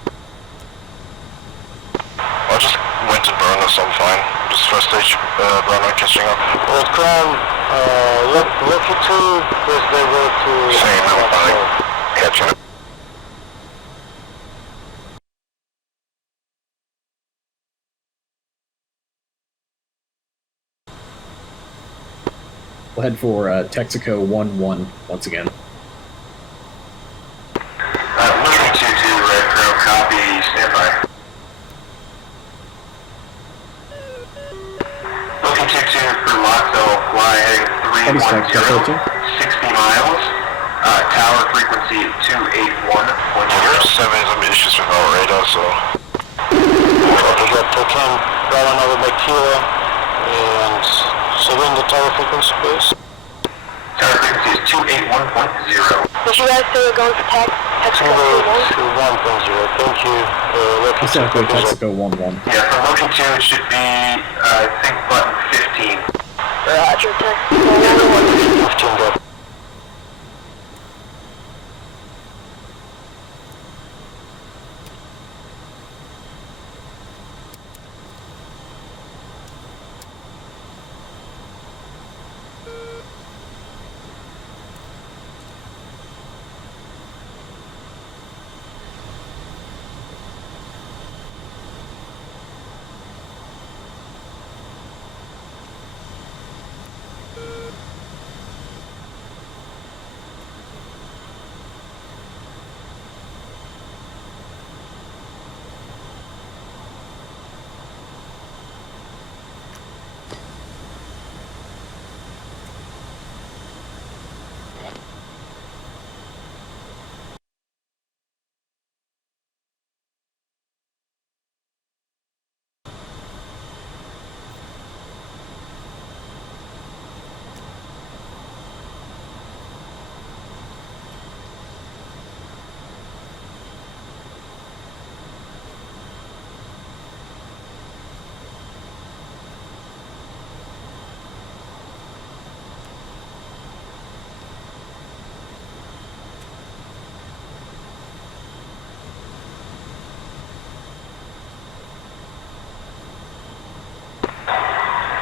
I just went to burn us, I'm fine. Just first stage burner catching up. Red Crown, look at 2, because they go to... Same, I'm fine. Catching up. We'll head for Texaco 1-1 once again. Looking 2-2, Red Crow, copy, stand by. Looking 2-2 for Loxel, fly heading 310, 60 miles. Tower frequency 281.0. We're just having some issues with our radar, so... We got Tokan, Bravo Nova Bakila, and surrender tower frequency, please. Tower frequency is 281.0. Did you guys say you're going for Texaco 2-1.0, thank you. Exactly, Texaco 1-1. Yeah, for looking 2, it should be, I think, button 15. Roger, Texaco 15 go.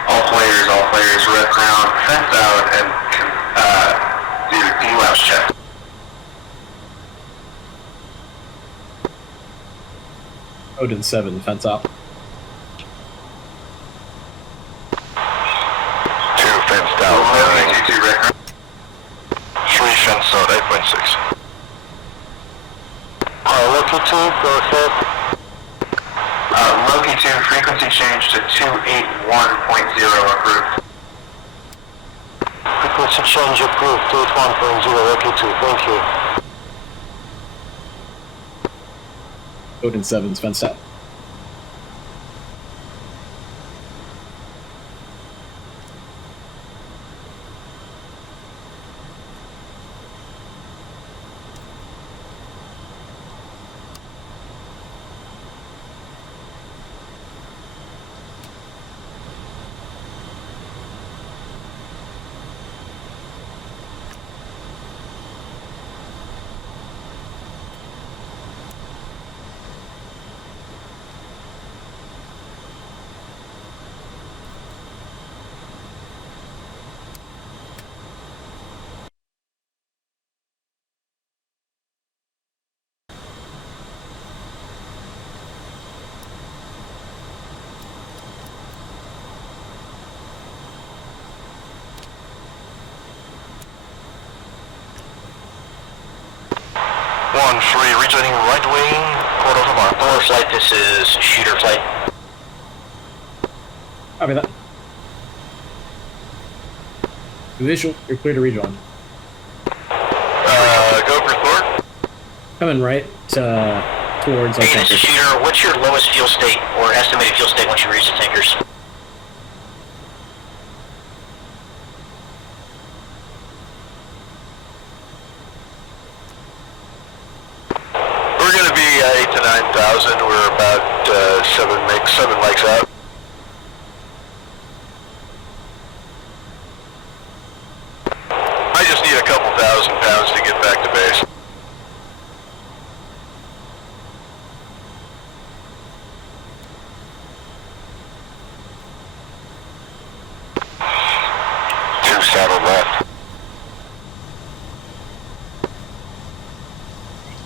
All players, Red Crown, fence out, and do DLAPS check. Odin 7, fence up. 2 fenced out, 2-2, Red Crown. 3 fenced out, 8.6. Lucky 2, go ahead. Loki 2, frequency change to 281.0 approved. Frequency change approved, 281.0, Loki 2, thank you. Odin 7's fenced out. Rejoining right wing, quarter of a mile. Forward flight, this is shooter flight. Copy that. Visual, you're clear to rejoin. Go for Thor. Coming right towards our Hey, this is tankers. shooter. What's your lowest fuel state or estimated fuel state once you reach the tankers? We're going to be 8 to 9,000. We're about 7 mics out. I just need a couple thousand pounds to get back to base. Two saddle left.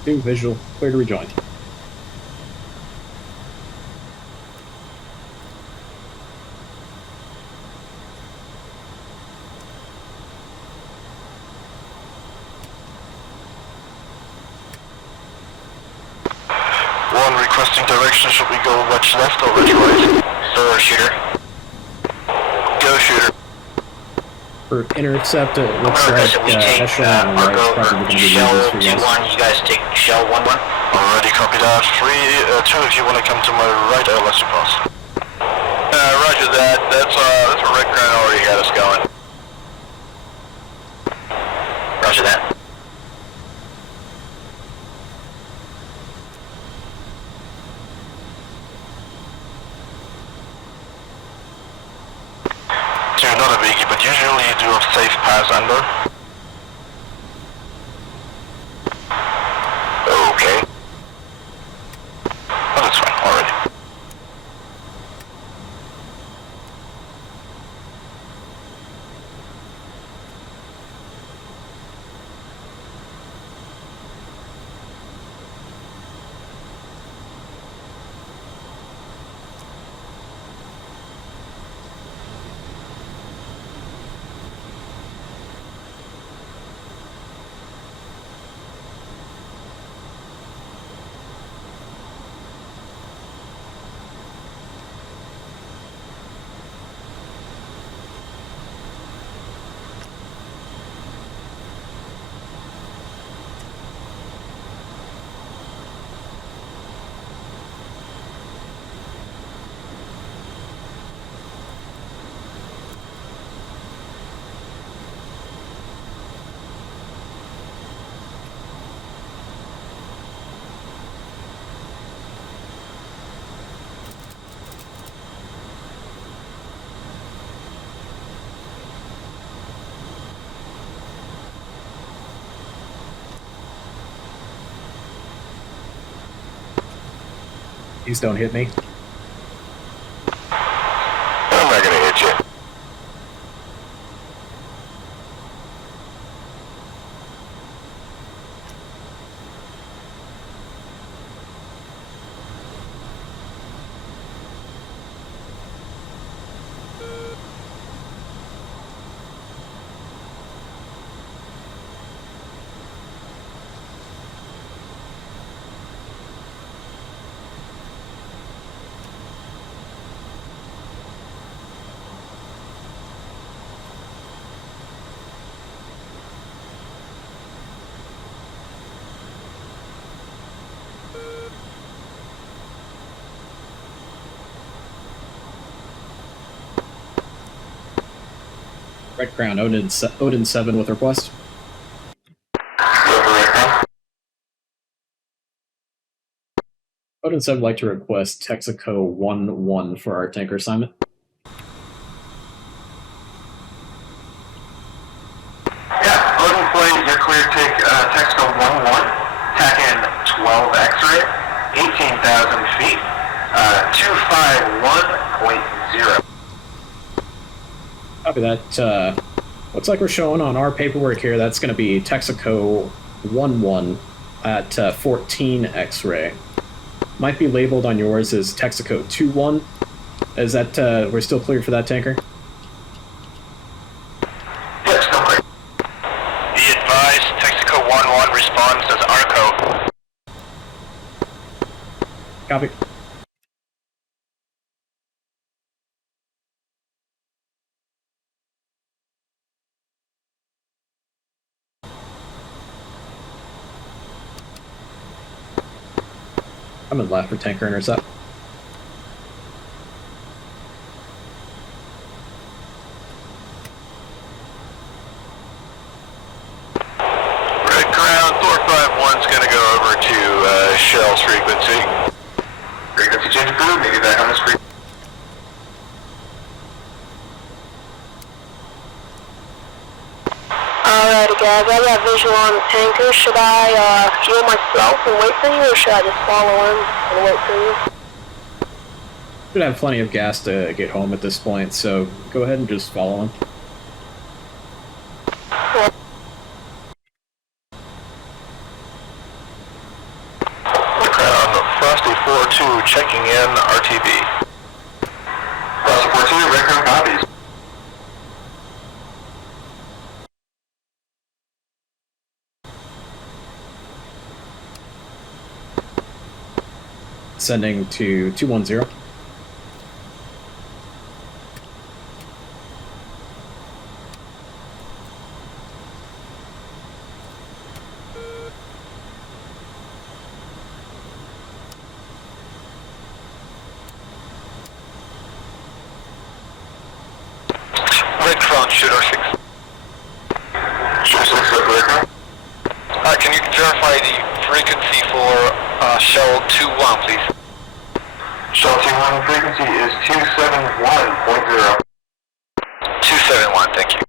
Two visual, clear to rejoin. One requesting direction. Should we go wedge left or wedge right? Thor, shooter. Go shooter. For intercept, it looks I'm gonna like request that we take echelon on the right is Argo probably or going to be Shell easiest for you guys. 2-1. You guys take Shell 1-1. Already copy that. 2 if you want to come to my right, I'll let you pass. Roger that. That's where Rick Grant already had us going. Roger that. Dude, not a biggie, but usually you do a safe pass under. Okay. Oh, that's fine, already. Please don't hit me. I'm not gonna hit you. Red Crown, Odin 7 with request. Odin 7 would like to request Texaco 1-1 for our tanker assignment. Yeah, Odin Flight, you're clear to take Texaco 1-1, tack in 12 X-ray, 18,000 feet, 251.0. Copy that. Looks like we're showing on our paperwork here that's going to be Texaco 1-1 at 14 X-ray. Might be labeled on yours as Texaco 2-1. Is that, we're still clear for that tanker? Yes, still clear. Be advised, Texaco 1-1 responds as Arco. Copy. I'm in left for tanker intercept. Red Crown, Thor 5-1's gonna go over to Shell's frequency. Frequency change approved, maybe back on the screen. Alrighty guys, I got visual on the tanker. Should I fuel myself and wait for you, or should I just follow him and wait for you? Should have plenty of gas to get home at this point, so go ahead and just follow him. Frosty 4-2 checking in RTB. Frosty 4-2, Red Crown copies. Sending to 210. Red Crown, Shooter 6. Shooter 6, Red Crown. Can you verify the frequency for Shell 2-1, please? Shell 2-1 frequency is 271.0. 271, thank you.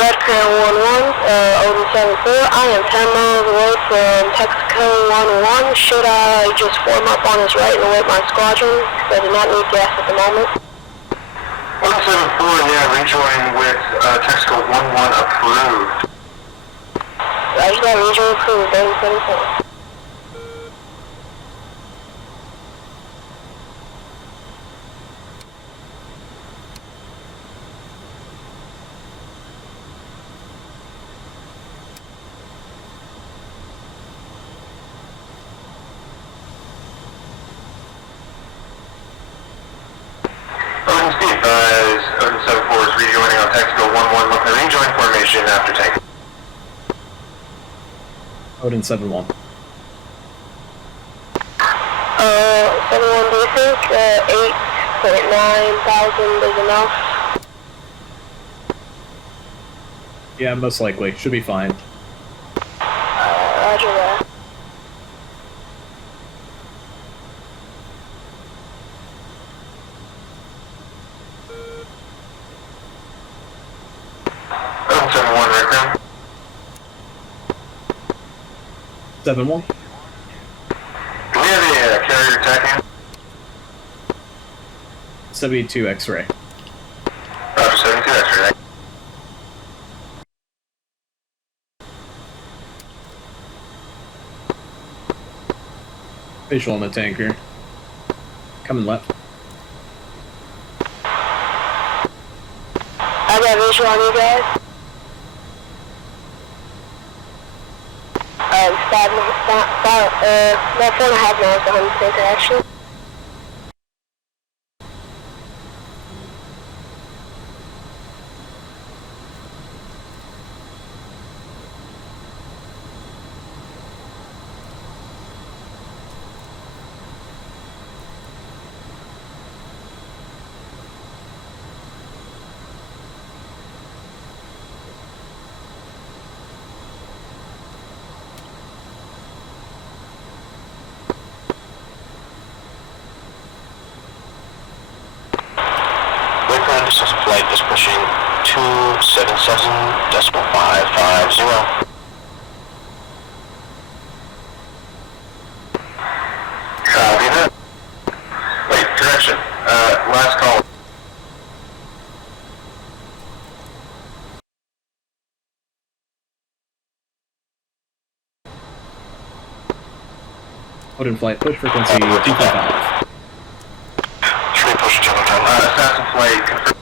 Red Crown 1-1, Odin 7-4. I am 10 miles away from Texaco 1-1. Should I just form up on his right and await my squadron? Because I do not need gas at the moment. 174, yeah, rejoin with Texaco 1-1 approved. Roger that, Rejoin approved, Odin 7-4. Odin Steve, Odin 74 is rejoining on Texaco 1-1 with the rejoin formation after tank. Odin 7-1. 7-1, do you think 8.9 thousand is enough? Yeah, most likely. Should be fine. Roger that. Odin 7-1, Red Crown. 7-1. Do we have a carrier attacking? 72 X-ray. Roger, 72 X-ray. Visual on the tanker. Coming left. I got visual on you guys. 4.5 miles behind the tanker, actually. distance of flight is pushing 277.550. Copy that. Wait, correction. Last call. Out in flight, push frequency 255. 3 push channel time. Assassin flight, confirm.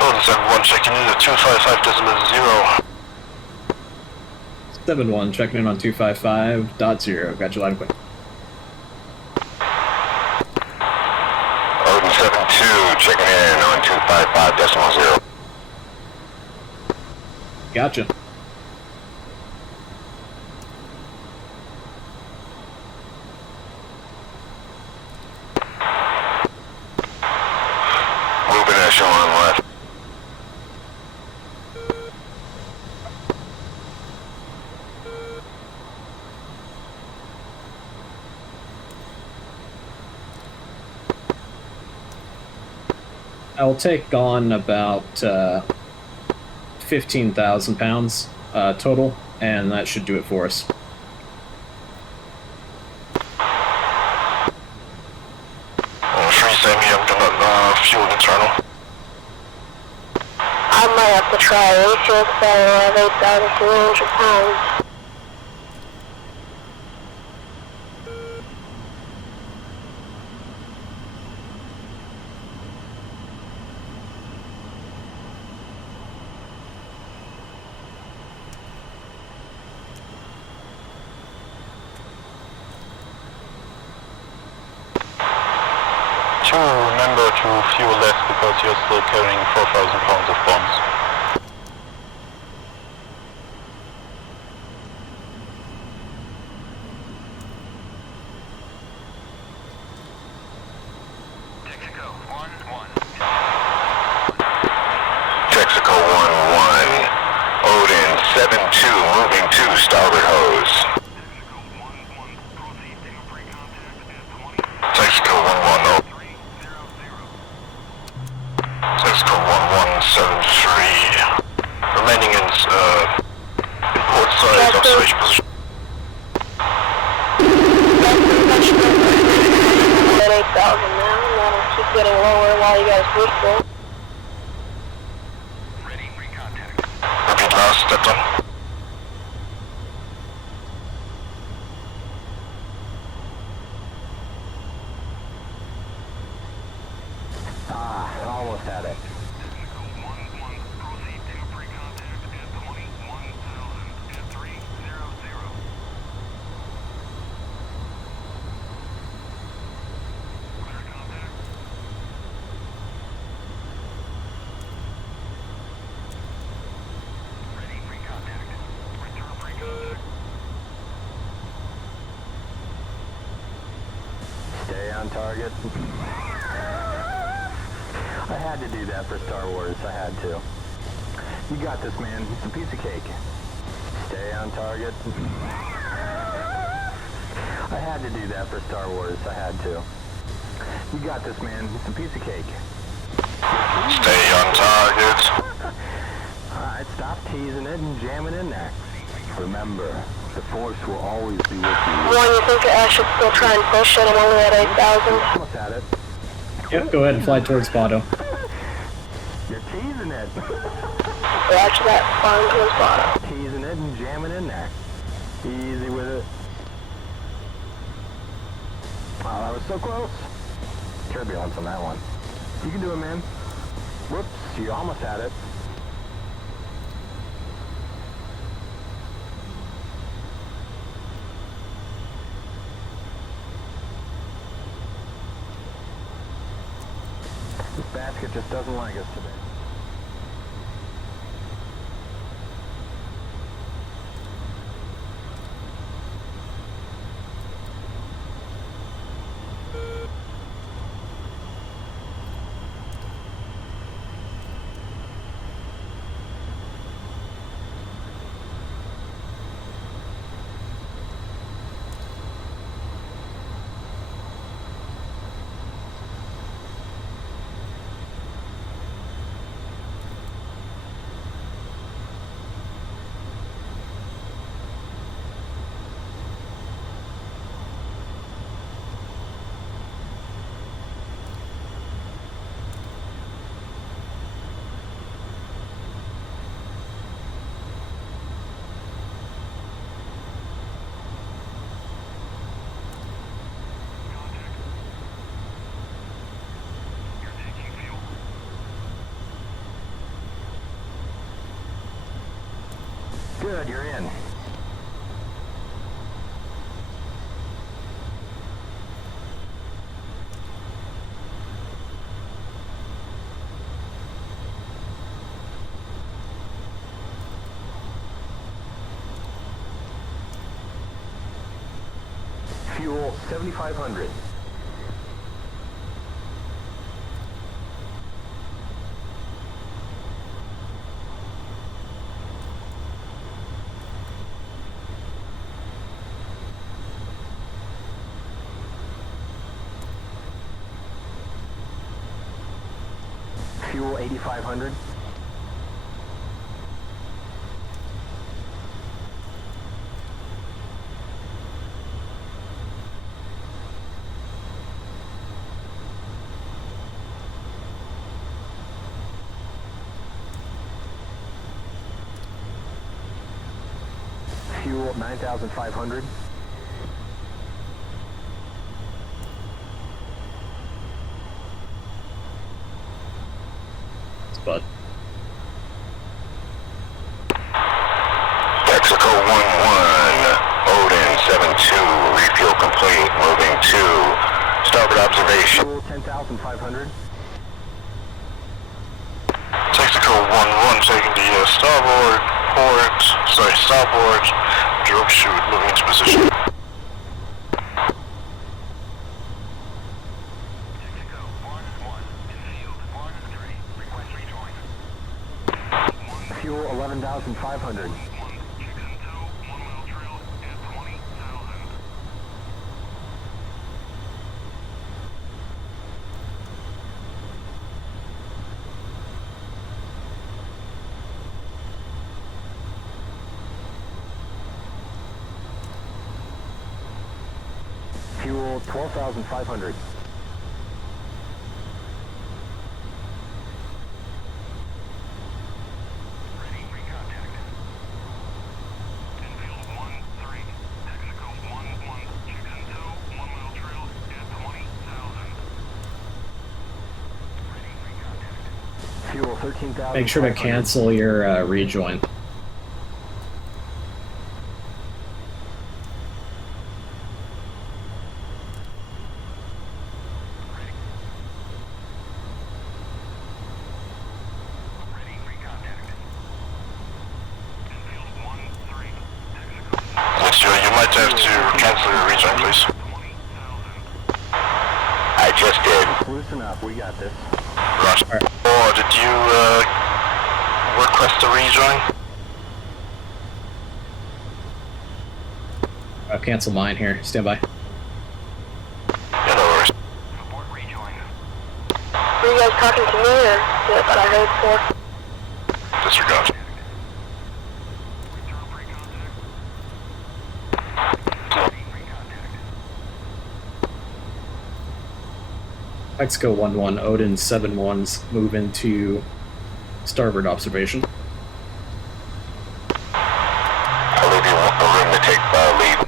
Odin 71 checking in at 255.0. 71, checking in on 255.0. Got you loud and quick. Odin 72 checking in on 255.0. Gotcha. Moving echelon left. I'll take on about 15,000 pounds total, and that should do it for us. Free semi, I'm gonna fuel internal. I might have to try refuel because I have 8,300 pounds. Remember to fuel less because you're still carrying 4,000 pounds of bombs. Texaco 1-1. Odin 7-2 moving to starboard hose. Texaco 1-1. Texaco 1173. Remaining in port side observation position. At 8,000 now, and that'll keep getting lower while you guys refuel. Repeat last, stepped on. Almost had it. Stay on target. I had to do that for Star Wars. I had to. You got this, man. It's a piece of cake. Stay on target. I had to do that for Star Wars. I had to. You got this, man. It's a piece of cake. Stay on target. Alright, stop teasing it and jamming in there. Remember, the Force will always be with you. One, you think I should still try and push it? I'm only at 8,000. Almost had it. Yep, go ahead and fly towards Botto. You're teasing it. Roger that, flying towards bottom. Teasing it and jamming in there. Easy with it. Wow, that was so close. Turbulence on that one. You can do it, man. Whoops, you almost had it. This basket just doesn't like us today. good, you're in. Fuel 7,500. Fuel 8,500. Fuel 9,500. But Texaco 1-1, Odin 7-2, refuel complete, moving to starboard observation. Fuel 10,500. Texaco 1-1 taking the starboard, drogue chute, moving into position. Fuel 11,500. Fuel 12,500. Fuel 13,000. make sure to cancel your rejoin. You might have to cancel your rejoin, please. I just did. Loosen up, we got this. Roger. Oh, did you request a rejoin? Cancel mine here. Stand by. Yeah, no worries. Were you guys talking to me, or that's what I heard for? Disregard. Mexico 1-1, Odin 7-1s move into starboard observation. I'll leave you a room to take lead.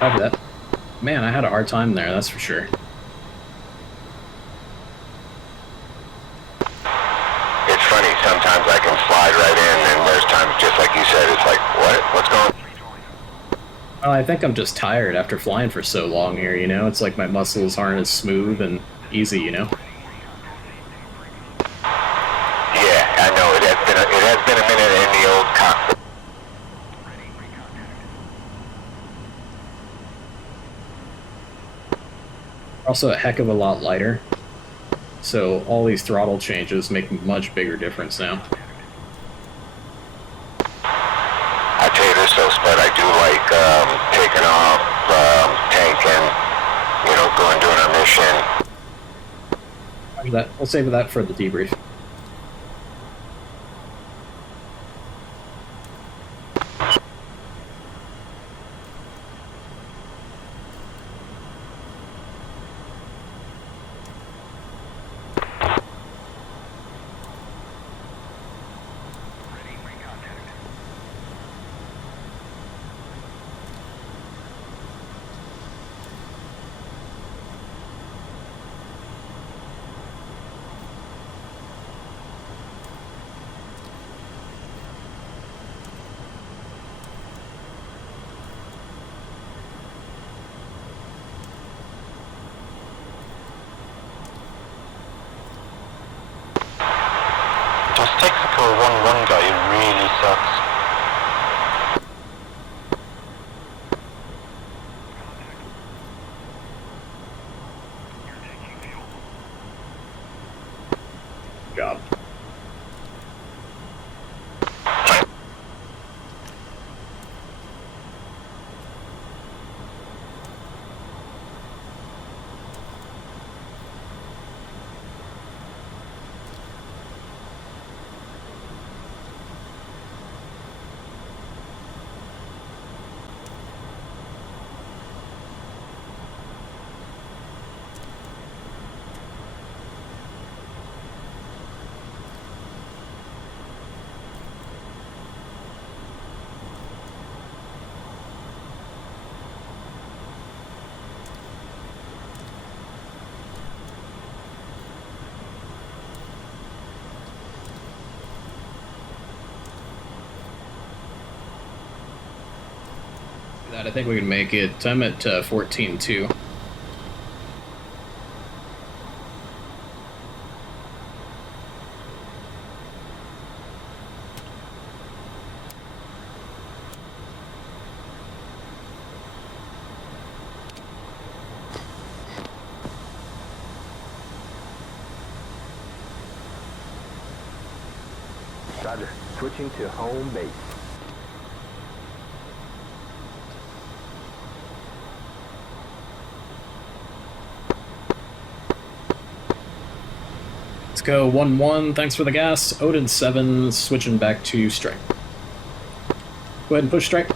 Copy that. Man, I had a hard time there, that's for sure. It's funny, sometimes I can slide right in, and there's times, just like you said, it's like, what? What's going on? Well, I think I'm just tired after flying for so long here, you know? It's like my muscles aren't as smooth and easy, you know? Yeah, I know, it has been a minute in the old cockpit. Also a heck of a lot lighter. So all these throttle changes make a much bigger difference now. I tell you this though, Spud, I do like taking off, tanking, you know, going doing our mission. Roger that. We'll save that for the debrief. the 1-1 guy really sucks. Job. That I think we can make it. I'm at 14-2. Roger. Switching to home base. Let's go 1-1. Thanks for the gas. Odin 7, switching back to strike. Go ahead and push strike.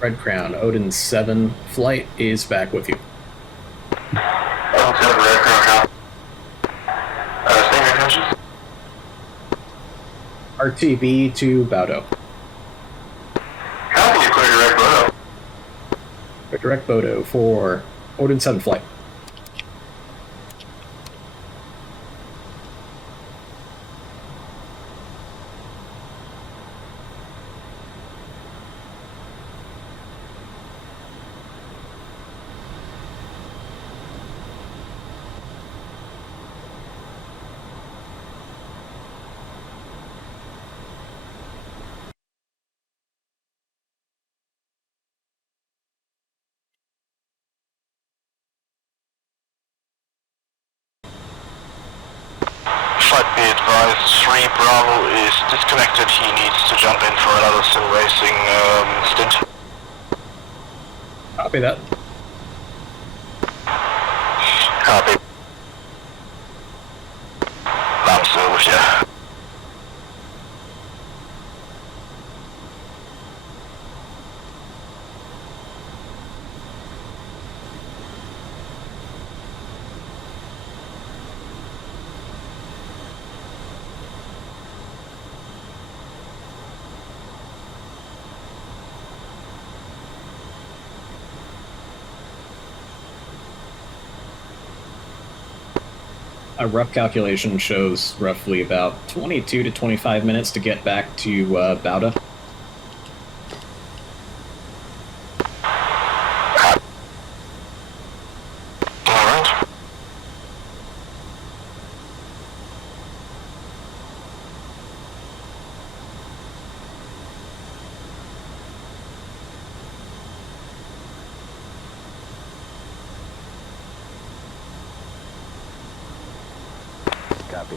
Red Crown, Odin 7, flight is back with you. Odin 7, Red Crown, statement attention. RTB to Baudo. Copy, you clear direct Bodo. Direct Bodo for Odin 7 flight. Flight be advised, 3 Bravo is disconnected, he needs to jump in for another sim racing stint. Copy that. Copy. I'm still with you. A rough calculation shows roughly about 22 to 25 minutes to get back to Bauda. Alright. Copy.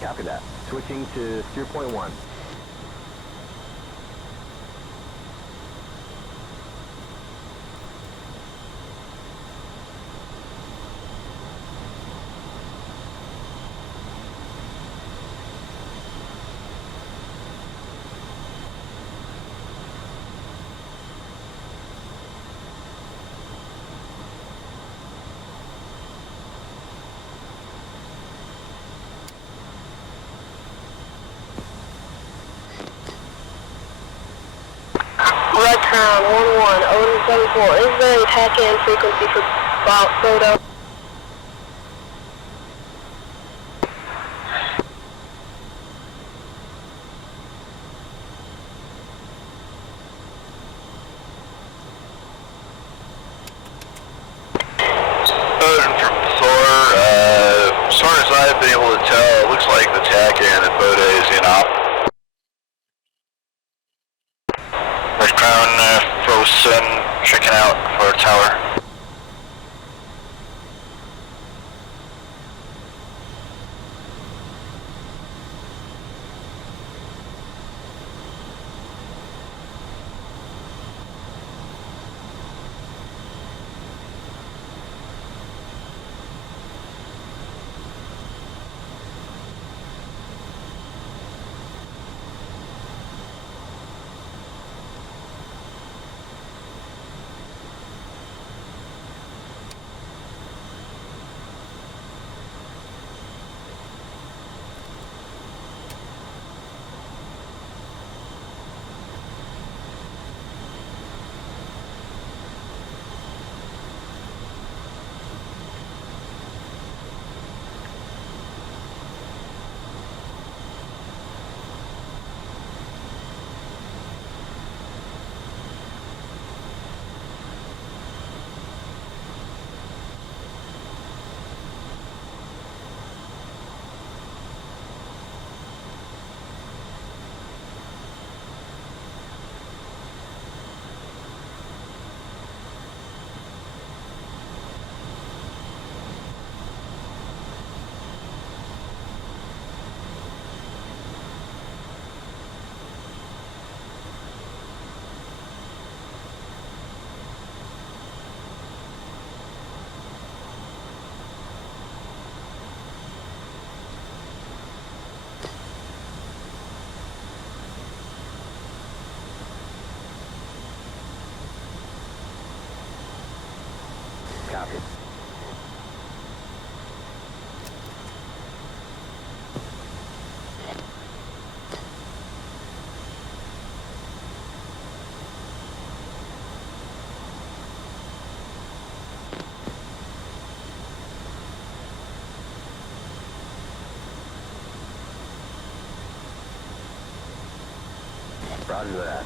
Copy that. Switching to steer point 1. Crown 11, Odin 74. Is there a TAC-in frequency for photo? Odin from Thor, as far as I've been able to tell, it looks like the TAC-in at Boda is in op. Red Crown, frozen, checking out for tower. Copy. Roger that.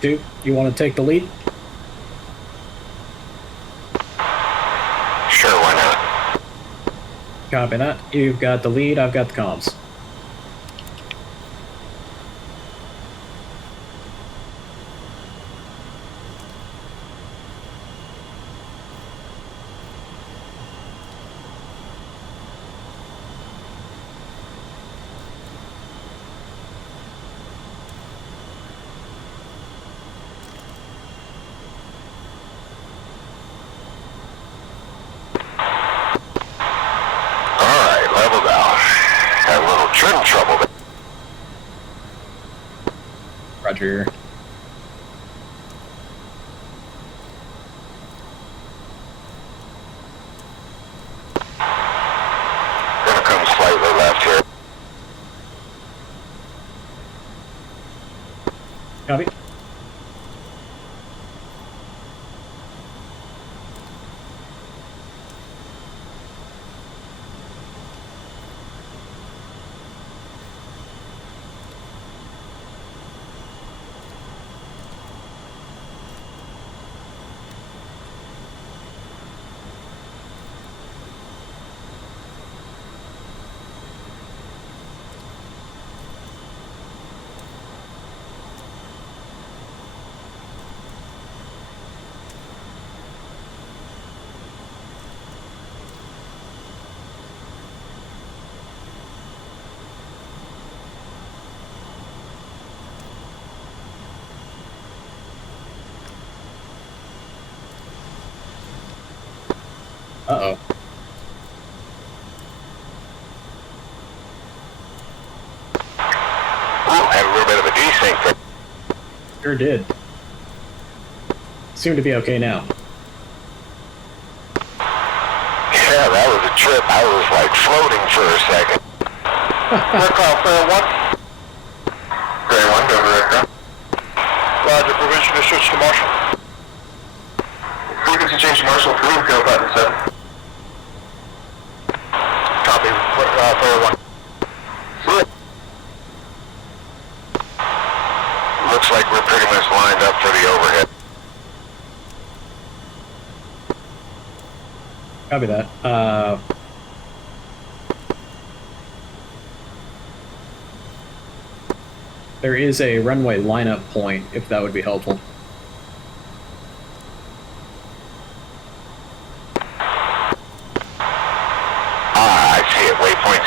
Duke, you want to take the lead? Sure, why not? Copy that. You've got the lead, I've got the comms. Trim trouble. Roger. Gonna come slightly left here. Copy. Uh-oh. Ooh, had a little bit of a desync. Sure did. Seem to be okay now. Yeah, that was a trip. I was like floating for a second. Aircraft, Fair 1. Gray 1, go over aircraft. Roger, provision to switch to Marshall. Frequency change to Marshall approved, go button 7. Copy, Fair 1. Looks like we're pretty much lined up for the overhead. Copy that. There is a runway lineup point, if that would be helpful. I see it, waypoint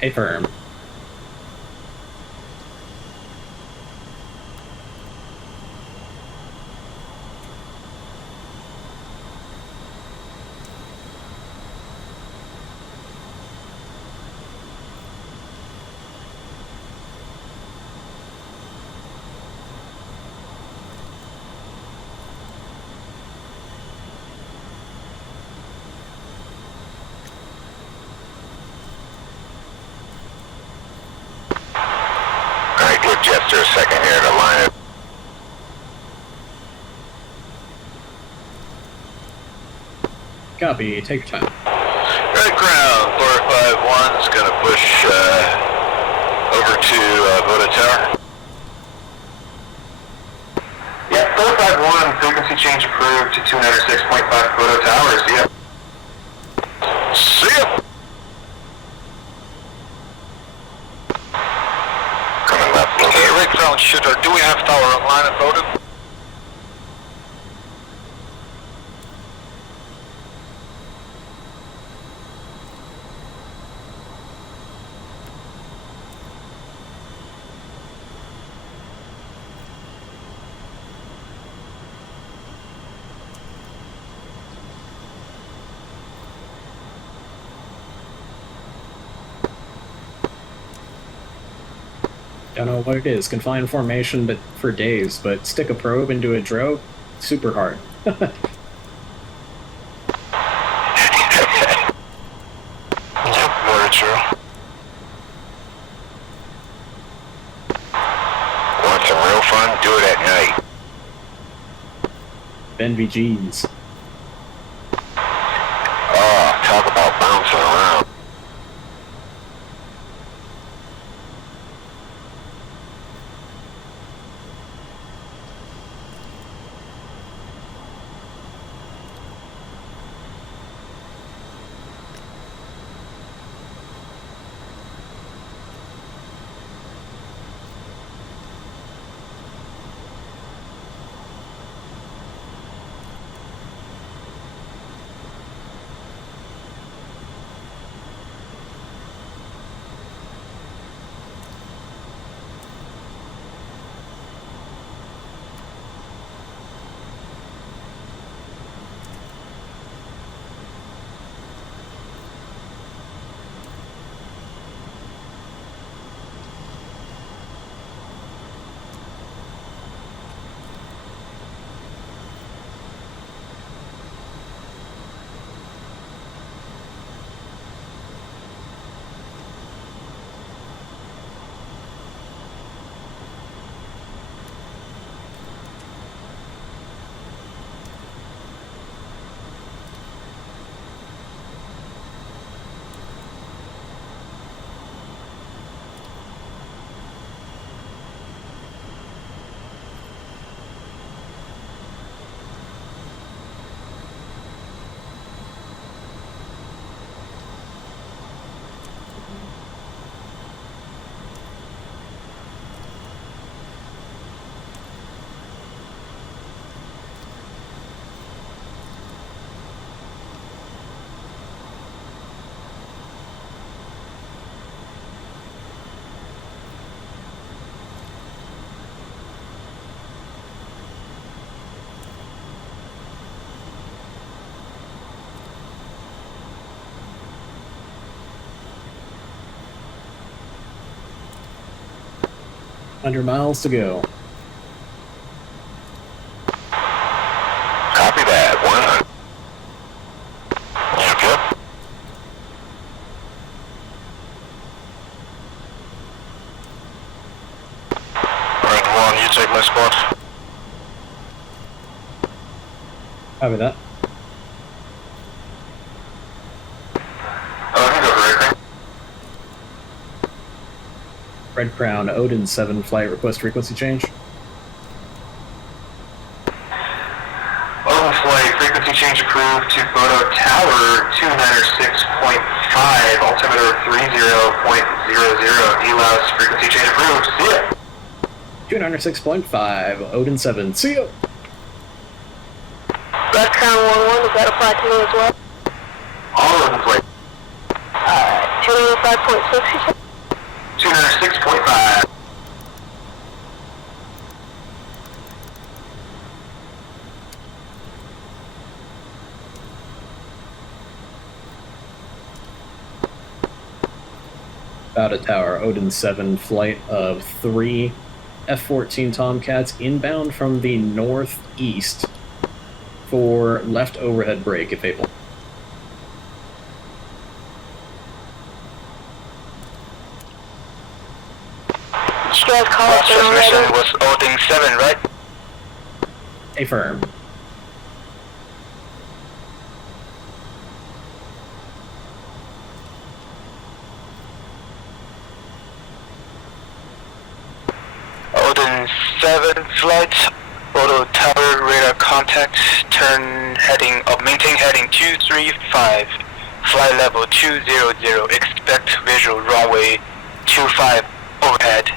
7. Affirm. Jester a second here to line it. Copy, take your time. Red ground, 451 is going to push over to Voda Tower. Yep, 451, frequency change approved to 206.5 Photo Towers, yep. See ya! Coming left. Okay, red ground shooter, do we have tower online at Voda? Don't know what it is. Confined formation but for days, but stick a probe into a drogue? Super hard. Yep, very true. Want some real fun? Do it at night. Ben VGs. Oh, talk about bouncing around. 100 miles to go. Copy that. 100. Yep. Right, one, you take my spot. Copy that. I can go for anything. Red Crown, Odin 7, flight request frequency change. Odin flight, frequency change approved to photo tower 296.5, altimeter 30.00, DLOS, frequency change approved, see ya! 296.5, Odin 7, see ya! Red Crown 1-1, does that apply to me as well? All Odin flight, 295.6, you said? 296.5. About a tower, Odin 7, flight of 3 F-14 Tomcats inbound from the northeast for left overhead brake if able. Did you guys call Last it transmission was Odin 7, right? Affirm. Odin 7 flight, auto tower radar contact, turn heading, maintain heading 235, flight level 200, expect visual runway 25 overhead.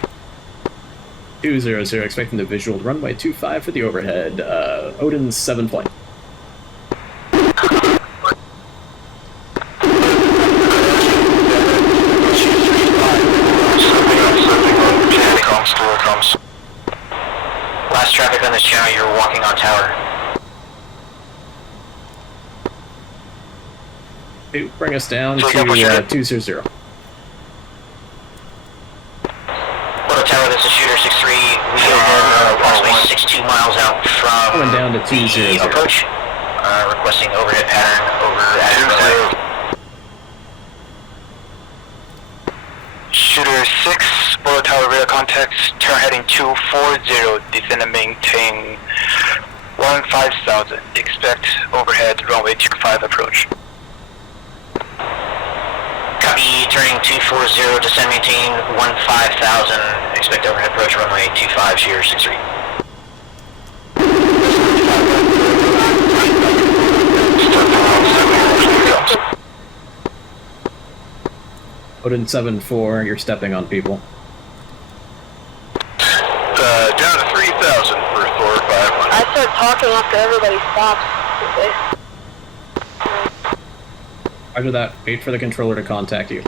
200, expecting the visual runway 25 for the overhead. Odin 7 flight. Last traffic on this channel, you're walking on tower. Bring us down to 200. Auto tower, this is shooter 6-3. We are approximately 62 miles out from Going down to 200. the approach. Requesting overhead pattern over Admiral. Shooter 6, auto tower radar contacts, turn heading 240, descend and maintain 15,000. Expect overhead runway 25 approach. Copy, turning 240, descend maintain 15,000. Expect overhead approach runway 25, shooter 6-3. Odin 7-4, you're stepping on people. Down to 3,000 for Thor 500. I start talking after everybody stops. After that, wait for the controller to contact you.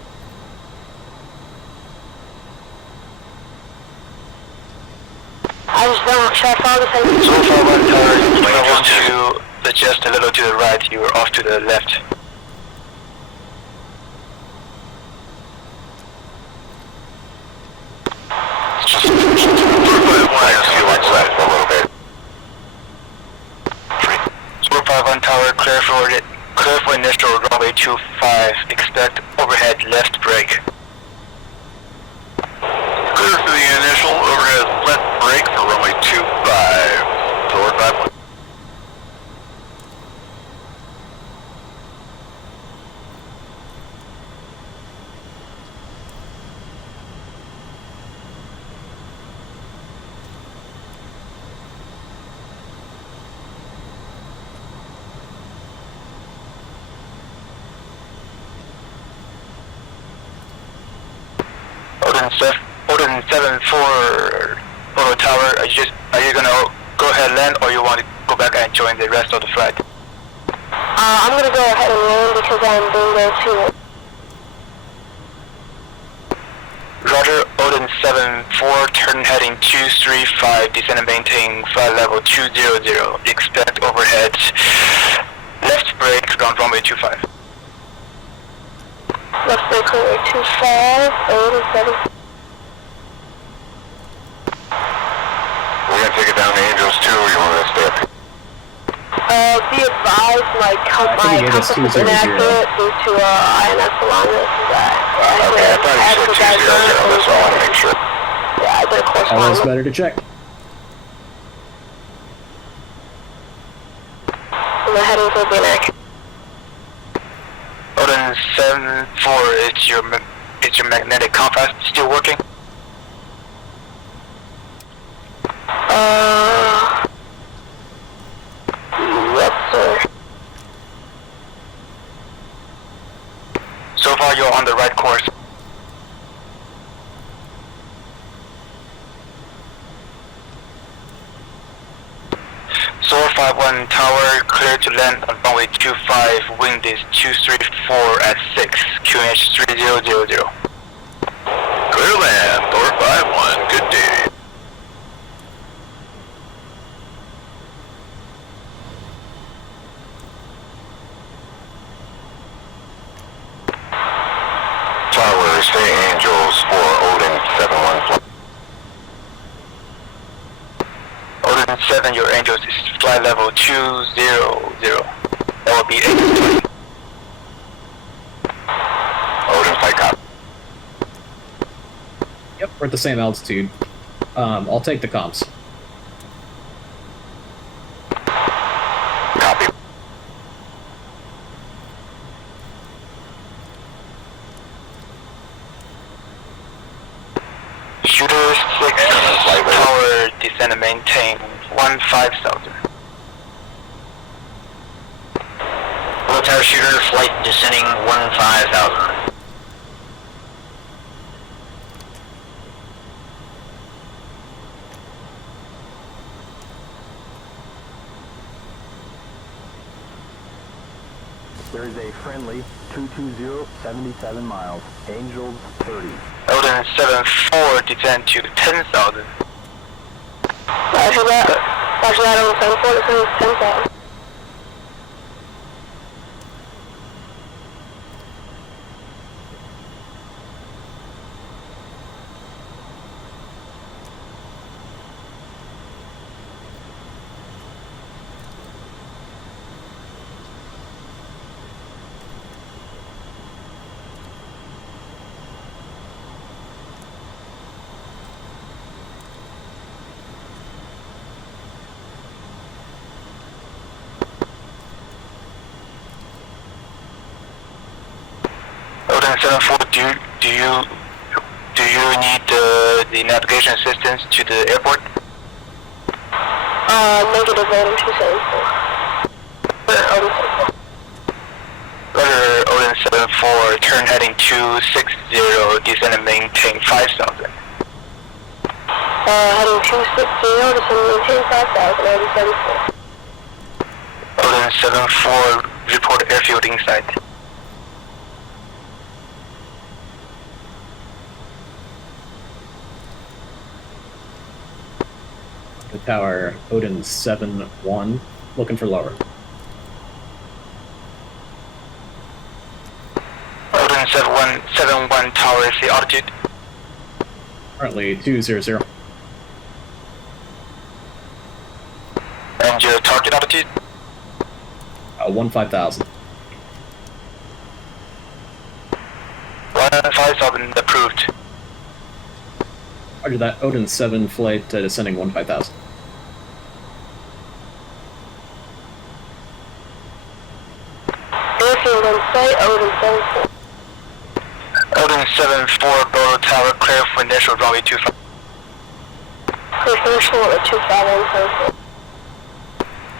I just don't, should I follow the same? So far, one tower, you may want to adjust a little to the right, you are off to the left. Just put it outside for a little bit. 451 tower, clear for initial runway 25, expect overhead left brake. Clear for the initial overhead left brake for runway 25. Thor 500. Odin 7-4 auto tower, are you gonna go ahead and land, or you want to go back and join the rest of the flight? I'm gonna go ahead and land because I'm bingo too. Roger, Odin 7-4, turn heading 235, descend and maintain flight level 200, expect overhead left brake on runway 25. Left brake runway 25, Odin 7. gonna take it down to Angels 2, or you want to stay up here? Be advised, my compass is inaccurate due to INS alignment. Okay, I thought you said 200, that's all I want to make sure. Yeah, I did a course Always better to check. And the headings will be inaccurate. Odin 7-4, is your magnetic compass still working? Yes, sir. So far you're on the right course. Soar 5-1 tower, clear to land on runway 25, wind is 234 at 6, QNH 3000. Clear land, Thor 5-1, good day. Tower, stay Angels for Odin 7-1. Odin 7, your Angels is flight level 200. That will be Egress 20. Odin flight copy. Yep, we're at the same altitude. I'll take the comps. Copy. Shooter 6, tower, descend and maintain 15,000. Tower shooter, flight descending 15,000. There is a friendly 220, 77 miles, Angels 30. Odin 7-4, descend to 10,000. Roger that. Roger that, Odin 7-4, descend to 10,000. Odin 7-4, do you need the navigation assistance to the airport? Negative Odin 274. Odin 74. Roger, Odin 7-4, turn heading 260, descend and maintain 5,000. Heading 260, descend and maintain 5,000, Odin 74. Odin 7-4, report airfield inside. The tower, Odin 7-1, looking for lower. Odin 7-1 tower is the altitude. Currently 200. And your target altitude? 15,000. 15,000 approved. Roger that, Odin 7 flight descending 15,000. Airfield on site, Odin 74. Odin 7-4, Bolo Tower, clear for initial runway 25. Clear for initial at 25,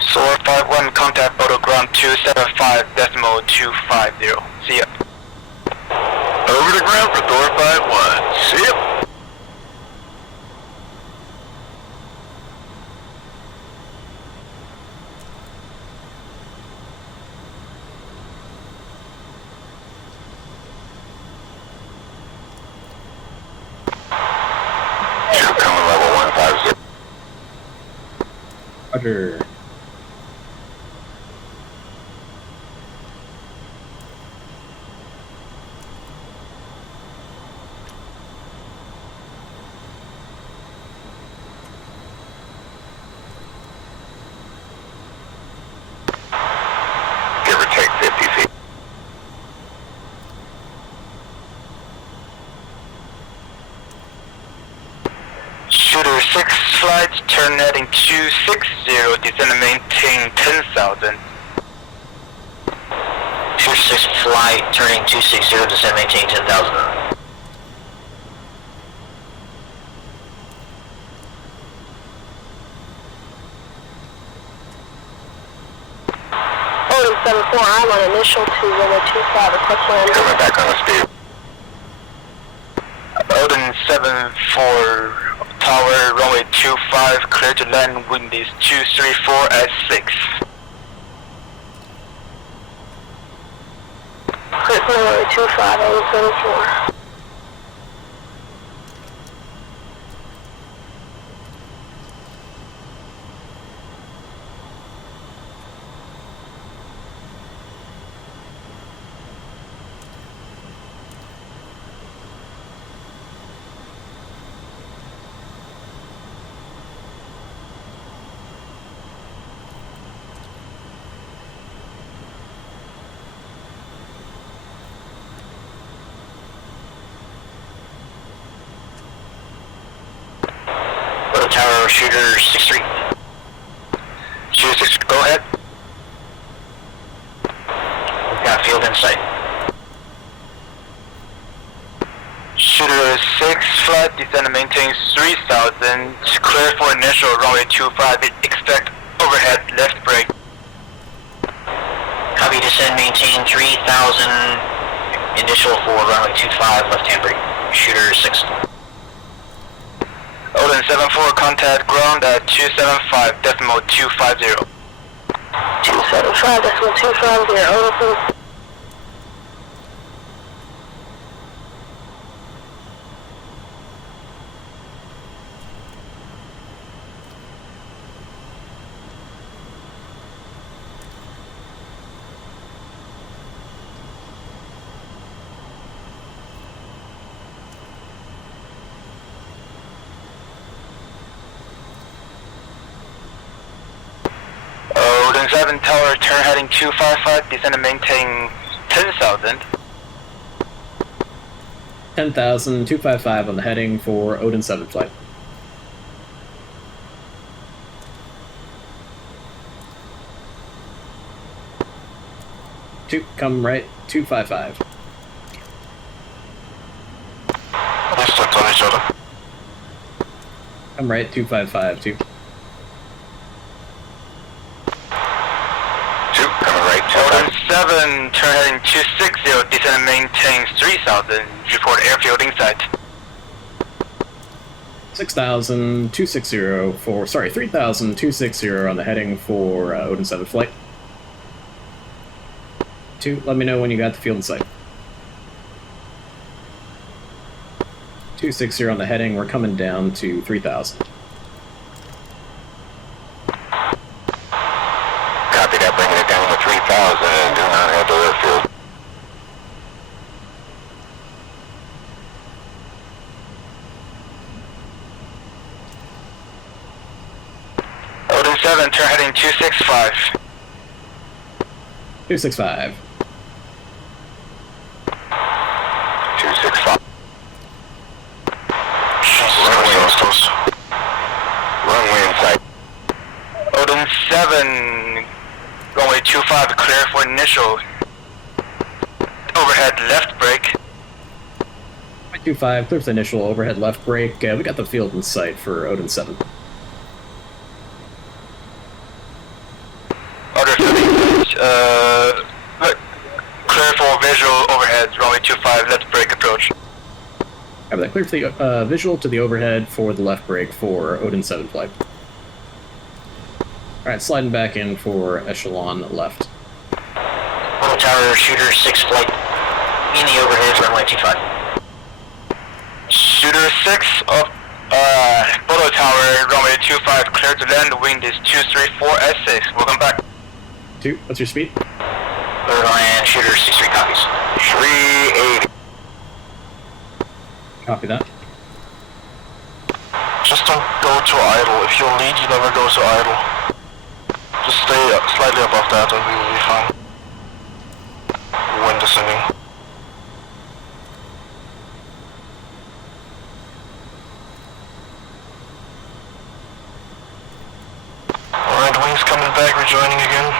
Soar 5-1, contact Bolo ground 275.250. See ya. Over the ground for Thor 5-1. See ya. Coming level 150. Roger. Shooter 6 flight, turn heading 260, descend and maintain 10,000. Shooter 6 flight, turning 260, descend, maintain 10,000. Odin 74, I'm on initial to runway 25, request land. Coming back on the speed. Odin 74, tower, runway 25, clear to land, wind is 234 at 6. Clear to runway 25, Odin 74. Tower, shooter 63. Shooter 6, go ahead. We've got field in sight. Shooter 6 flight, descend and maintain 3,000, clear for initial, runway 25, expect overhead left brake. Copy, descend, maintain 3,000, initial for runway 25, left-hand brake. Shooter 6. Odin 74, contact ground at 275, decimal 250. 275, decimal 250, Odin. Odin 7 tower, turn heading 255, descend and maintain 10,000. 10,000, 255 on the heading for Odin 7 flight. Come right, 255. They stepped on each other. Come right, 255, 2. 2, coming right, Odin 25. 7, turn heading 260, descend and maintain 3,000, report airfield in sight. 6,000, 260 for, 3,000, 260 on the heading for Odin 7 flight. 2, let me know when you got the field in sight. 260 on the heading, we're coming down to 3,000. Copy that, bringing it down to 3,000, do not head to airfield. Odin 7, turn heading 265. 265. 265. Runway is close. Runway in sight. Odin 7, runway 25, clear for initial. Overhead left brake. 25, clear for the initial overhead left brake. We got the field in sight for Odin 7. Order 30, clear for visual overhead, runway 25, left brake approach. Copy that, clear for the visual to the overhead for the left brake for Odin 7 flight. Alright, sliding back in for echelon left. Little tower, shooter 6 flight. In the overhead, runway 25. Shooter 6 of Photo Tower, runway 25, clear to land, wind is 234 at 6, welcome back. 2, what's your speed? Clear to land, shooter 63 copies. 380. Copy that. Just don't go to idle. If you'll lead, you never go to idle. Just stay slightly above that and we will be fine. When descending. Submarines coming back, rejoining again.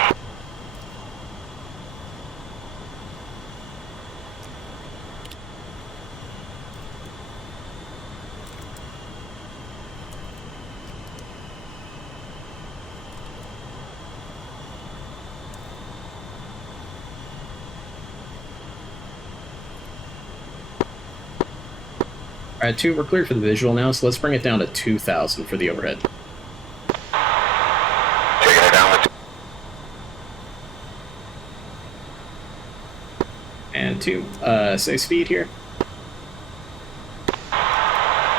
Alright, 2, we're cleared for the visual now, so let's bring it down to 2,000 for the overhead. Taking it down with... And 2, say speed here.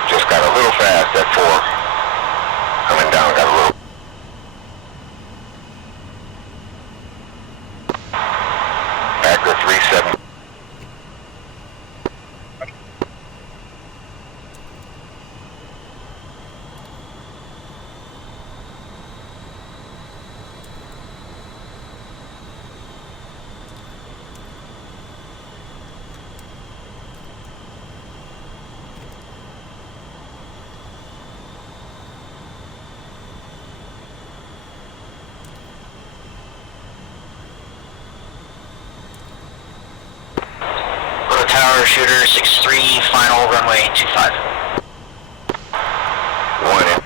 Just got a little fast at 4. Coming down, got a little... Back to 37. Tower shooter 63, final runway 25. 1 in.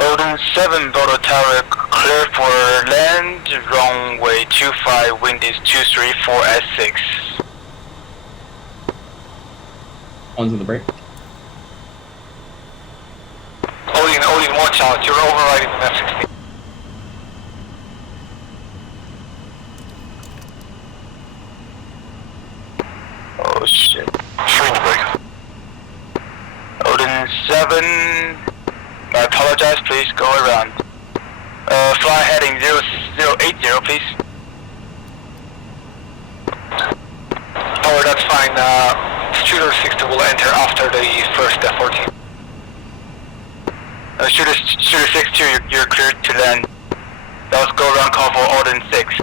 Odin 7, Bodo Tower, clear for land, runway 25, wind is 234 at 6. 1's in the break. Odin, watch out, you're overriding the F-16. Oh shit. Shrink break. Odin 7, I apologize, please go around. Fly heading 0080, please. Oh, that's fine. Shooter 60 will enter after the first F-14. Shooter 62, you're cleared to land. Let's go around call for Odin 6.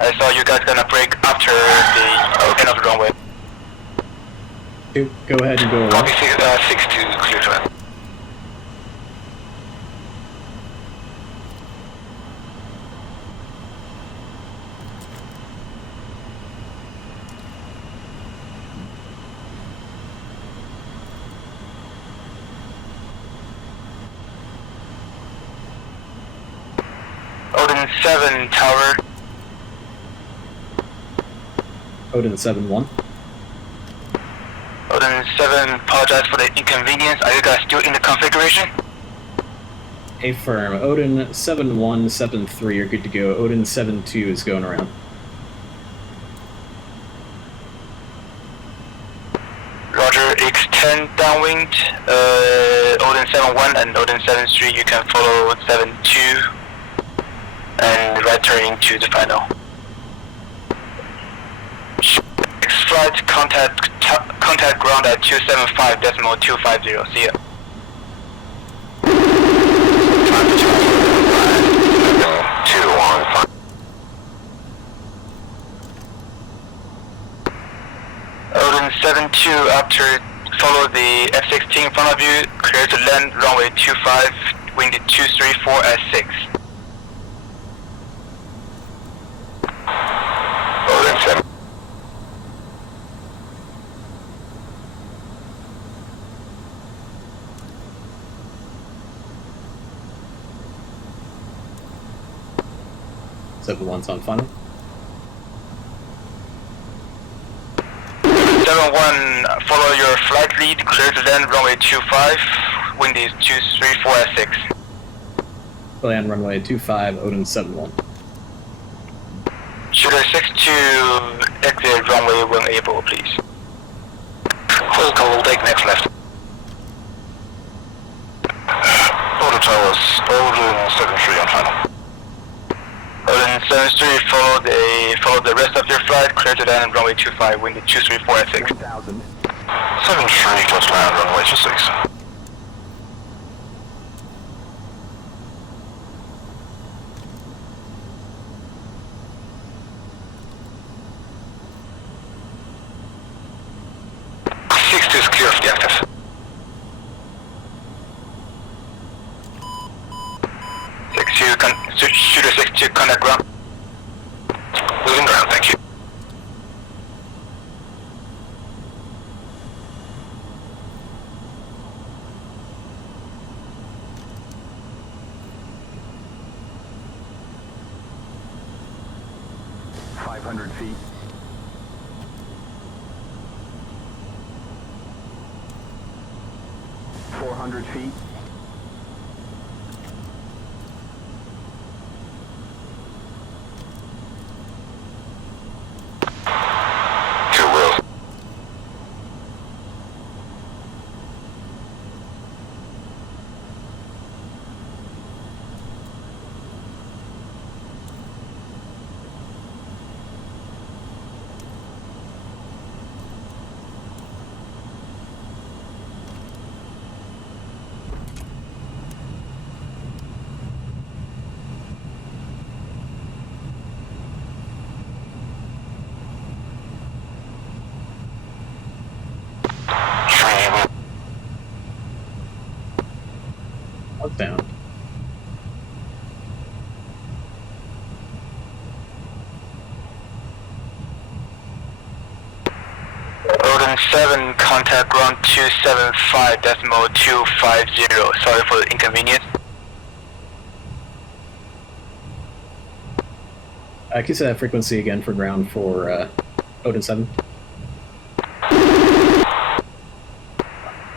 I saw you guys gonna break after the end of the runway. 2, go ahead and go around. Copy 6 to clear to land. Odin 7 tower. Odin 7-1. Odin 7, apologize for the inconvenience. Are you guys still in the configuration? Affirm. Odin 7-1, 7-3 are good to go. Odin 7-2 is going around. Roger, X10 downwind. Odin 7-1 and Odin 7-3, you can follow 7-2 and right turning to the final. Flight contact ground at 275.250. See ya. Odin 7-2, after follow the F-16 in front of you, clear to land runway 25, wind 234 at 6. Odin 7. Seven one's on final. 7-1, follow your flight lead, clear to land runway 25, wind is 234 at 6. Land runway 25, Odin 7-1. Shooter 62, exit runway when able, please. Full call, will take next left. Order towers, Odin 7-3 on final. Odin 7-3, follow the rest of your flight, clear to land runway 25, wind 234 at 6. 1,000. 7-3, close to land runway 26. Is clear of the active. 6 Shooter 62, contact ground. Losing ground, thank you. feet. 400 feet. Your will. Down. Odin 7, contact ground 275.250. Sorry for the inconvenience. Can you say that frequency again for ground for Odin 7?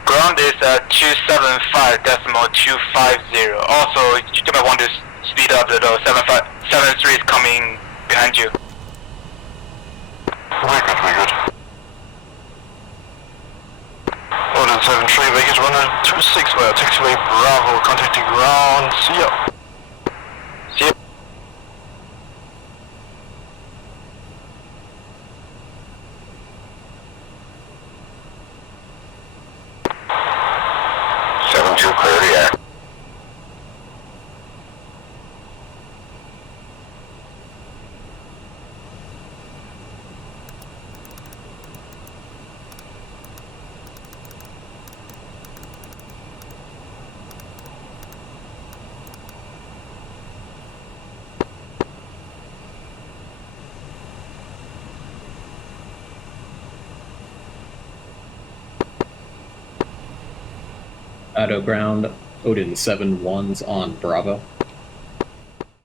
Ground is at 275.250. Also, you might want to speed up, the 73 is coming behind you. We're good. Odin 7-3, Vegas 126, well, taxiway Bravo, contacting ground, see ya. See you. Clear the air. Auto ground, Odin 7-1's on Bravo.